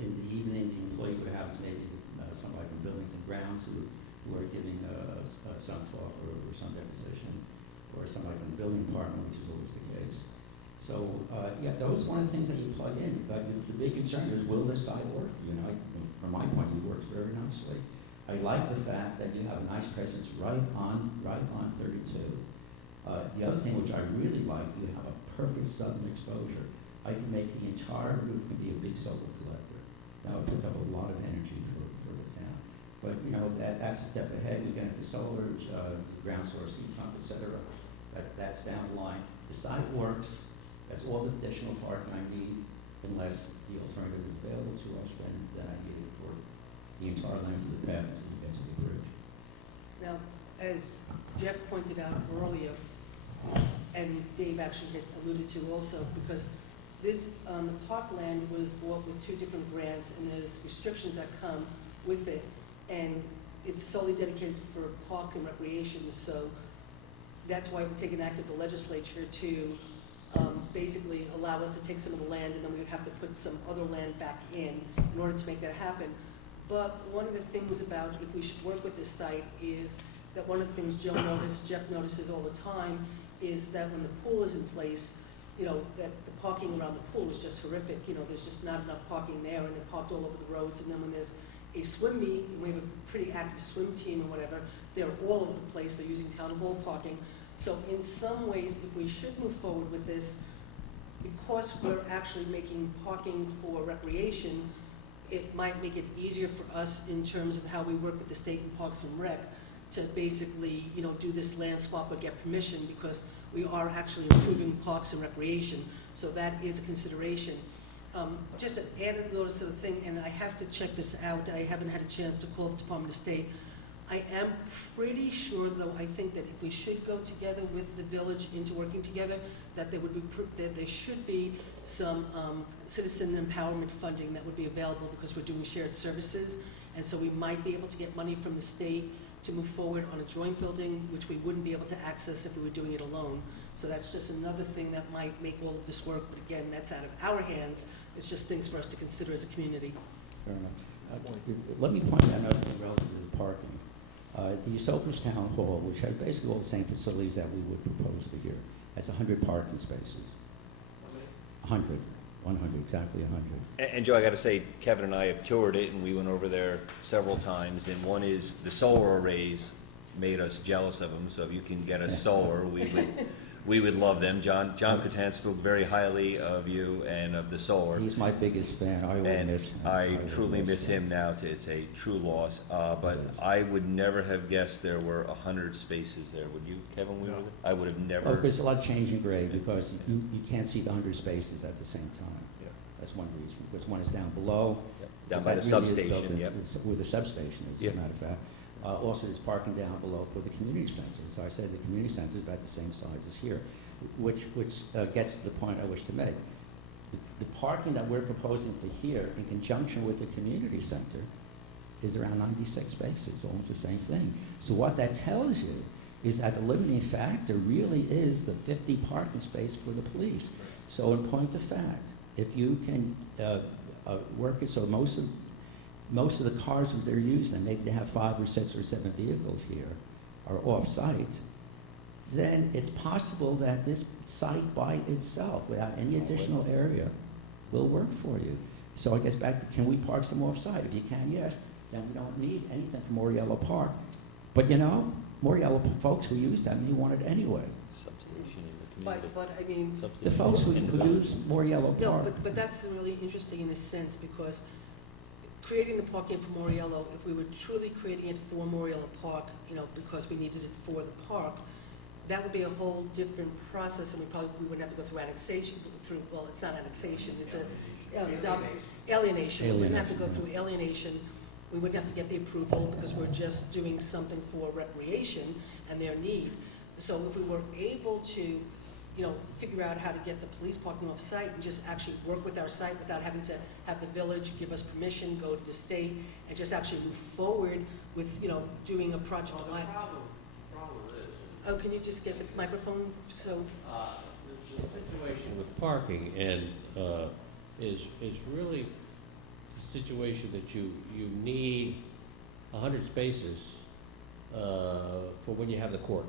In the evening, the employee would have maybe somebody from buildings and grounds who are giving some talk or some deposition, or somebody from the building department, which is always the case. So, yeah, that was one of the things that you plug in, but the big concern is, will this site work? You know, from my point of view, it works very nicely. I like the fact that you have a nice presence right on 32. The other thing which I really like, you have a perfect southern exposure. I can make the entire roof can be a big solar collector. That would take up a lot of energy for the town. But, you know, that's a step ahead. We get into solar, ground source heat pump, et cetera. That's down the line. The site works. That's all the additional parking I need, unless the alternative is available to us, then I need it for the entire length of the path until we get to the bridge. Now, as Jeff pointed out earlier, and Dave actually had alluded to also, because this parkland was bought with 2 different grants, and there's restrictions that come with it, and it's solely dedicated for park and recreation, so that's why we're taking act of the legislature to basically allow us to take some of the land, and then we would have to put some other land back in order to make that happen. But one of the things about if we should work with this site is that one of the things Joe noticed, Jeff notices all the time, is that when the pool is in place, you know, that the parking around the pool is just horrific. You know, there's just not enough parking there, and they're parked all over the roads. And then when there's a swim meet, and we have a pretty active swim team or whatever, they're all over the place. They're using town hall parking. So in some ways, if we should move forward with this, because we're actually making parking for recreation, it might make it easier for us in terms of how we work with the state and Parks and Rec to basically, do this land swap or get permission, because we are actually improving parks and recreation, so that is a consideration. Just an added little sort of thing, and I have to check this out, I haven't had a chance to call the Department of State. I am pretty sure, though, I think that if we should go together with the village into working together, that there would be, that there should be some citizen empowerment funding that would be available, because we're doing shared services, and so we might be able to get money from the state to move forward on a joint building, which we wouldn't be able to access if we were doing it alone. So that's just another thing that might make all of this work, but again, that's out of our hands. It's just things for us to consider as a community. Fair enough. Let me point out another thing relative to the parking. The Esopus Town Hall, which had basically all the same facilities that we would propose for here, has 100 parking spaces. 100, exactly 100. And Joe, I gotta say, Kevin and I have toured it, and we went over there several times, and one is the solar arrays made us jealous of them, so if you can get us solar, we would love them. John Catan spoke very highly of you and of the solar. He's my biggest fan. I will miss him. I truly miss him now. It's a true loss. But I would never have guessed there were 100 spaces there. Would you, Kevin? No. I would have never. Oh, because a lot of change in grade, because you can't see the 100 spaces at the same time. Yeah. That's one reason, because one is down below. Yep. Down by the that really is built substation, in- yep. Where the substation is, as a matter of fact. Also, there's parking down below for the community center. So I said the community center is about the same size as here, which gets to the point I wish to make. The parking that we're proposing for here, in conjunction with the community center, is around 96 spaces, almost the same thing. So what that tells you is that the limiting factor really is the 50 parking space for the police. So in point of fact, if you can work it so most of the cars that they're using, maybe they have 5 or 6 or 7 vehicles here, are off-site, then it's possible that this site by itself, without any additional area, will work for you. So I guess back, can we park some off-site? If you can, yes, then we don't need anything from Moriello Park. But Moriello folks who use that may want it anyway. Substation in the community. But I mean, The folks who use Moriello no, Park. but that's really interesting in a sense, because creating the parking for Moriello, if we were truly creating it for Moriello Park, because we needed it for the park, that would be a whole different process, and we wouldn't have to go through annexation, well, it's not annexation, it's alienation. We wouldn't have to go through alienation, we wouldn't have to get the approval, because we're just doing something for recreation and their need. So if we were able to, figure out how to get the police parking off-site and just actually work with our site without having to have the village give us permission, go to the state, and just actually move forward with, doing a project. Well, the problem is. Oh, can you just get the microphone, so? The situation with parking is really the situation that you need 100 spaces for when you have the court.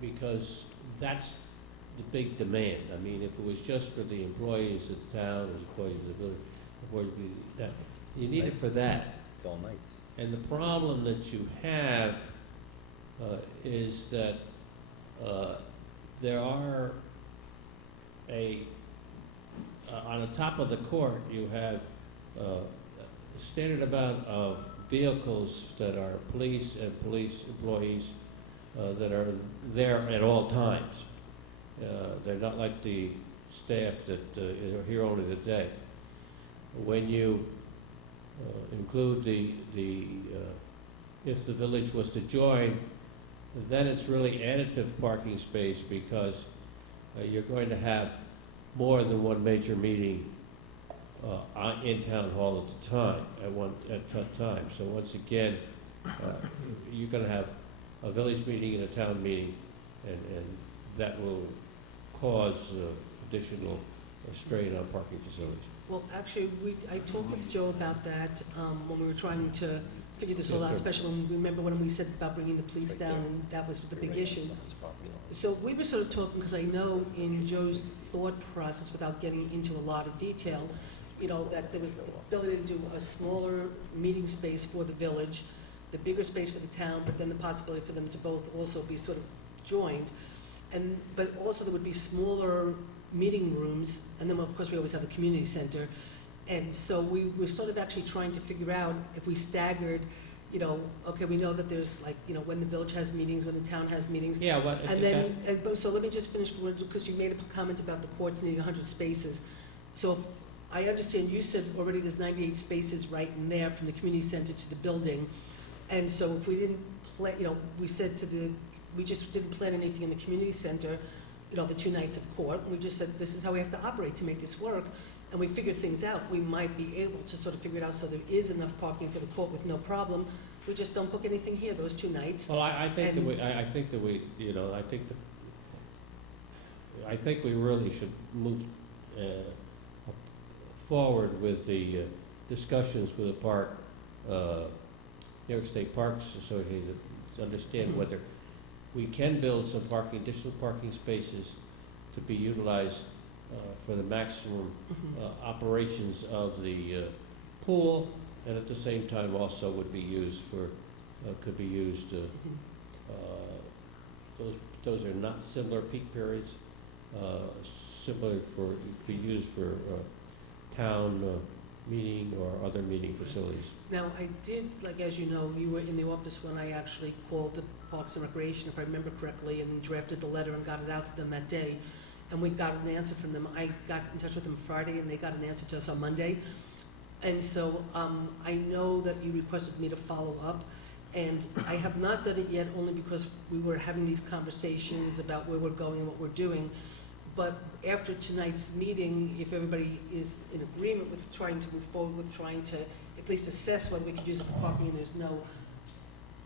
Because that's the big demand. I mean, if it was just for the employees of the town, or employees of the village, you need it for that. It's all night. And the problem that you have is that there are on the top of the court, you have a standard amount of vehicles that are police and police employees that are there at all times. They're not like the staff that are here only today. When you include if the village was to join, then it's really additive parking space, because you're going to have more than one major meeting in town hall at the time, at a time. So once again, you're going to have a village meeting and a town meeting, and that will cause additional strain on parking facilities. Well, actually, I talked with Joe about that when we were trying to figure this all out, especially when, remember when we said about bringing the police down, and that was the big issue. So we were sort of talking, because I know in Joe's thought process, without getting into a lot of detail, that there was the ability to do a smaller meeting space for the village, the bigger space for the town, but then the possibility for them to both also be sort of joined. But also there would be smaller meeting rooms, and then of course we always have the community center, And so we were sort of actually trying to figure out if we staggered, you know, okay, we know that there's like, you know, when the village has meetings, when the town has meetings. Yeah, but And then, so let me just finish, because you made a comment about the courts needing 100 spaces. So if I understand you said already there's 98 spaces right in there from the community center to the building. And so if we didn't plan, you know, we said we just didn't plan anything in the community center, you know, the 2 nights of court. We just said, this is how we have to operate to make this work. And we figured things out. We might be able to sort of figure it out so there is enough parking for the court with no problem. We just don't book anything here those 2 nights. Well, I think that we, you know, I think we really should move forward with the discussions with the park, New York State Parks Association, to understand whether we can build some additional parking spaces to be utilized for the maximum operations of the pool, and at the same time also would be used for, could be used, those are not similar peak periods, similar be used for town meeting or other meeting facilities. Now, I did, like, as you know, you were in the office when I actually called the Parks and Recreation, if I remember correctly, and drafted the letter and got it out to them that day. And we got an answer from them. I got in touch with them Friday, and they got an answer to us on Monday. And so I know that you requested me to follow up, and I have not done it yet, only because we were having these conversations about where we're going and what we're doing. But after tonight's meeting, if everybody is in agreement with trying to move forward with trying to at least assess whether we could use it for parking, and there's no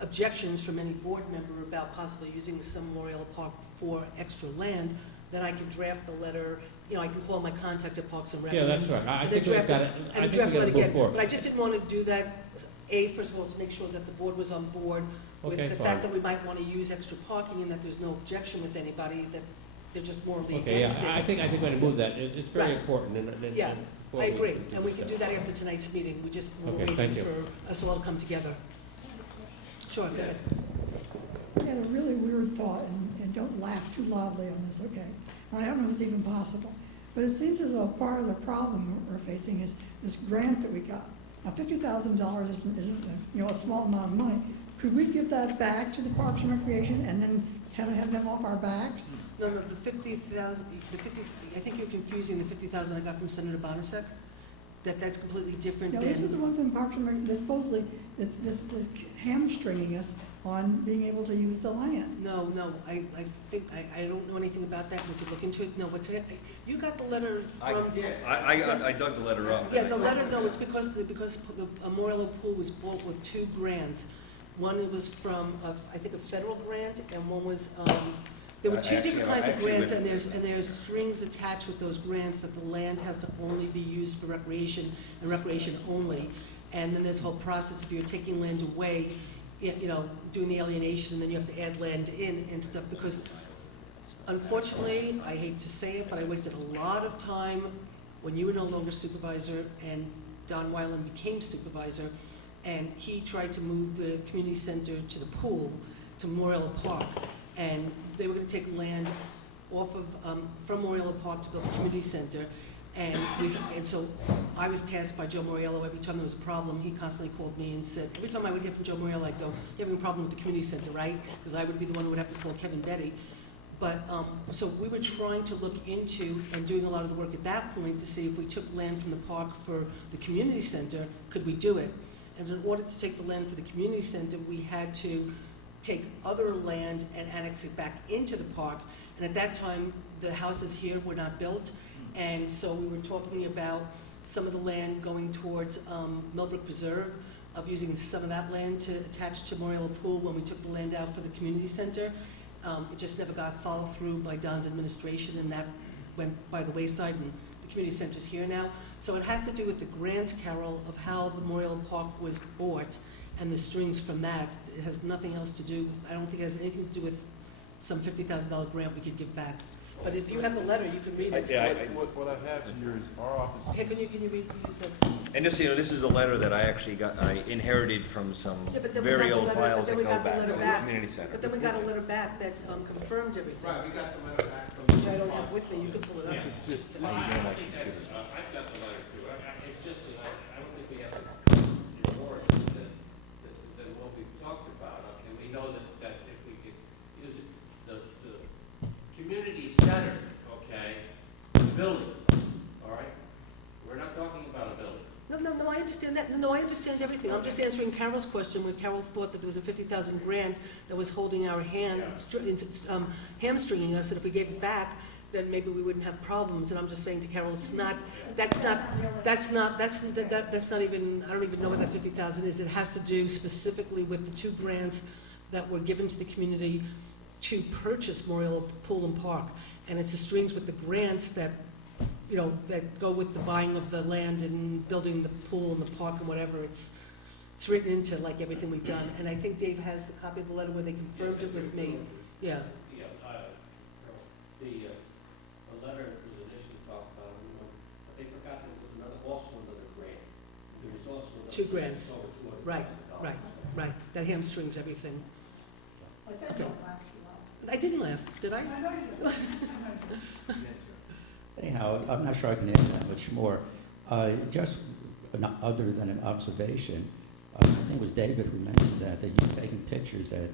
objections from any board member about possibly using some Memorial Park for extra land, then I can draft the letter, you know, I can call my contact at Parks and Rec. Yeah, that's right. I think we've got it. I think draft we it gotta move again. forward. But I just didn't want to do that, first of all, to make sure that the board was on board with Okay, the fine. fact that we might want to use extra parking and that there's no objection with anybody, that they're just morally Okay, against it. yeah, I think we're gonna move that. It's very Right. important. Yeah, before I we agree, do and we can that. do that after tonight's meeting. We just, we're Okay, waiting thank you. for us all to come together. Sure, go ahead. I had a really weird thought, and don't laugh too loudly on this, okay? I don't know if it's even possible. But it seems as though part of the problem we're facing is this grant that we got. Now, $50,000 isn't a small amount of money. Could we give that back to the Parks and Recreation and then have them off our backs? No, the 50,000, I think you're confusing the 50,000 I got from Senator Bonasek. That's completely different No, than. this is the one from Parks and Recreation, that supposedly, this hamstringing us on being able to use the land. No, I think, I don't know anything about that, we could look into it. No, you got the letter from. I dug the letter up. Yeah, the letter, no, it's because the Memorial Pool was bought with 2 grants. One, it was from, I think, a federal grant, and one was, there were 2 different kinds of grants, and there's strings attached with those grants that the land has to only be used for recreation, and recreation only. And then there's a whole process, if you're taking land away, you know, doing the alienation, and then you have to add land in and stuff, because unfortunately, I hate to say it, but I wasted a lot of time when you were no longer supervisor and Don Weiland became supervisor, and he tried to move the community center to the pool, to Memorial Park, and they were gonna take land off of, from Memorial Park to build a community center. And so I was tasked by Joe Moriello, every time there was a problem, he constantly called me and said, every time I would hear from Joe Moriello, I'd go, "You're having a problem with the community center, right?" Because I would be the one who would have to call Kevin Betty. But, so we were trying to look into and doing a lot of the work at that point to see if we took land from the park for the community center, could we do it? And in order to take the land for the community center, we had to take other land and annex it back into the park. And at that time, the houses here were not built. And so we were talking about some of the land going towards Millbrook Preserve, of using some of that land to attach to Memorial Pool when we took the land out for the community center. It just never got followed through by Don's administration, and that went by the wayside, and the community center's here now. So it has to do with the grants, Carol, of how the Memorial Park was bought and the strings from that. It has nothing else to do, I don't think it has anything to do with some $50,000 grant we could give back. But if you have the letter, you can read it. What I have here is our office. Hey, can you read what you said? And just, this is a letter that I inherited from some Yeah, but then we very got the old letter- files but then that we go got the back to letter the back. community center. But then we got a letter back that confirmed everything. Right, we got the letter back from. Which I don't have with me, you could pull it up. This is just, this is one of my computers. I've got the letter too. It's just anything. I'm just answering Carol's question, where Carol thought that there was a 50,000 grant that was holding our hand, hamstringing us, and if we gave it back, then maybe we wouldn't have problems. And I'm just saying to Carol, it's not, that's not even, I don't even know what that 50,000 is. It has to do specifically with the 2 grants that were given to the community to purchase Memorial Pool and Park. And it's the strings with the grants that, you know, that go with the buying of the land and building the pool and the park and whatever. It's written into like everything we've done. And I think Dave has the copy of the letter where they confirmed it with me. Yeah. The letter was initially talked about, but they forgot that there was also another grant. There was also another 2 grants. over $200,000. Right. That hamstrings everything. I said Okay. don't laugh too loud. I didn't laugh, did I? I know you did. Anyhow, I'm not sure I can add that much more. Just other than an observation, I think it was David who mentioned that you've taken pictures that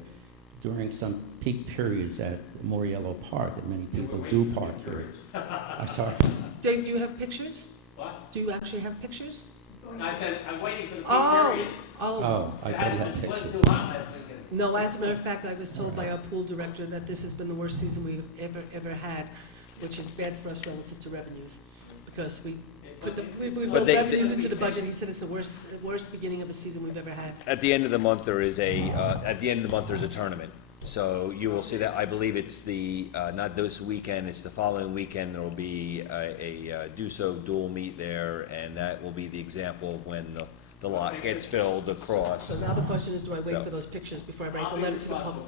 during some peak periods at Moriello Park, that many people do park here. I'm sorry. Dave, do you have pictures? What? Do you actually have pictures? I said, I'm waiting for the peak Oh, period. Oh, I thought you had It wasn't pictures. too hot last weekend. No, as a matter of fact, I was told by our pool director that this has been the worst season we've ever had, which is bad for us relative to revenues, because we build revenues into the budget. He said it's the worst beginning of a season we've ever had. At the end of the month, there's a tournament. So you will see that, I believe it's not this weekend, it's the following weekend, there will be a do-so dual meet there, and that will be the example of when the lot gets filled across. So now the question is, do I wait So- for those pictures before I write the letter to the public?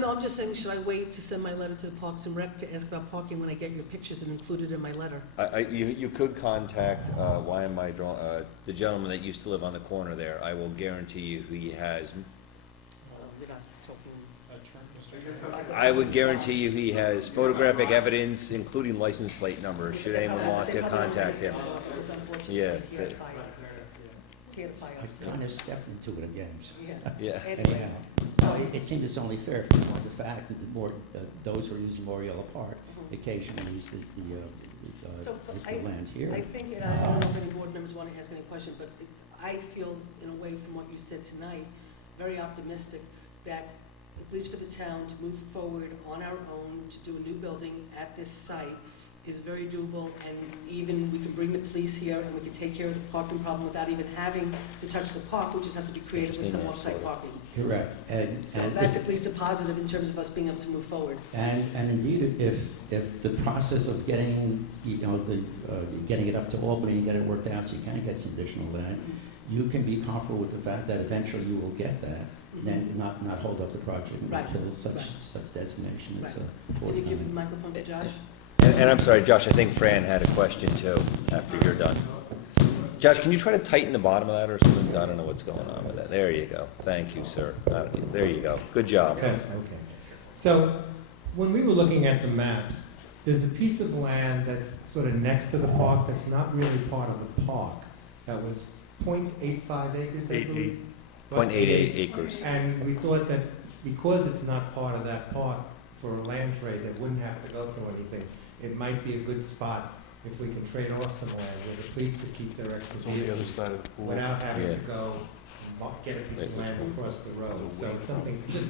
No, I'm just saying, should I wait to send my letter to the Parks and Rec to ask about parking when I get your pictures and include it in my letter? You could contact, the gentleman that used to live on the corner there. I will guarantee you he has, We're not talking. I would guarantee you he has photographic evidence, including license plate numbers, should anyone want to contact him. Yeah. He had a fire. I kind of stepped into it again. Yeah. Anyhow, it seemed it's only fair for the fact that those who are using Moriello Park occasionally use So, the land here. I think, and I don't know if any board members want to ask any question, but I feel, in a way, from what you said tonight, very optimistic that, at least for the town, to move forward on our own, to do a new building at this site is very doable, and even we can bring the police here and we can take care of the parking problem without even having to touch the park. We just have to be creative with some off-site parking. Correct. So that's at least a positive in terms of us being able to move forward. And indeed, if the process of getting, getting it up to Albany and get it worked out so you can get some additional land, you can be comfortable with the fact that eventually you will get that, and not hold up the project until such designation is Can you forthcoming. give the microphone to Josh? And I'm sorry, Josh, I think Fran had a question too, after you're done. Josh, can you try to tighten the bottom of that or something? I don't know what's going on with that. There you go. Thank you, sir. There you go. Good job. Yes, okay. So, when we were looking at the maps, there's a piece of land that's sort of next to the park that's not really part of the park. That was 0.85 acres, I believe. 0.88 acres. And we thought that because it's not part of that park for a land trade that wouldn't have to go through anything, it might be a good spot if we can trade off some land where the police could keep their extra It's on the other vehicles side of the pool. without having Yeah. to go get a piece of land across the road. So it's something, just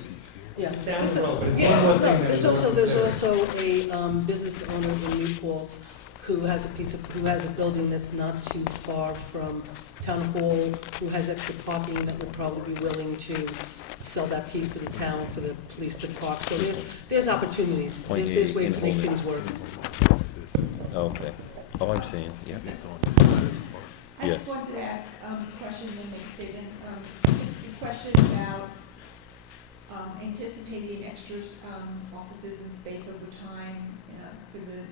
Yeah. down the road, but it's Yeah, one more no, thing that there's we also, want to there's consider. also a business owner in New Paltz who has a building that's not too far from Town Hall, who has extra parking that would probably be willing to sell that piece to the town for the police to park. So there's opportunities. There's ways to make things work. Okay. Oh, I'm seeing, yeah. I Yeah. just wanted to ask a question and make a statement. Just a question about anticipating extra offices and space over time for the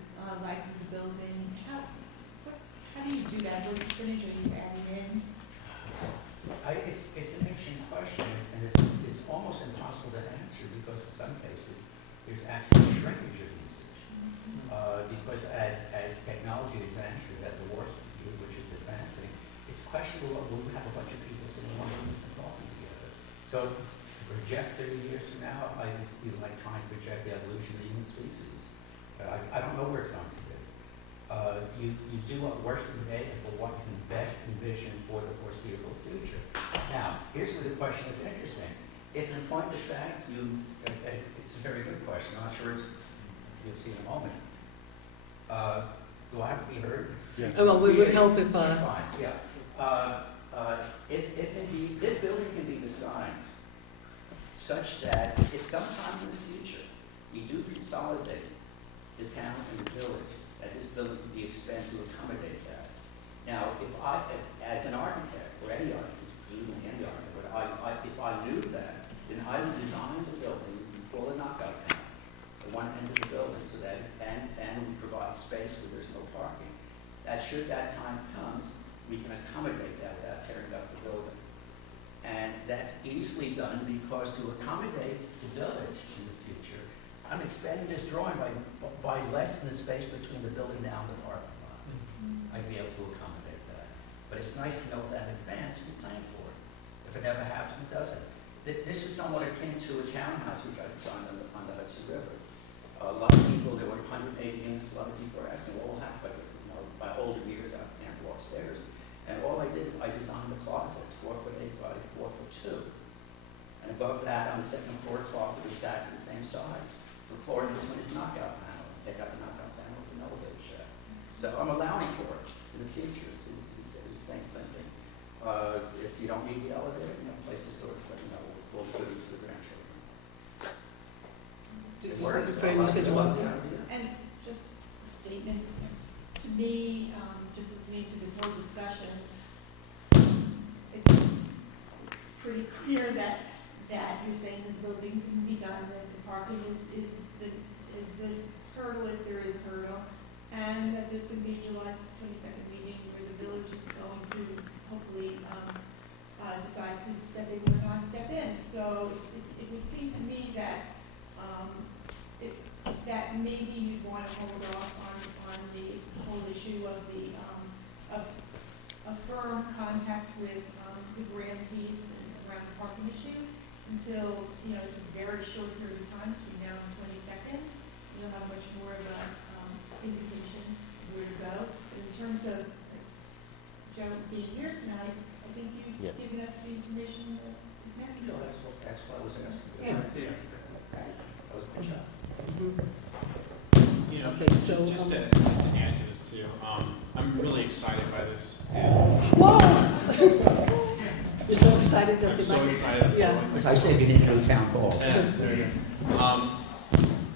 life of the building. How do you do that? What percentage are you adding in? It's an interesting question, and it's almost impossible to answer because in some cases there's actually shrinkage of usage. Because as technology advances at the warp speed, which is advancing, it's questionable will we have a bunch of people sitting in one room and talking together. So to project 30 years from now, I feel like trying to project the evolution of the human species. I don't know where it's going to be. You do what works for today and for what you can best envision for the foreseeable future. Now, here's where the question is interesting. If in point of fact it's a very good question, I'm not sure you'll see in a moment. Do I have to be heard? Yes. Oh, well, we would help if, That's fine, yeah. If indeed, this building can be designed such that if sometime in the future we do consolidate the town and the village, that this building can be expanded to accommodate that. Now, as an architect, or any architect, presumably any architect, but if I knew that, then I would design the building, call it knockout panel, at one end of the building, so that, and we provide space where there's no parking. That should that time comes, we can accommodate that without tearing up the building. And that's easily done because to accommodate the village in the future, I'm expanding this drawing by less than the space between the building now and the parking lot. I'd be able to accommodate that. But it's nice to know that in advance, we plan for it. If it never happens, it doesn't. This is somewhat akin to a townhouse, which I designed on the Hudson River. A lot of people, there were 180 units, a lot of people are asking, well, we'll have, but, you know, my older years, I can't walk stairs. And all I did, I designed the closets, 4'8" by 4'2". And above that, on the second floor closet, exactly the same size. The floor in between is knockout panel. Take out the knockout panel, it's an elevator shaft. So I'm allowing for it in the future. It's the same thinking. If you don't need the elevator, you know, places sort of, you know, we'll put it to the grandchildren. It works. Fran, you said you want. And just a statement, to me, just listening to this whole discussion, it's pretty clear that you're saying the building can be done, that the parking is the hurdle if there is a hurdle, and that there's going to be a July 22nd meeting where the village is going to hopefully decide to step in or not step in. So it would seem to me that that maybe you'd want to hold off on the whole issue of the of a firm contact with the grantees and around the parking issue until, you know, it's a very short period of time between now and 22nd. You'll have much more of a indication where to go. But in terms of Joe being here tonight, I think you've given us the information that is necessary. No, that's what I was asking. Yeah. That was a good job. You know, Okay, so, just to add to this too, I'm really excited by this. Whoa! You're so excited that I'm they so might. excited. Yeah. As I say, we didn't know town hall. Yes, there you go.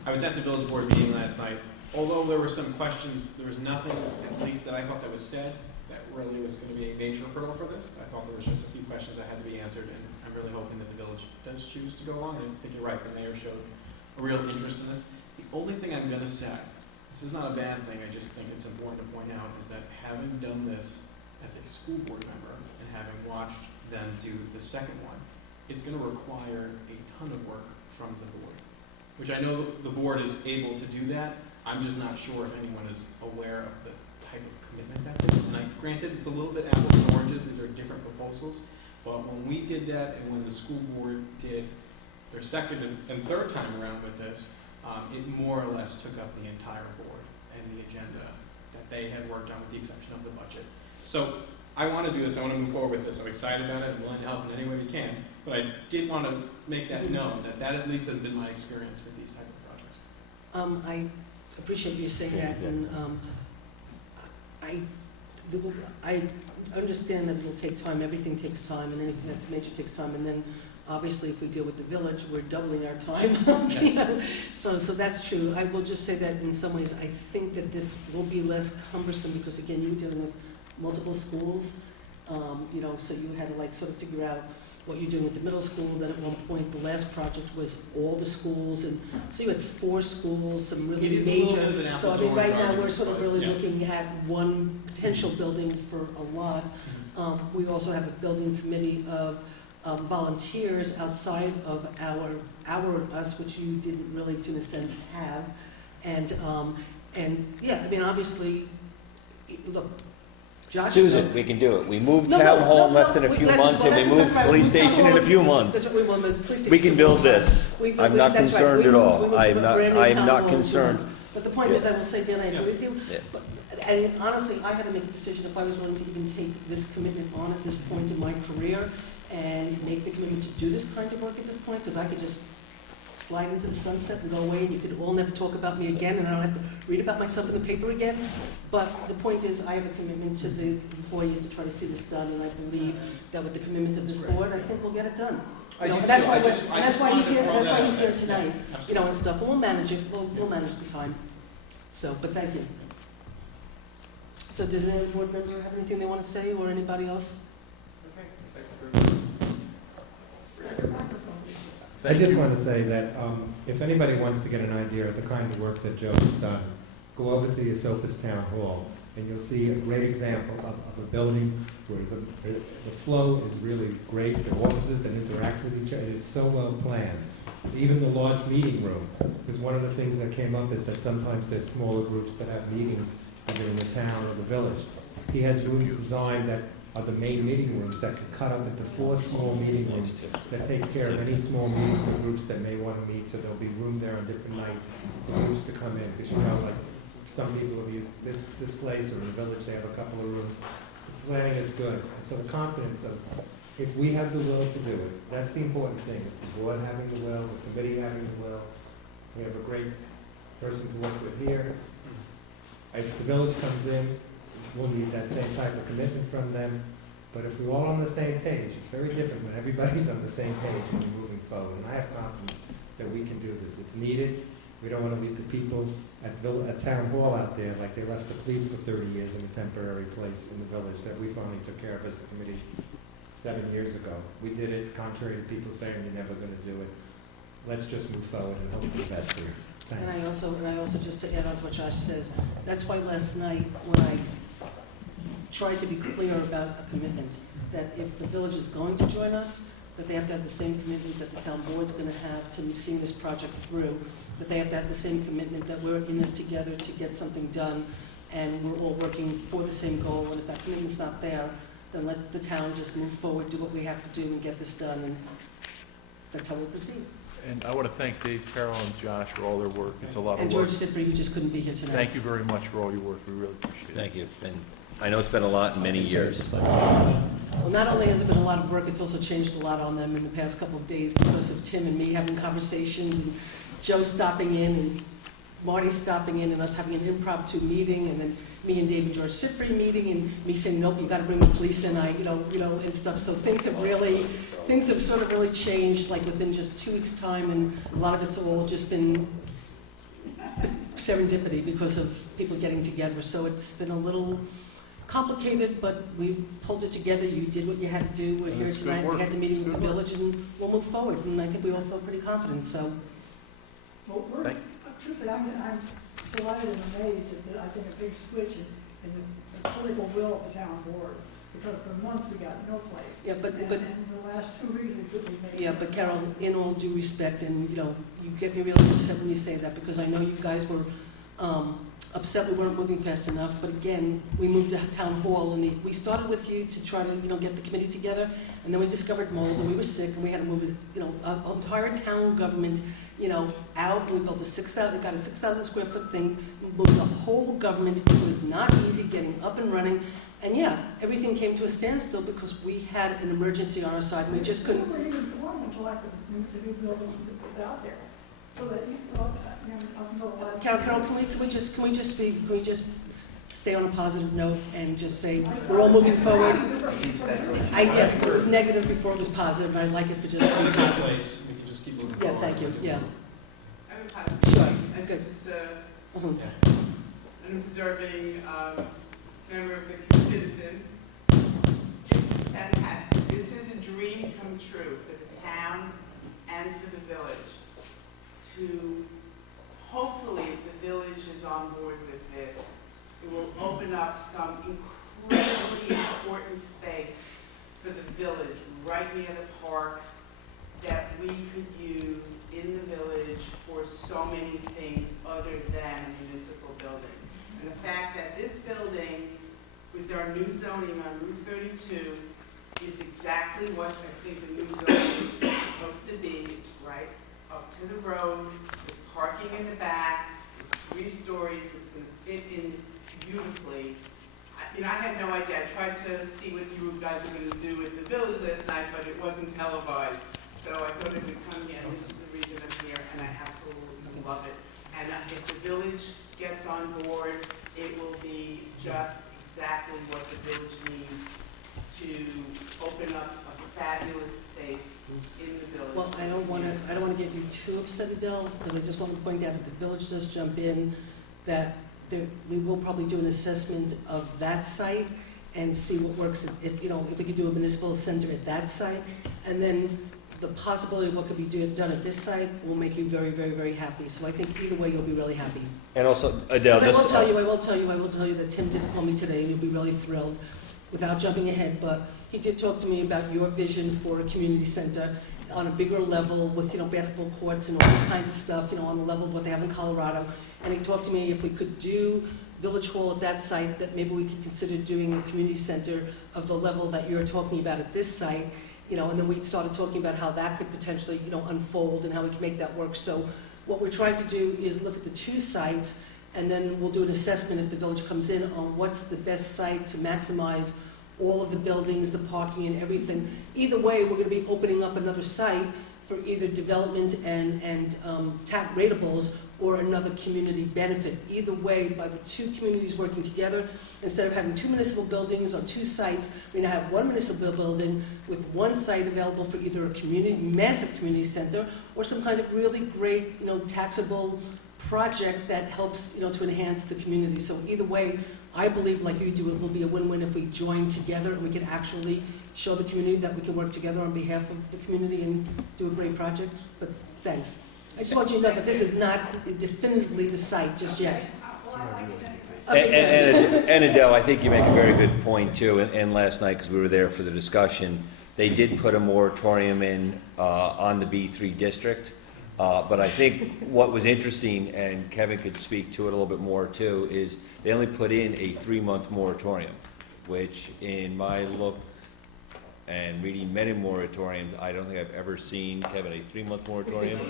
I was at the village board meeting last night. Although there were some questions, there was nothing, at least that I thought that was said, that really was going to be a major hurdle for this. I thought there was just a few questions that had to be answered, and I'm really hoping that the village does choose to go along. And I think you're right, the mayor showed a real interest in this. The only thing I'm going to say, this is not a bad thing, I just think it's important to point out, is that having done this as a school board member and having watched them do the second one, it's going to require a ton of work from the board, which I know the board is able to do that. I'm just not sure if anyone is aware of the type of commitment that is. And granted, it's a little bit apples and oranges, these are different proposals, but when we did that and when the school board did their second and third time around with this, it more or less took up the entire board and the agenda that they had worked on with the exception of the budget. So I want to do this, I want to move forward with this, I'm excited about it, I'm willing to help in any way we can, but I did want to make that known, that at least has been my experience with these type of projects. I appreciate you saying that, and I understand that it'll take time, everything takes time, and anything that's major takes time, and then obviously if we deal with the village, we're doubling our time. You know? So that's true. I will just say that in some ways, I think that this will be less cumbersome, because again, you're dealing with multiple schools, you know, so you had to like sort of figure out what you're doing with the middle school. Then at one point, the last project was all the schools, and so you had 4 schools, some really It is a little major. bit of an So I apples mean, and right oranges now, we're argument, sort of but, really yeah. looking at one potential building for a lot. We also have a building committee of volunteers outside of us, which you didn't really, to a sense, have. And yeah, I mean, obviously, look, Josh. Susan, we can do it. We moved No, town no, hall in no, less than a no, few that's- months, well, and we that's moved exactly right. police We moved station in a town few hall. months. That's what we want, the police station We can took build a long this. time. We- I'm not that's right. concerned We at moved- all. we moved I'm to a not- brand new I'm town not hall in 2 concerned. months. But the point is, I will say, Dan, I agree with you. Yeah. But, and honestly, I had to make a decision if I was willing to even take this commitment on at this point in my career. and make the commitment to do this kind of work at this point, because I could just slide into the sunset and go away, and you could all never talk about me again, and I don't have to read about myself in the paper again. But the point is, I have a commitment to the employees to try to see this done, and I believe that with the commitment of this board, I think we'll get it done. You know, and that's why he's here. That's why he's here tonight. You know, and stuff. And we'll manage it. We'll manage the time. So, but thank you. So, does any board member have anything they want to say, or anybody else? I just want to say that if anybody wants to get an idea of the kind of work that Joe has done, go over to the Esopus Town Hall, and you'll see a great example of a building where the flow is really great, the offices that interact with each other, it is so well planned. Even the large meeting room, because one of the things that came up is that sometimes there's smaller groups that have meetings either in the town or the village. He has rooms designed that are the main meeting rooms that can cut up into 4 small meeting rooms that takes care of any small meetings or groups that may want to meet, so there'll be room there on different nights for groups to come in, because you know, like, some people have used this place, or in the village they have a couple of rooms. The planning is good, and so the confidence of, if we have the will to do it, that's the important thing, is the board having the will, the committee having the will. We have a great person to work with here. If the village comes in, we'll need that same type of commitment from them. But if we're all on the same page, it's very different when everybody's on the same page and we're moving forward. And I have confidence that we can do this. It's needed. We don't want to leave the people at Town Hall out there like they left the police for 30 years in a temporary place in the village that we finally took care of as a committee 7 years ago. We did it contrary to people saying you're never going to do it. Let's just move forward and hope for the best here. Thanks. And I also, just to add on to what Josh says, that's why last night when I tried to be clear about a commitment, that if the village is going to join us, that they have to have the same commitment that the town board's going to have to seeing this project through, that they have to have the same commitment that we're in this together to get something done, and we're all working for the same goal, and if that commitment's not there, then let the town just move forward, do what we have to do, and get this done, and that's how we'll proceed. And I want to thank Dave, Carol, and Josh for all their work. It's a lot of work. And George Sifri, who just couldn't be here tonight. Thank you very much for all your work. We really appreciate it. Thank you. And I know it's been a lot in many years. Well, not only has it been a lot of work, it's also changed a lot on them in the past couple of days because of Tim and me having conversations, and Joe stopping in, and Marty stopping in, and us having an impromptu meeting, and then me and Dave and George Sifri meeting, and me saying, nope, you gotta bring the police in, and stuff. So things have sort of really changed, like within just 2 weeks' time, and a lot of it's all just been serendipity because of people getting together. So it's been a little complicated, but we've pulled it together. You did what you had to do. We're here tonight. We had the meeting with the village, and we'll move forward. And I think we all feel pretty confident. So, Well, truthfully, I'm delighted and amazed at I think a big switch in the political will of the town board. Because for months we got no place. yeah, but And the last 2 weeks we couldn't make. yeah, but Carol, in all due respect, and you get me really upset when you say that, because I know you guys were upset we weren't moving fast enough. But again, we moved to town hall, and we started with you to try to get the committee together, and then we discovered mold, and we were sick, and we had to move an entire town government out. And we built got a 6,000 square foot thing. We moved the whole government. It was not easy getting up and running. And yeah, everything came to a standstill because we had an emergency on our side, and we just couldn't. We weren't even informed until after the new building was out there. So that you saw that, up until the last. Carol, can we just stay on a positive note and just say we're all moving forward? Yes, it was negative before it was positive, and I'd like it for just to be positive. We can just keep moving Yeah, forward. thank you. Yeah. I have a question. Sure. As Good. just Mhm. an observing member of the citizen. This is fantastic. This is a dream come true for the town and for the village. To hopefully, if the village is on board with this, it will open up some incredibly important space for the village right near the parks that we could use in the village for so many things other than a municipal building. And the fact that this building, with our new zoning on Route 32, is exactly what I think the new zoning is supposed to be. It's right up to the road, with parking in the back, it's 3 stories, it's going to fit in beautifully. you know, I had no idea. I tried to see what you guys were gonna do at the village last night, but it wasn't televised. So I thought I would come here, and this is the reason I'm here, and I absolutely love it. And if the village gets on board, it will be just exactly what the village needs to open up a fabulous space in the village. Well, I don't wanna get you too upset, Adele, because I just want to point out if the village does jump in, that we will probably do an assessment of that site and see what works, if we could do a municipal center at that site, and then the possibility of what could be done at this site will make you very, very, very happy. So I think either way, you'll be really happy. And also, Adele, I will tell you that Tim did call me today, and you'll be really thrilled, without jumping ahead, but he did talk to me about your vision for a community center on a bigger level with, basketball courts and all this kind of stuff, on the level of what they have in Colorado. And he talked to me if we could do Village Hall at that site, that maybe we could consider doing a community center of the level that you're talking about at this site, and then we started talking about how that could potentially, unfold and how we can make that work. So what we're trying to do is look at the two sites, and then we'll do an assessment if the village comes in on what's the best site to maximize all of the buildings, the parking and everything. Either way, we're gonna be opening up another site for either development and tax ratables or another community benefit. Either way, by the two communities working together, instead of having two municipal buildings on two sites, we're gonna have one municipal building with one site available for either a massive community center or some kind of really great, taxable project that helps, to enhance the community. So either way, I believe, like you do, it will be a win-win if we join together and we can actually show the community that we can work together on behalf of the community and do a great project. But thanks. I just want you to know that this is not definitively the site just yet. And Adele, I think you make a very good point too, and last night, because we were there for the discussion, they did put a moratorium in on the B3 district. But I think what was interesting, and Kevin could speak to it a little bit more too, is they only put in a 3-month moratorium, which in my look and reading many moratoriums, I don't think I've ever seen, Kevin, a 3-month moratorium.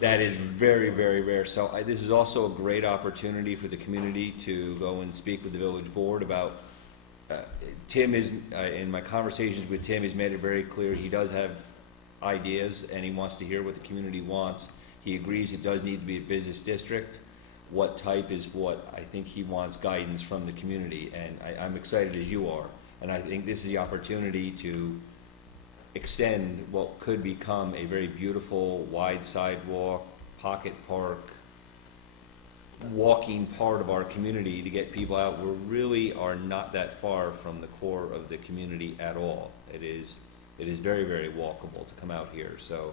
That is very, very rare. So this is also a great opportunity for the community to go and speak with the village board about, Tim is, in my conversations with Tim, he's made it very clear he does have ideas and he wants to hear what the community wants. He agrees it does need to be a business district. What type is what? I think he wants guidance from the community, and I'm excited as you are. And I think this is the opportunity to extend what could become a very beautiful, wide sidewalk, pocket park, walking part of our community to get people out. We really are not that far from the core of the community at all. It is very, very walkable to come out here. So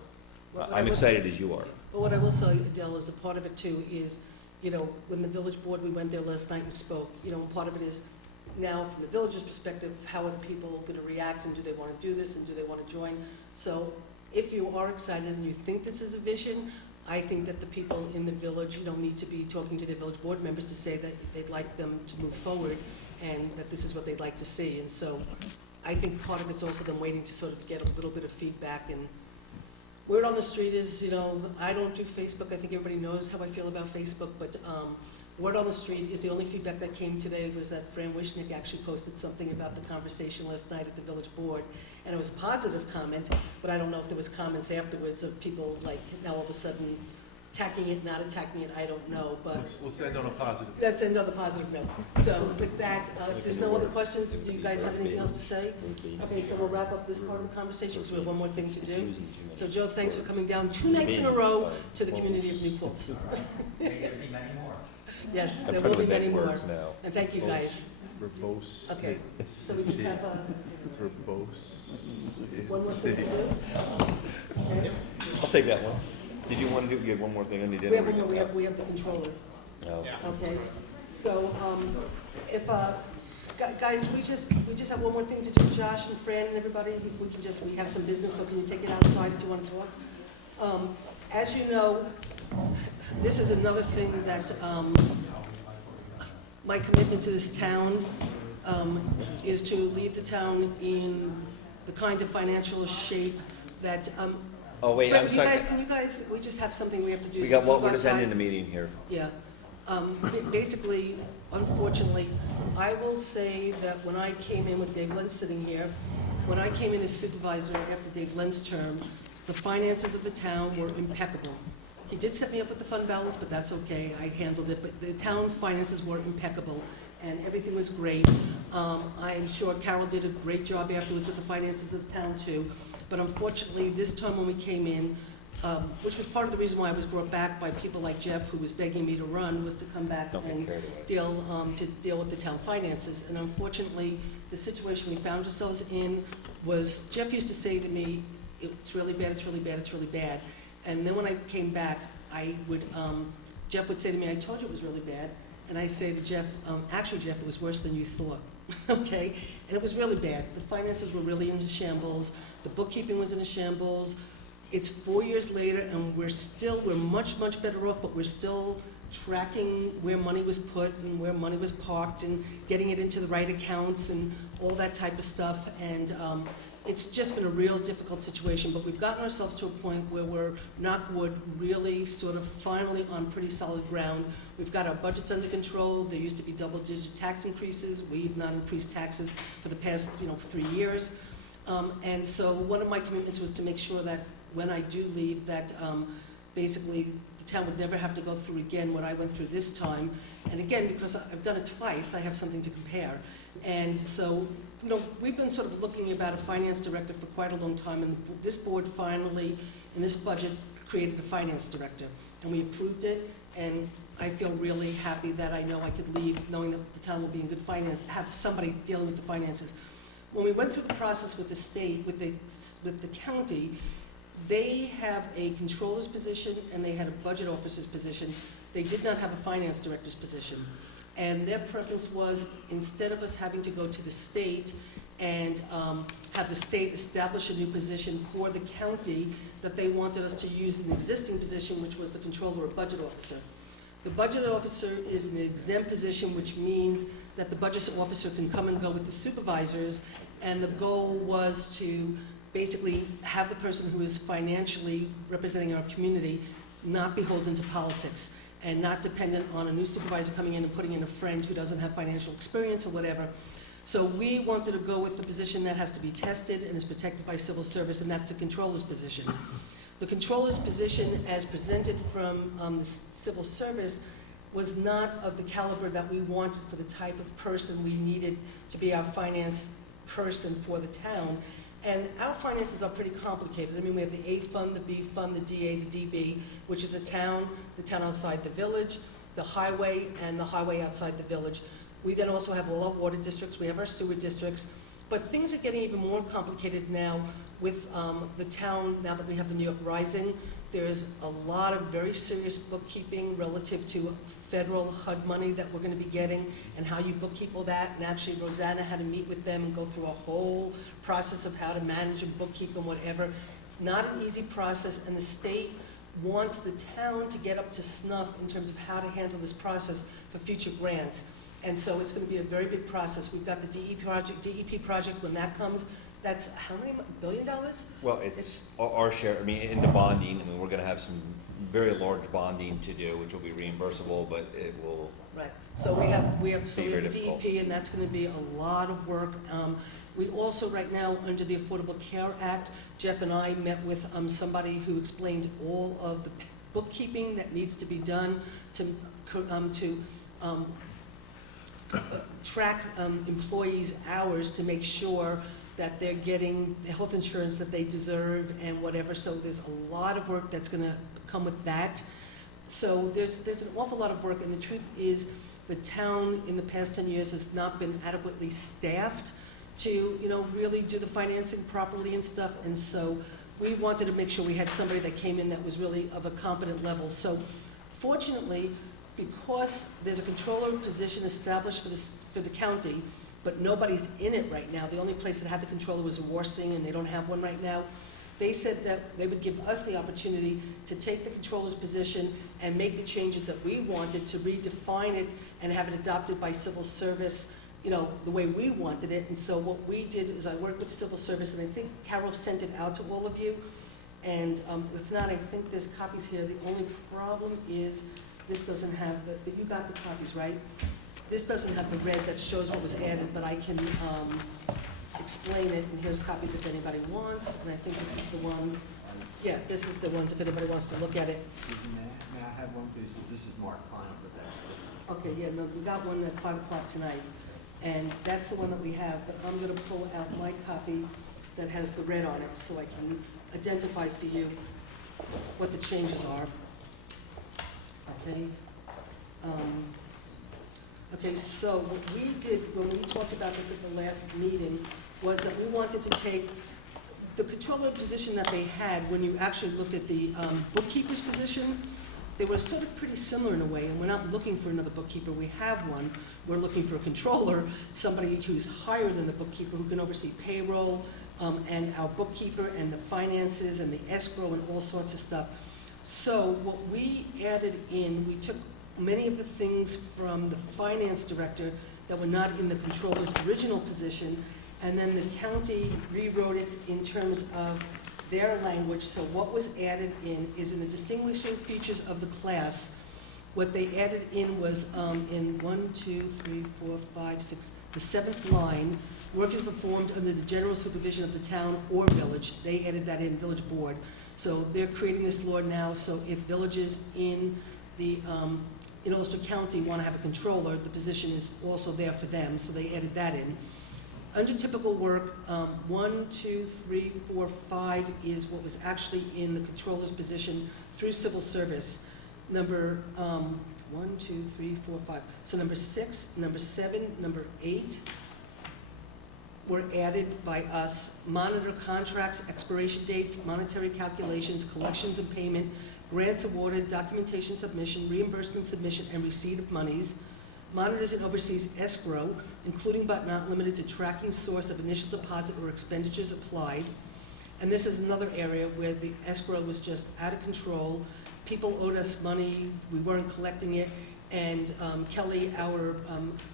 I'm excited as you are. But what I will say, Adele, is a part of it too is, when the village board, we went there last night and spoke, part of it is now from the village's perspective, how are the people going to react, and do they want to do this, and do they want to join? So if you are excited and you think this is a vision, I think that the people in the village, need to be talking to their village board members to say that they'd like them to move forward and that this is what they'd like to see. And so I think part of it's also them waiting to sort of get a little bit of feedback. And word on the street is, I don't do Facebook. I think everybody knows how I feel about Facebook, but word on the street is the only feedback that came today was that Fran Wishnick actually posted something about the conversation last night at the village board. And it was a positive comment, but I don't know if there was comments afterwards of people like now all of a sudden attacking it, not attacking it, I don't know, but. Let's end on a positive. Let's end on a positive note. So with that, if there's no other questions, do you guys have anything else to say? Okay, so we'll wrap up this part of the conversation because we have one more thing to do. So Joe, thanks for coming down 2 nights in a row to the community of New Paltz. Maybe there'll be many more. Yes, there will be many more. And thank you guys. Verbose. Okay, so we just have verbose. one more thing to do. Okay. I'll take that one. Did you want to do, you had one more thing on the agenda? We have one more, we have the controller. Oh. Okay, so, if, guys, we just have one more thing to do, Josh and Fran and everybody, if we have some business, so can you take it outside if you want to talk? As you know, this is another thing that, my commitment to this town, is to leave the town in the kind of financial shape that, Oh, wait, Fran, I'm sorry. we just have something we have to do. We're just ending the meeting here. Yeah. Basically, unfortunately, I will say that when I came in with Dave Lentz sitting here, when I came in as supervisor after Dave Lentz's term, the finances of the town were impeccable. He did set me up with the fund balance, but that's okay, I handled it, but the town finances were impeccable, and everything was great. I'm sure Carol did a great job afterwards with the finances of the town too, but unfortunately, this time when we came in, which was part of the reason why I was brought back by people like Jeff, who was begging me to run, was to come back and deal with the town finances. And unfortunately, the situation we found ourselves in was, Jeff used to say to me, it's really bad, it's really bad, it's really bad. And then when I came back, Jeff would say to me, I told you it was really bad. And I say to Jeff, actually, Jeff, it was worse than you thought, okay? And it was really bad. The finances were really in shambles. The bookkeeping was in a shambles. It's 4 years later, and we're much, much better off, but we're still tracking where money was put and where money was parked and getting it into the right accounts and all that type of stuff. And it's just been a real difficult situation, but we've gotten ourselves to a point where we're, knock wood, really sort of finally on pretty solid ground. We've got our budgets under control. There used to be double-digit tax increases. We've not increased taxes for the past 3 years. And so one of my commitments was to make sure that when I do leave, that basically the town would never have to go through again what I went through this time. And again, because I've done it twice, I have something to compare. And so, we've been sort of looking about a finance director for quite a long time, and this board finally, in this budget, created a finance director. And we approved it, and I feel really happy that I know I could leave knowing that the town will be in good finance, have somebody dealing with the finances. When we went through the process with the state, with the county, they have a controller's position and they had a budget officer's position. They did not have a finance director's position. And their preference was, instead of us having to go to the state and have the state establish a new position for the county, that they wanted us to use an existing position, which was the controller or budget officer. The budget officer is an exempt position, which means that the budget officer can come and go with the supervisors, and the goal was to basically have the person who is financially representing our community not beholden to politics and not dependent on a new supervisor coming in and putting in a friend who doesn't have financial experience or whatever. So we wanted to go with the position that has to be tested and is protected by civil service, and that's the controller's position. The controller's position, as presented from the civil service, was not of the caliber that we wanted for the type of person we needed to be our finance person for the town. And our finances are pretty complicated. I mean, we have the A fund, the B fund, the DA, the DB, which is the town outside the village, the highway, and the highway outside the village. We then also have all our water districts, we have our sewer districts, but things are getting even more complicated now with the town, now that we have the New York Rising. There's a lot of very serious bookkeeping relative to federal HUD money that we're going to be getting and how you bookkeep all that. And actually, Rosanna had to meet with them and go through a whole process of how to manage and bookkeep and whatever. Not an easy process, and the state wants the town to get up to snuff in terms of how to handle this process for future grants. And so it's going to be a very big process. We've got the DEP project, when that comes, that's how many, $1 billion? Well, it's our share, I mean, in the bonding, I mean, we're gonna have some very large bonding to do, which will be reimbursable, but it will. Right, so we have very the difficult. DEP, and that's gonna be a lot of work. We also, right now, under the Affordable Care Act, Jeff and I met with somebody who explained all of the bookkeeping that needs to be done to track employees' hours to make sure that they're getting the health insurance that they deserve and whatever. So there's a lot of work that's gonna come with that. So there's an awful lot of work, and the truth is the town in the past 10 years has not been adequately staffed to, really do the financing properly and stuff. And so we wanted to make sure we had somebody that came in that was really of a competent level. So fortunately, because there's a controller position established for the county, but nobody's in it right now. The only place that had the controller was Warsing, and they don't have one right now. They said that they would give us the opportunity to take the controller's position and make the changes that we wanted to redefine it and have it adopted by civil service, the way we wanted it. And so what we did is I worked with civil service, and I think Carol sent it out to all of you. And if not, I think there's copies here. The only problem is this doesn't have but you got the copies, right? This doesn't have the red that shows what was added, but I can explain it, and here's copies if anybody wants, and I think this is the one, yeah, this is the ones if anybody wants to look at it. May I have one, please? This is Mark Final, but that's different. Okay, yeah, no, we got one at 5 o'clock tonight, and that's the one that we have, but I'm gonna pull out my copy that has the red on it, so I can identify for you what the changes are. Okay? Okay, so what we did when we talked about this at the last meeting was that we wanted to take the controller position that they had when you actually looked at the bookkeeper's position. They were sort of pretty similar in a way, and we're not looking for another bookkeeper. We have one. We're looking for a controller, somebody who's higher than the bookkeeper, who can oversee payroll and our bookkeeper and the finances and the escrow and all sorts of stuff. So what we added in, we took many of the things from the finance director that were not in the controller's original position, and then the county rewrote it in terms of their language. So what was added in is in the distinguishing features of the class. What they added in was in 1, 2, 3, 4, 5, 6, the 7th line, work is performed under the general supervision of the town or village. They added that in, village board. So they're creating this law now, so if villages in the in Ulster County want to have a controller, the position is also there for them, so they added that in. Under typical work, 1, 2, 3, 4, 5 is what was actually in the controller's position through civil service. Number 1, 2, 3, 4, 5. So number 6, number 7, number 8 were added by us. Monitor contracts, expiration dates, monetary calculations, collections and payment, grants awarded, documentation submission, reimbursement submission, and receipt of monies. Monitors and oversees escrow, including but not limited to tracking source of initial deposit or expenditures applied. And this is another area where the escrow was just out of control. People owed us money, we weren't collecting it, and Kelly, our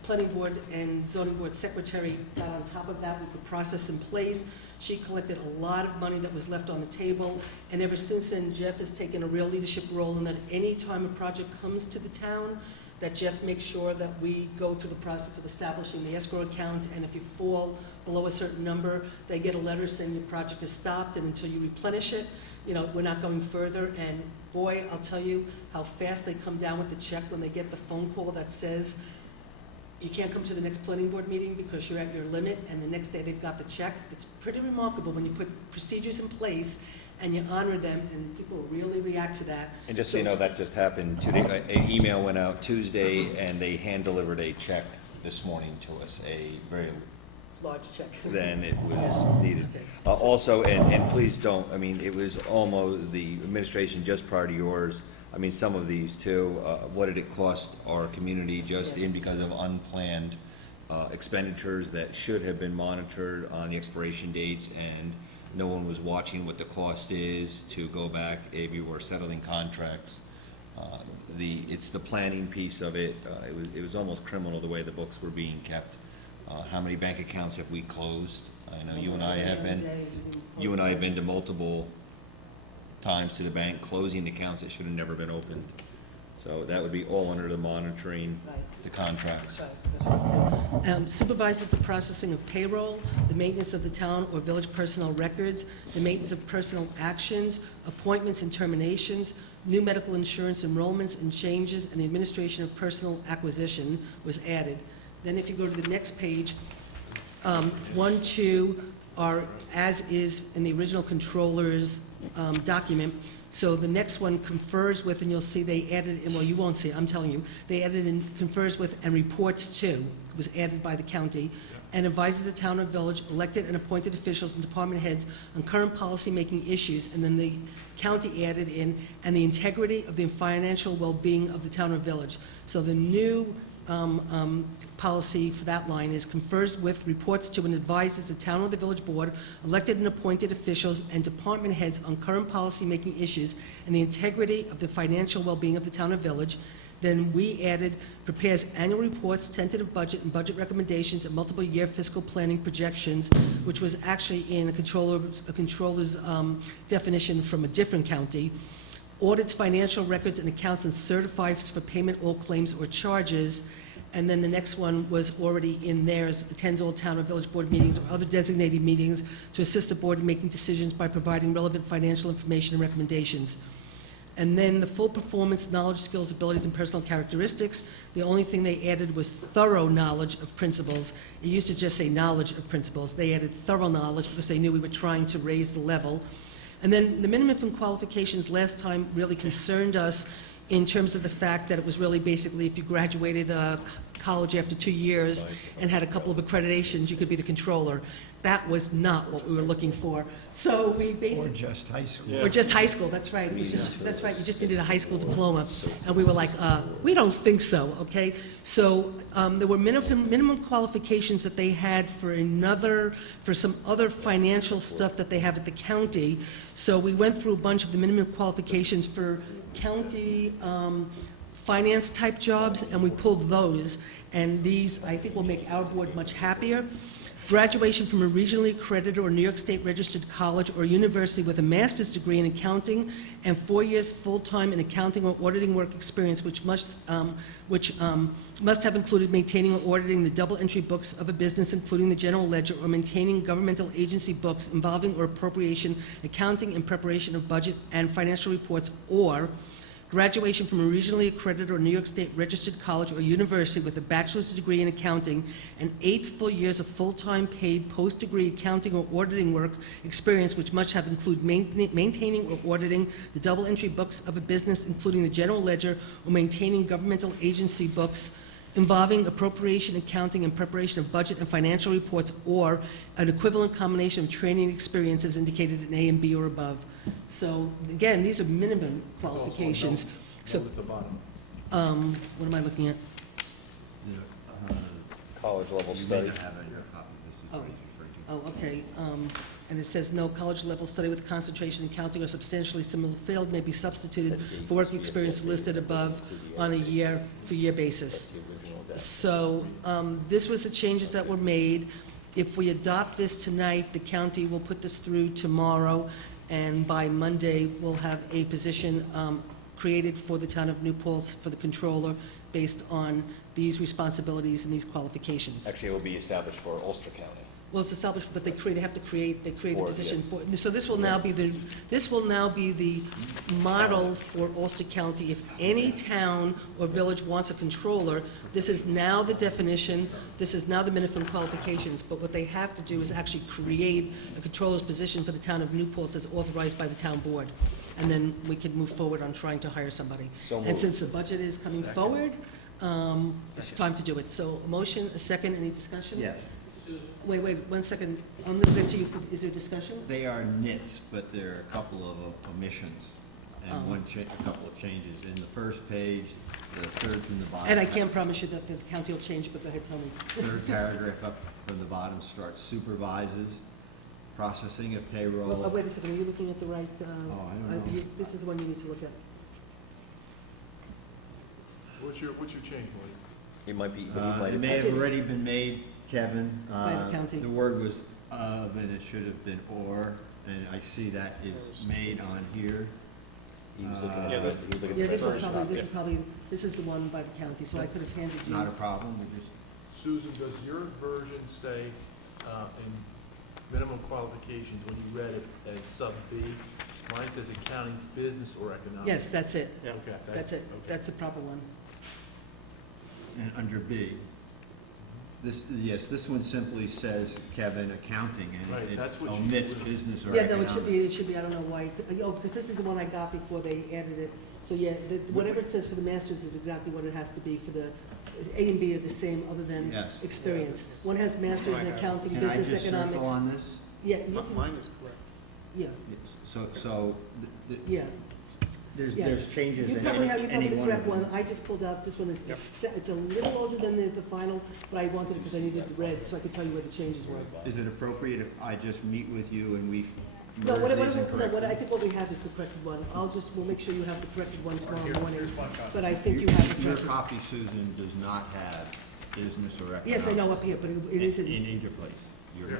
planning board and zoning board secretary, got on top of that. We put process in place. She collected a lot of money that was left on the table, and ever since then, Jeff has taken a real leadership role in that any time a project comes to the town, that Jeff makes sure that we go through the process of establishing the escrow account, and if you fall below a certain number, they get a letter saying your project is stopped, and until you replenish it, you know, we're not going further. And boy, I'll tell you how fast they come down with the check when they get the phone call that says, you can't come to the next planning board meeting because you're at your limit, and the next day they've got the check. It's pretty remarkable when you put procedures in place and you honor them, and people really react to that. And just so you know, that just happened today. An email went out Tuesday, and they hand-delivered a check this morning to us, a very large check. than it was needed. Okay. Also, and please don't, I mean, it was almost, the administration just prior to yours, I mean, some of these too, what did it cost our community just in because of unplanned expenditures that should have been monitored on the expiration dates, and no one was watching what the cost is to go back if you were settling contracts. It's the planning piece of it. It was almost criminal the way the books were being kept. How many bank accounts have we closed? I know you and I have been to multiple times to the bank closing accounts that should have never been opened. So that would be all under the monitoring, the contracts. Supervises the processing of payroll, the maintenance of the town or village personnel records, the maintenance of personnel actions, appointments and terminations, new medical insurance enrollments and changes, and the administration of personal acquisition was added. Then if you go to the next page, 1, 2 are as is in the original controller's document. So the next one confers with, and you'll see they added, and well, you won't see it, I'm telling you, they added and confers with and reports to, it was added by the county, and advises the town or village, elected and appointed officials and department heads on current policy-making issues, and then the county added in, and the integrity of the financial well-being of the town or village. So the new policy for that line is confers with, reports to, and advises the town or the village board, elected and appointed officials and department heads on current policy-making issues and the integrity of the financial well-being of the town or village. Then we added, prepares annual reports, tentative budget, and budget recommendations, and multiple year fiscal planning projections, which was actually in a controller's definition from a different county. Audits financial records and accounts and certifies for payment all claims or charges, And then the next one was already in theirs, attends all town or village board meetings or other designated meetings to assist the board in making decisions by providing relevant financial information and recommendations. And then the full performance, knowledge, skills, abilities, and personal characteristics. The only thing they added was thorough knowledge of principles. It used to just say knowledge of principles. They added thorough knowledge because they knew we were trying to raise the level. And then the minimum qualifications last time really concerned us in terms of the fact that it was really basically if you graduated college after 2 years and had a couple of accreditations, you could be the controller. That was not what we were looking for. So we basically... Or just high school. Or just high school, that's right. That's right, you just needed a high school diploma. And we were like, we don't think so, okay? So there were minimum qualifications that they had for some other financial stuff that they have at the county. So we went through a bunch of the minimum qualifications for county finance type jobs, and we pulled those. And these, I think, will make our board much happier. Graduation from a regionally accredited or New York State registered college or university with a master's degree in accounting and 4 years full-time in accounting or auditing work experience, which must have included maintaining or auditing the double-entry books of a business, including the general ledger, or maintaining governmental agency books involving or appropriation, accounting, and preparation of budget and financial reports, or graduation from a regionally accredited or New York State registered college or university with a bachelor's degree in accounting and 8 full years of full-time paid post-degree accounting or auditing work experience, which must have included maintaining or auditing the double-entry books of a business, including the general ledger, or maintaining governmental agency books involving appropriation, accounting, and preparation of budget and financial reports, or an equivalent combination of training experiences indicated in A and B or above. So, again, these are minimum qualifications. So, at the bottom. what am I looking at? College level You study. may not have it in your copy. This is what he's referring to. Okay, and it says no college level study with concentration in accounting or substantially similar field may be substituted for work experience listed above on a year-for-year basis. So, this was the changes that were made. If we adopt this tonight, the county will put this through tomorrow, and by Monday, we'll have a position created for the town of New Paltz for the controller based on these responsibilities and these qualifications. Actually, it will be established for Ulster County. Well, it's established, but they have to create a For, position for, so this will now be the model for Ulster County. If any town or village wants a controller, this is now the definition, this is now the minimum qualifications, but what they have to do is actually create a controller's position for the town of New Paltz as authorized by the town board. And then we can move forward on trying to hire somebody. So And moved. since the budget is coming forward, it's time to do it. So a motion, a second, any discussion? Yes, Wait, 1 second. I'm going to get to you. Is there discussion? they are nits, but there are a couple of omissions and a couple of changes. In the first page, the third from the bottom. And I can't promise you that the county will change it, but go ahead, tell me. Third paragraph up from the bottom starts supervises, processing of Oh, payroll. wait a second. Are you looking at the right? I don't know. This is the one you need to look at. What's your change, Lloyd? It might be, It may have already been made, Kevin. By the county. The word was of, and it should have been or, and I see that is made on here. he was looking at, Yeah, he was looking at Yeah, the first one. this is the one by the county, so I could have handed you. Not a problem, we just, Susan, does your version say, in minimum qualifications, when you read it as sub B, mine says accounting, business, or economics? Yes, that's it. Yeah, okay. That's it. Okay. That's the proper one. and under B, this one simply says, Kevin, accounting, Right, and that's it what you- omits business or Yeah, economic. no, it should be, I don't know why. Oh, because this is the one I got before they added it. So, yeah, whatever it says for the masters is exactly what it has to be for the, A and B are the same, other than Yes. experience. One has masters in accounting, Can I business, just economics. circle on this? Yeah, you can, Mine is correct. yeah, So, yeah. there's Yeah. changes You in probably have, any the one correct of them. one. I just pulled out, this one it's a little older than the final, but I wanted it because I needed the red, so I could tell you where the changes were. Is it appropriate if I just meet with you and we No, merge what these and correct I them? think what we have is the corrected one. we'll make sure you have the corrected one tomorrow morning. But I think you have the Your corrected. copy, Susan, does not have business or economic. Yes, I know up here, but it isn't. In either place.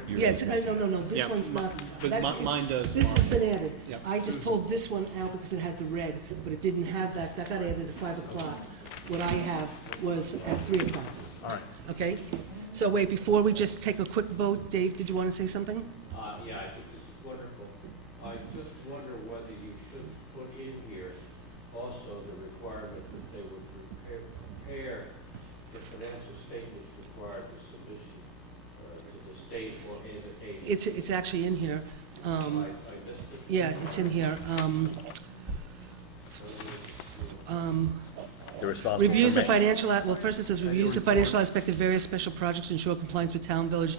Yes, no, this Yeah, one's not. but that- mine does. This has been added. Yeah. I just pulled this one out because it had the red, but it didn't have that. That got added at 5 o'clock. What I have was at 3 o'clock. All right. Okay? So wait, before we just take a quick vote, Dave, did you want to say something? Yeah, I think this is wonderful. I just wonder whether you should put in here also the requirement that they would prepare the financial statements required for submission to the state or any agency. It's actually in here. I missed it. Yeah, it's in here. The responsible Reviews the for ma- financial, well, first it says, reviews the financial aspect of various special projects to ensure compliance with town, village,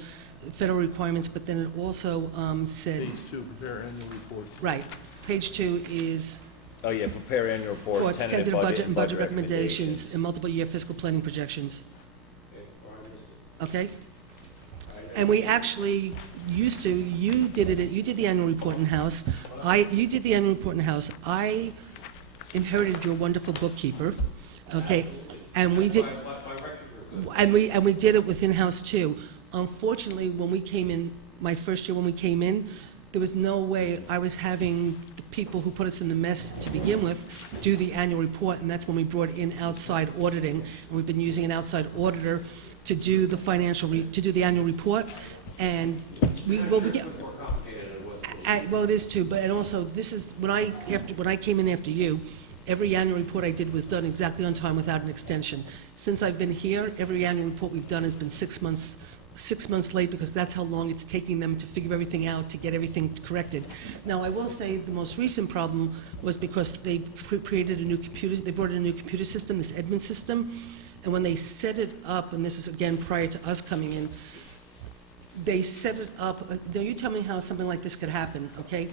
federal requirements, but then it also said, Page 2, prepare annual report. right, page 2 is Oh, yeah, prepare annual report, reports, tentative budget and budget recommendations. recommendations, and multiple year fiscal planning projections, Okay, or I missed it. okay? And we actually used to, you did the annual report in-house, you did the annual report in-house, I inherited your wonderful bookkeeper, okay? And we did, and we did it with in-house too. Unfortunately, when we came in, my first year when we came in, there was no way I was having the people who put us in the mess to begin with do the annual report, and that's when we brought in outside auditing, and we've been using an outside auditor to do the to do the annual report, and we will be get. More complicated than it was. Well, it is too, but and also this is when I came in after you, every annual report I did was done exactly on time without an extension. Since I've been here, every annual report we've done has been 6 months late, because that's how long it's taking them to figure everything out, to get everything corrected. Now, I will say the most recent problem was because they created a new computer, they brought in a new computer system, this Edmund system, and when they set it up, and this is again prior to us coming in, they set it up, now you tell me how something like this could happen, okay?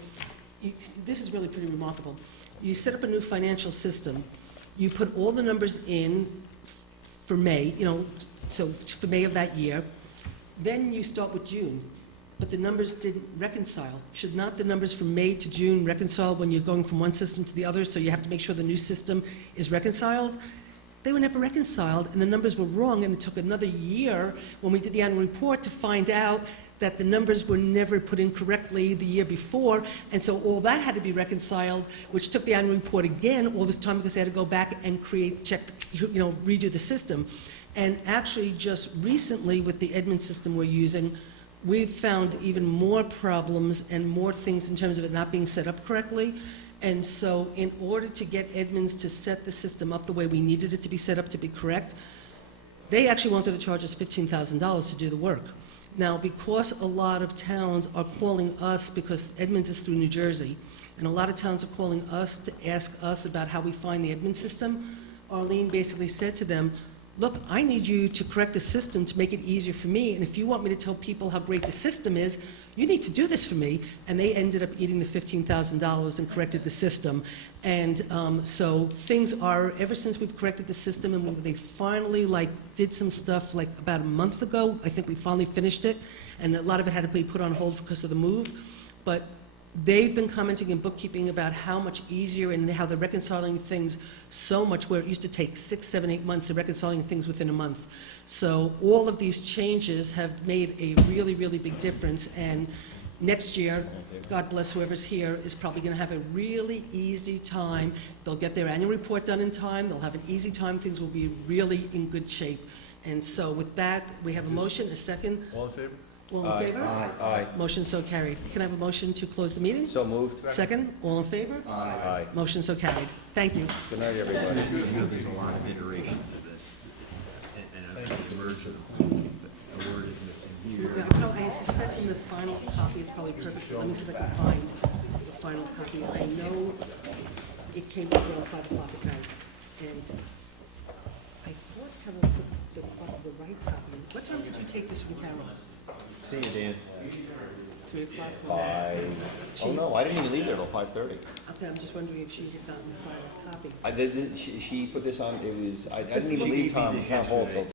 This is really pretty remarkable. You set up a new financial system, you put all the numbers in for May, so for May of that year, then you start with June, but the numbers didn't reconcile. Should not the numbers from May to June reconcile when you're going from one system to the other, so you have to make sure the new system is reconciled? They were never reconciled, and the numbers were wrong, and it took another year when we did the annual report to find out that the numbers were never put in correctly the year before, and so all that had to be reconciled, which took the annual report again all this time, because they had to go back and redo the system. And actually, just recently with the Edmund system we're using, we've found even more problems and more things in terms of it not being set up correctly. And so in order to get Edmunds to set the system up the way we needed it to be set up to be correct, they actually wanted to charge us $15,000 to do the work. Now, because a lot of towns are calling us, because Edmunds is through New Jersey, and a lot of towns are calling us to ask us about how we find the Edmunds system, Arlene basically said to them, look, I need you to correct the system to make it easier for me, and if you want me to tell people how great the system is, you need to do this for me. And they ended up eating the $15,000 and corrected the system. And so things are, ever since we've corrected the system, and they finally did some stuff about a month ago, I think we finally finished it, and a lot of it had to be put on hold because of the move, but they've been commenting in bookkeeping about how much easier and how they're reconciling things so much, where it used to take 6, 7, 8 months, to reconciling things within a month. So all of these changes have made a really, really big difference, and next year, God bless whoever's here, is probably going to have a really easy time. They'll get their annual report done in time, they'll have an easy time, things will be really in good shape. And so with that, we have a motion, a second. All in favor? All in favor? Aye. Motion so carried. Can I have a motion to close the meeting? So moved. Second, all in favor? Aye. Motion so carried. Thank you. Good night, everybody. There's a lot of iterations of this, and I think the word is missing here. No, I suspect in the final copy, it's probably perfect, but let me see if I can find the final copy. I know it came up around 5 o'clock at night, and I thought Carol put the right copy. What time did you take this from Carol? See you, Dan. 3 o'clock? 5. Oh, no, I didn't even leave there till 5:30. Okay, I'm just wondering if she had gotten the final copy. She put this on, I didn't She even gave leave me town this hall till yesterday.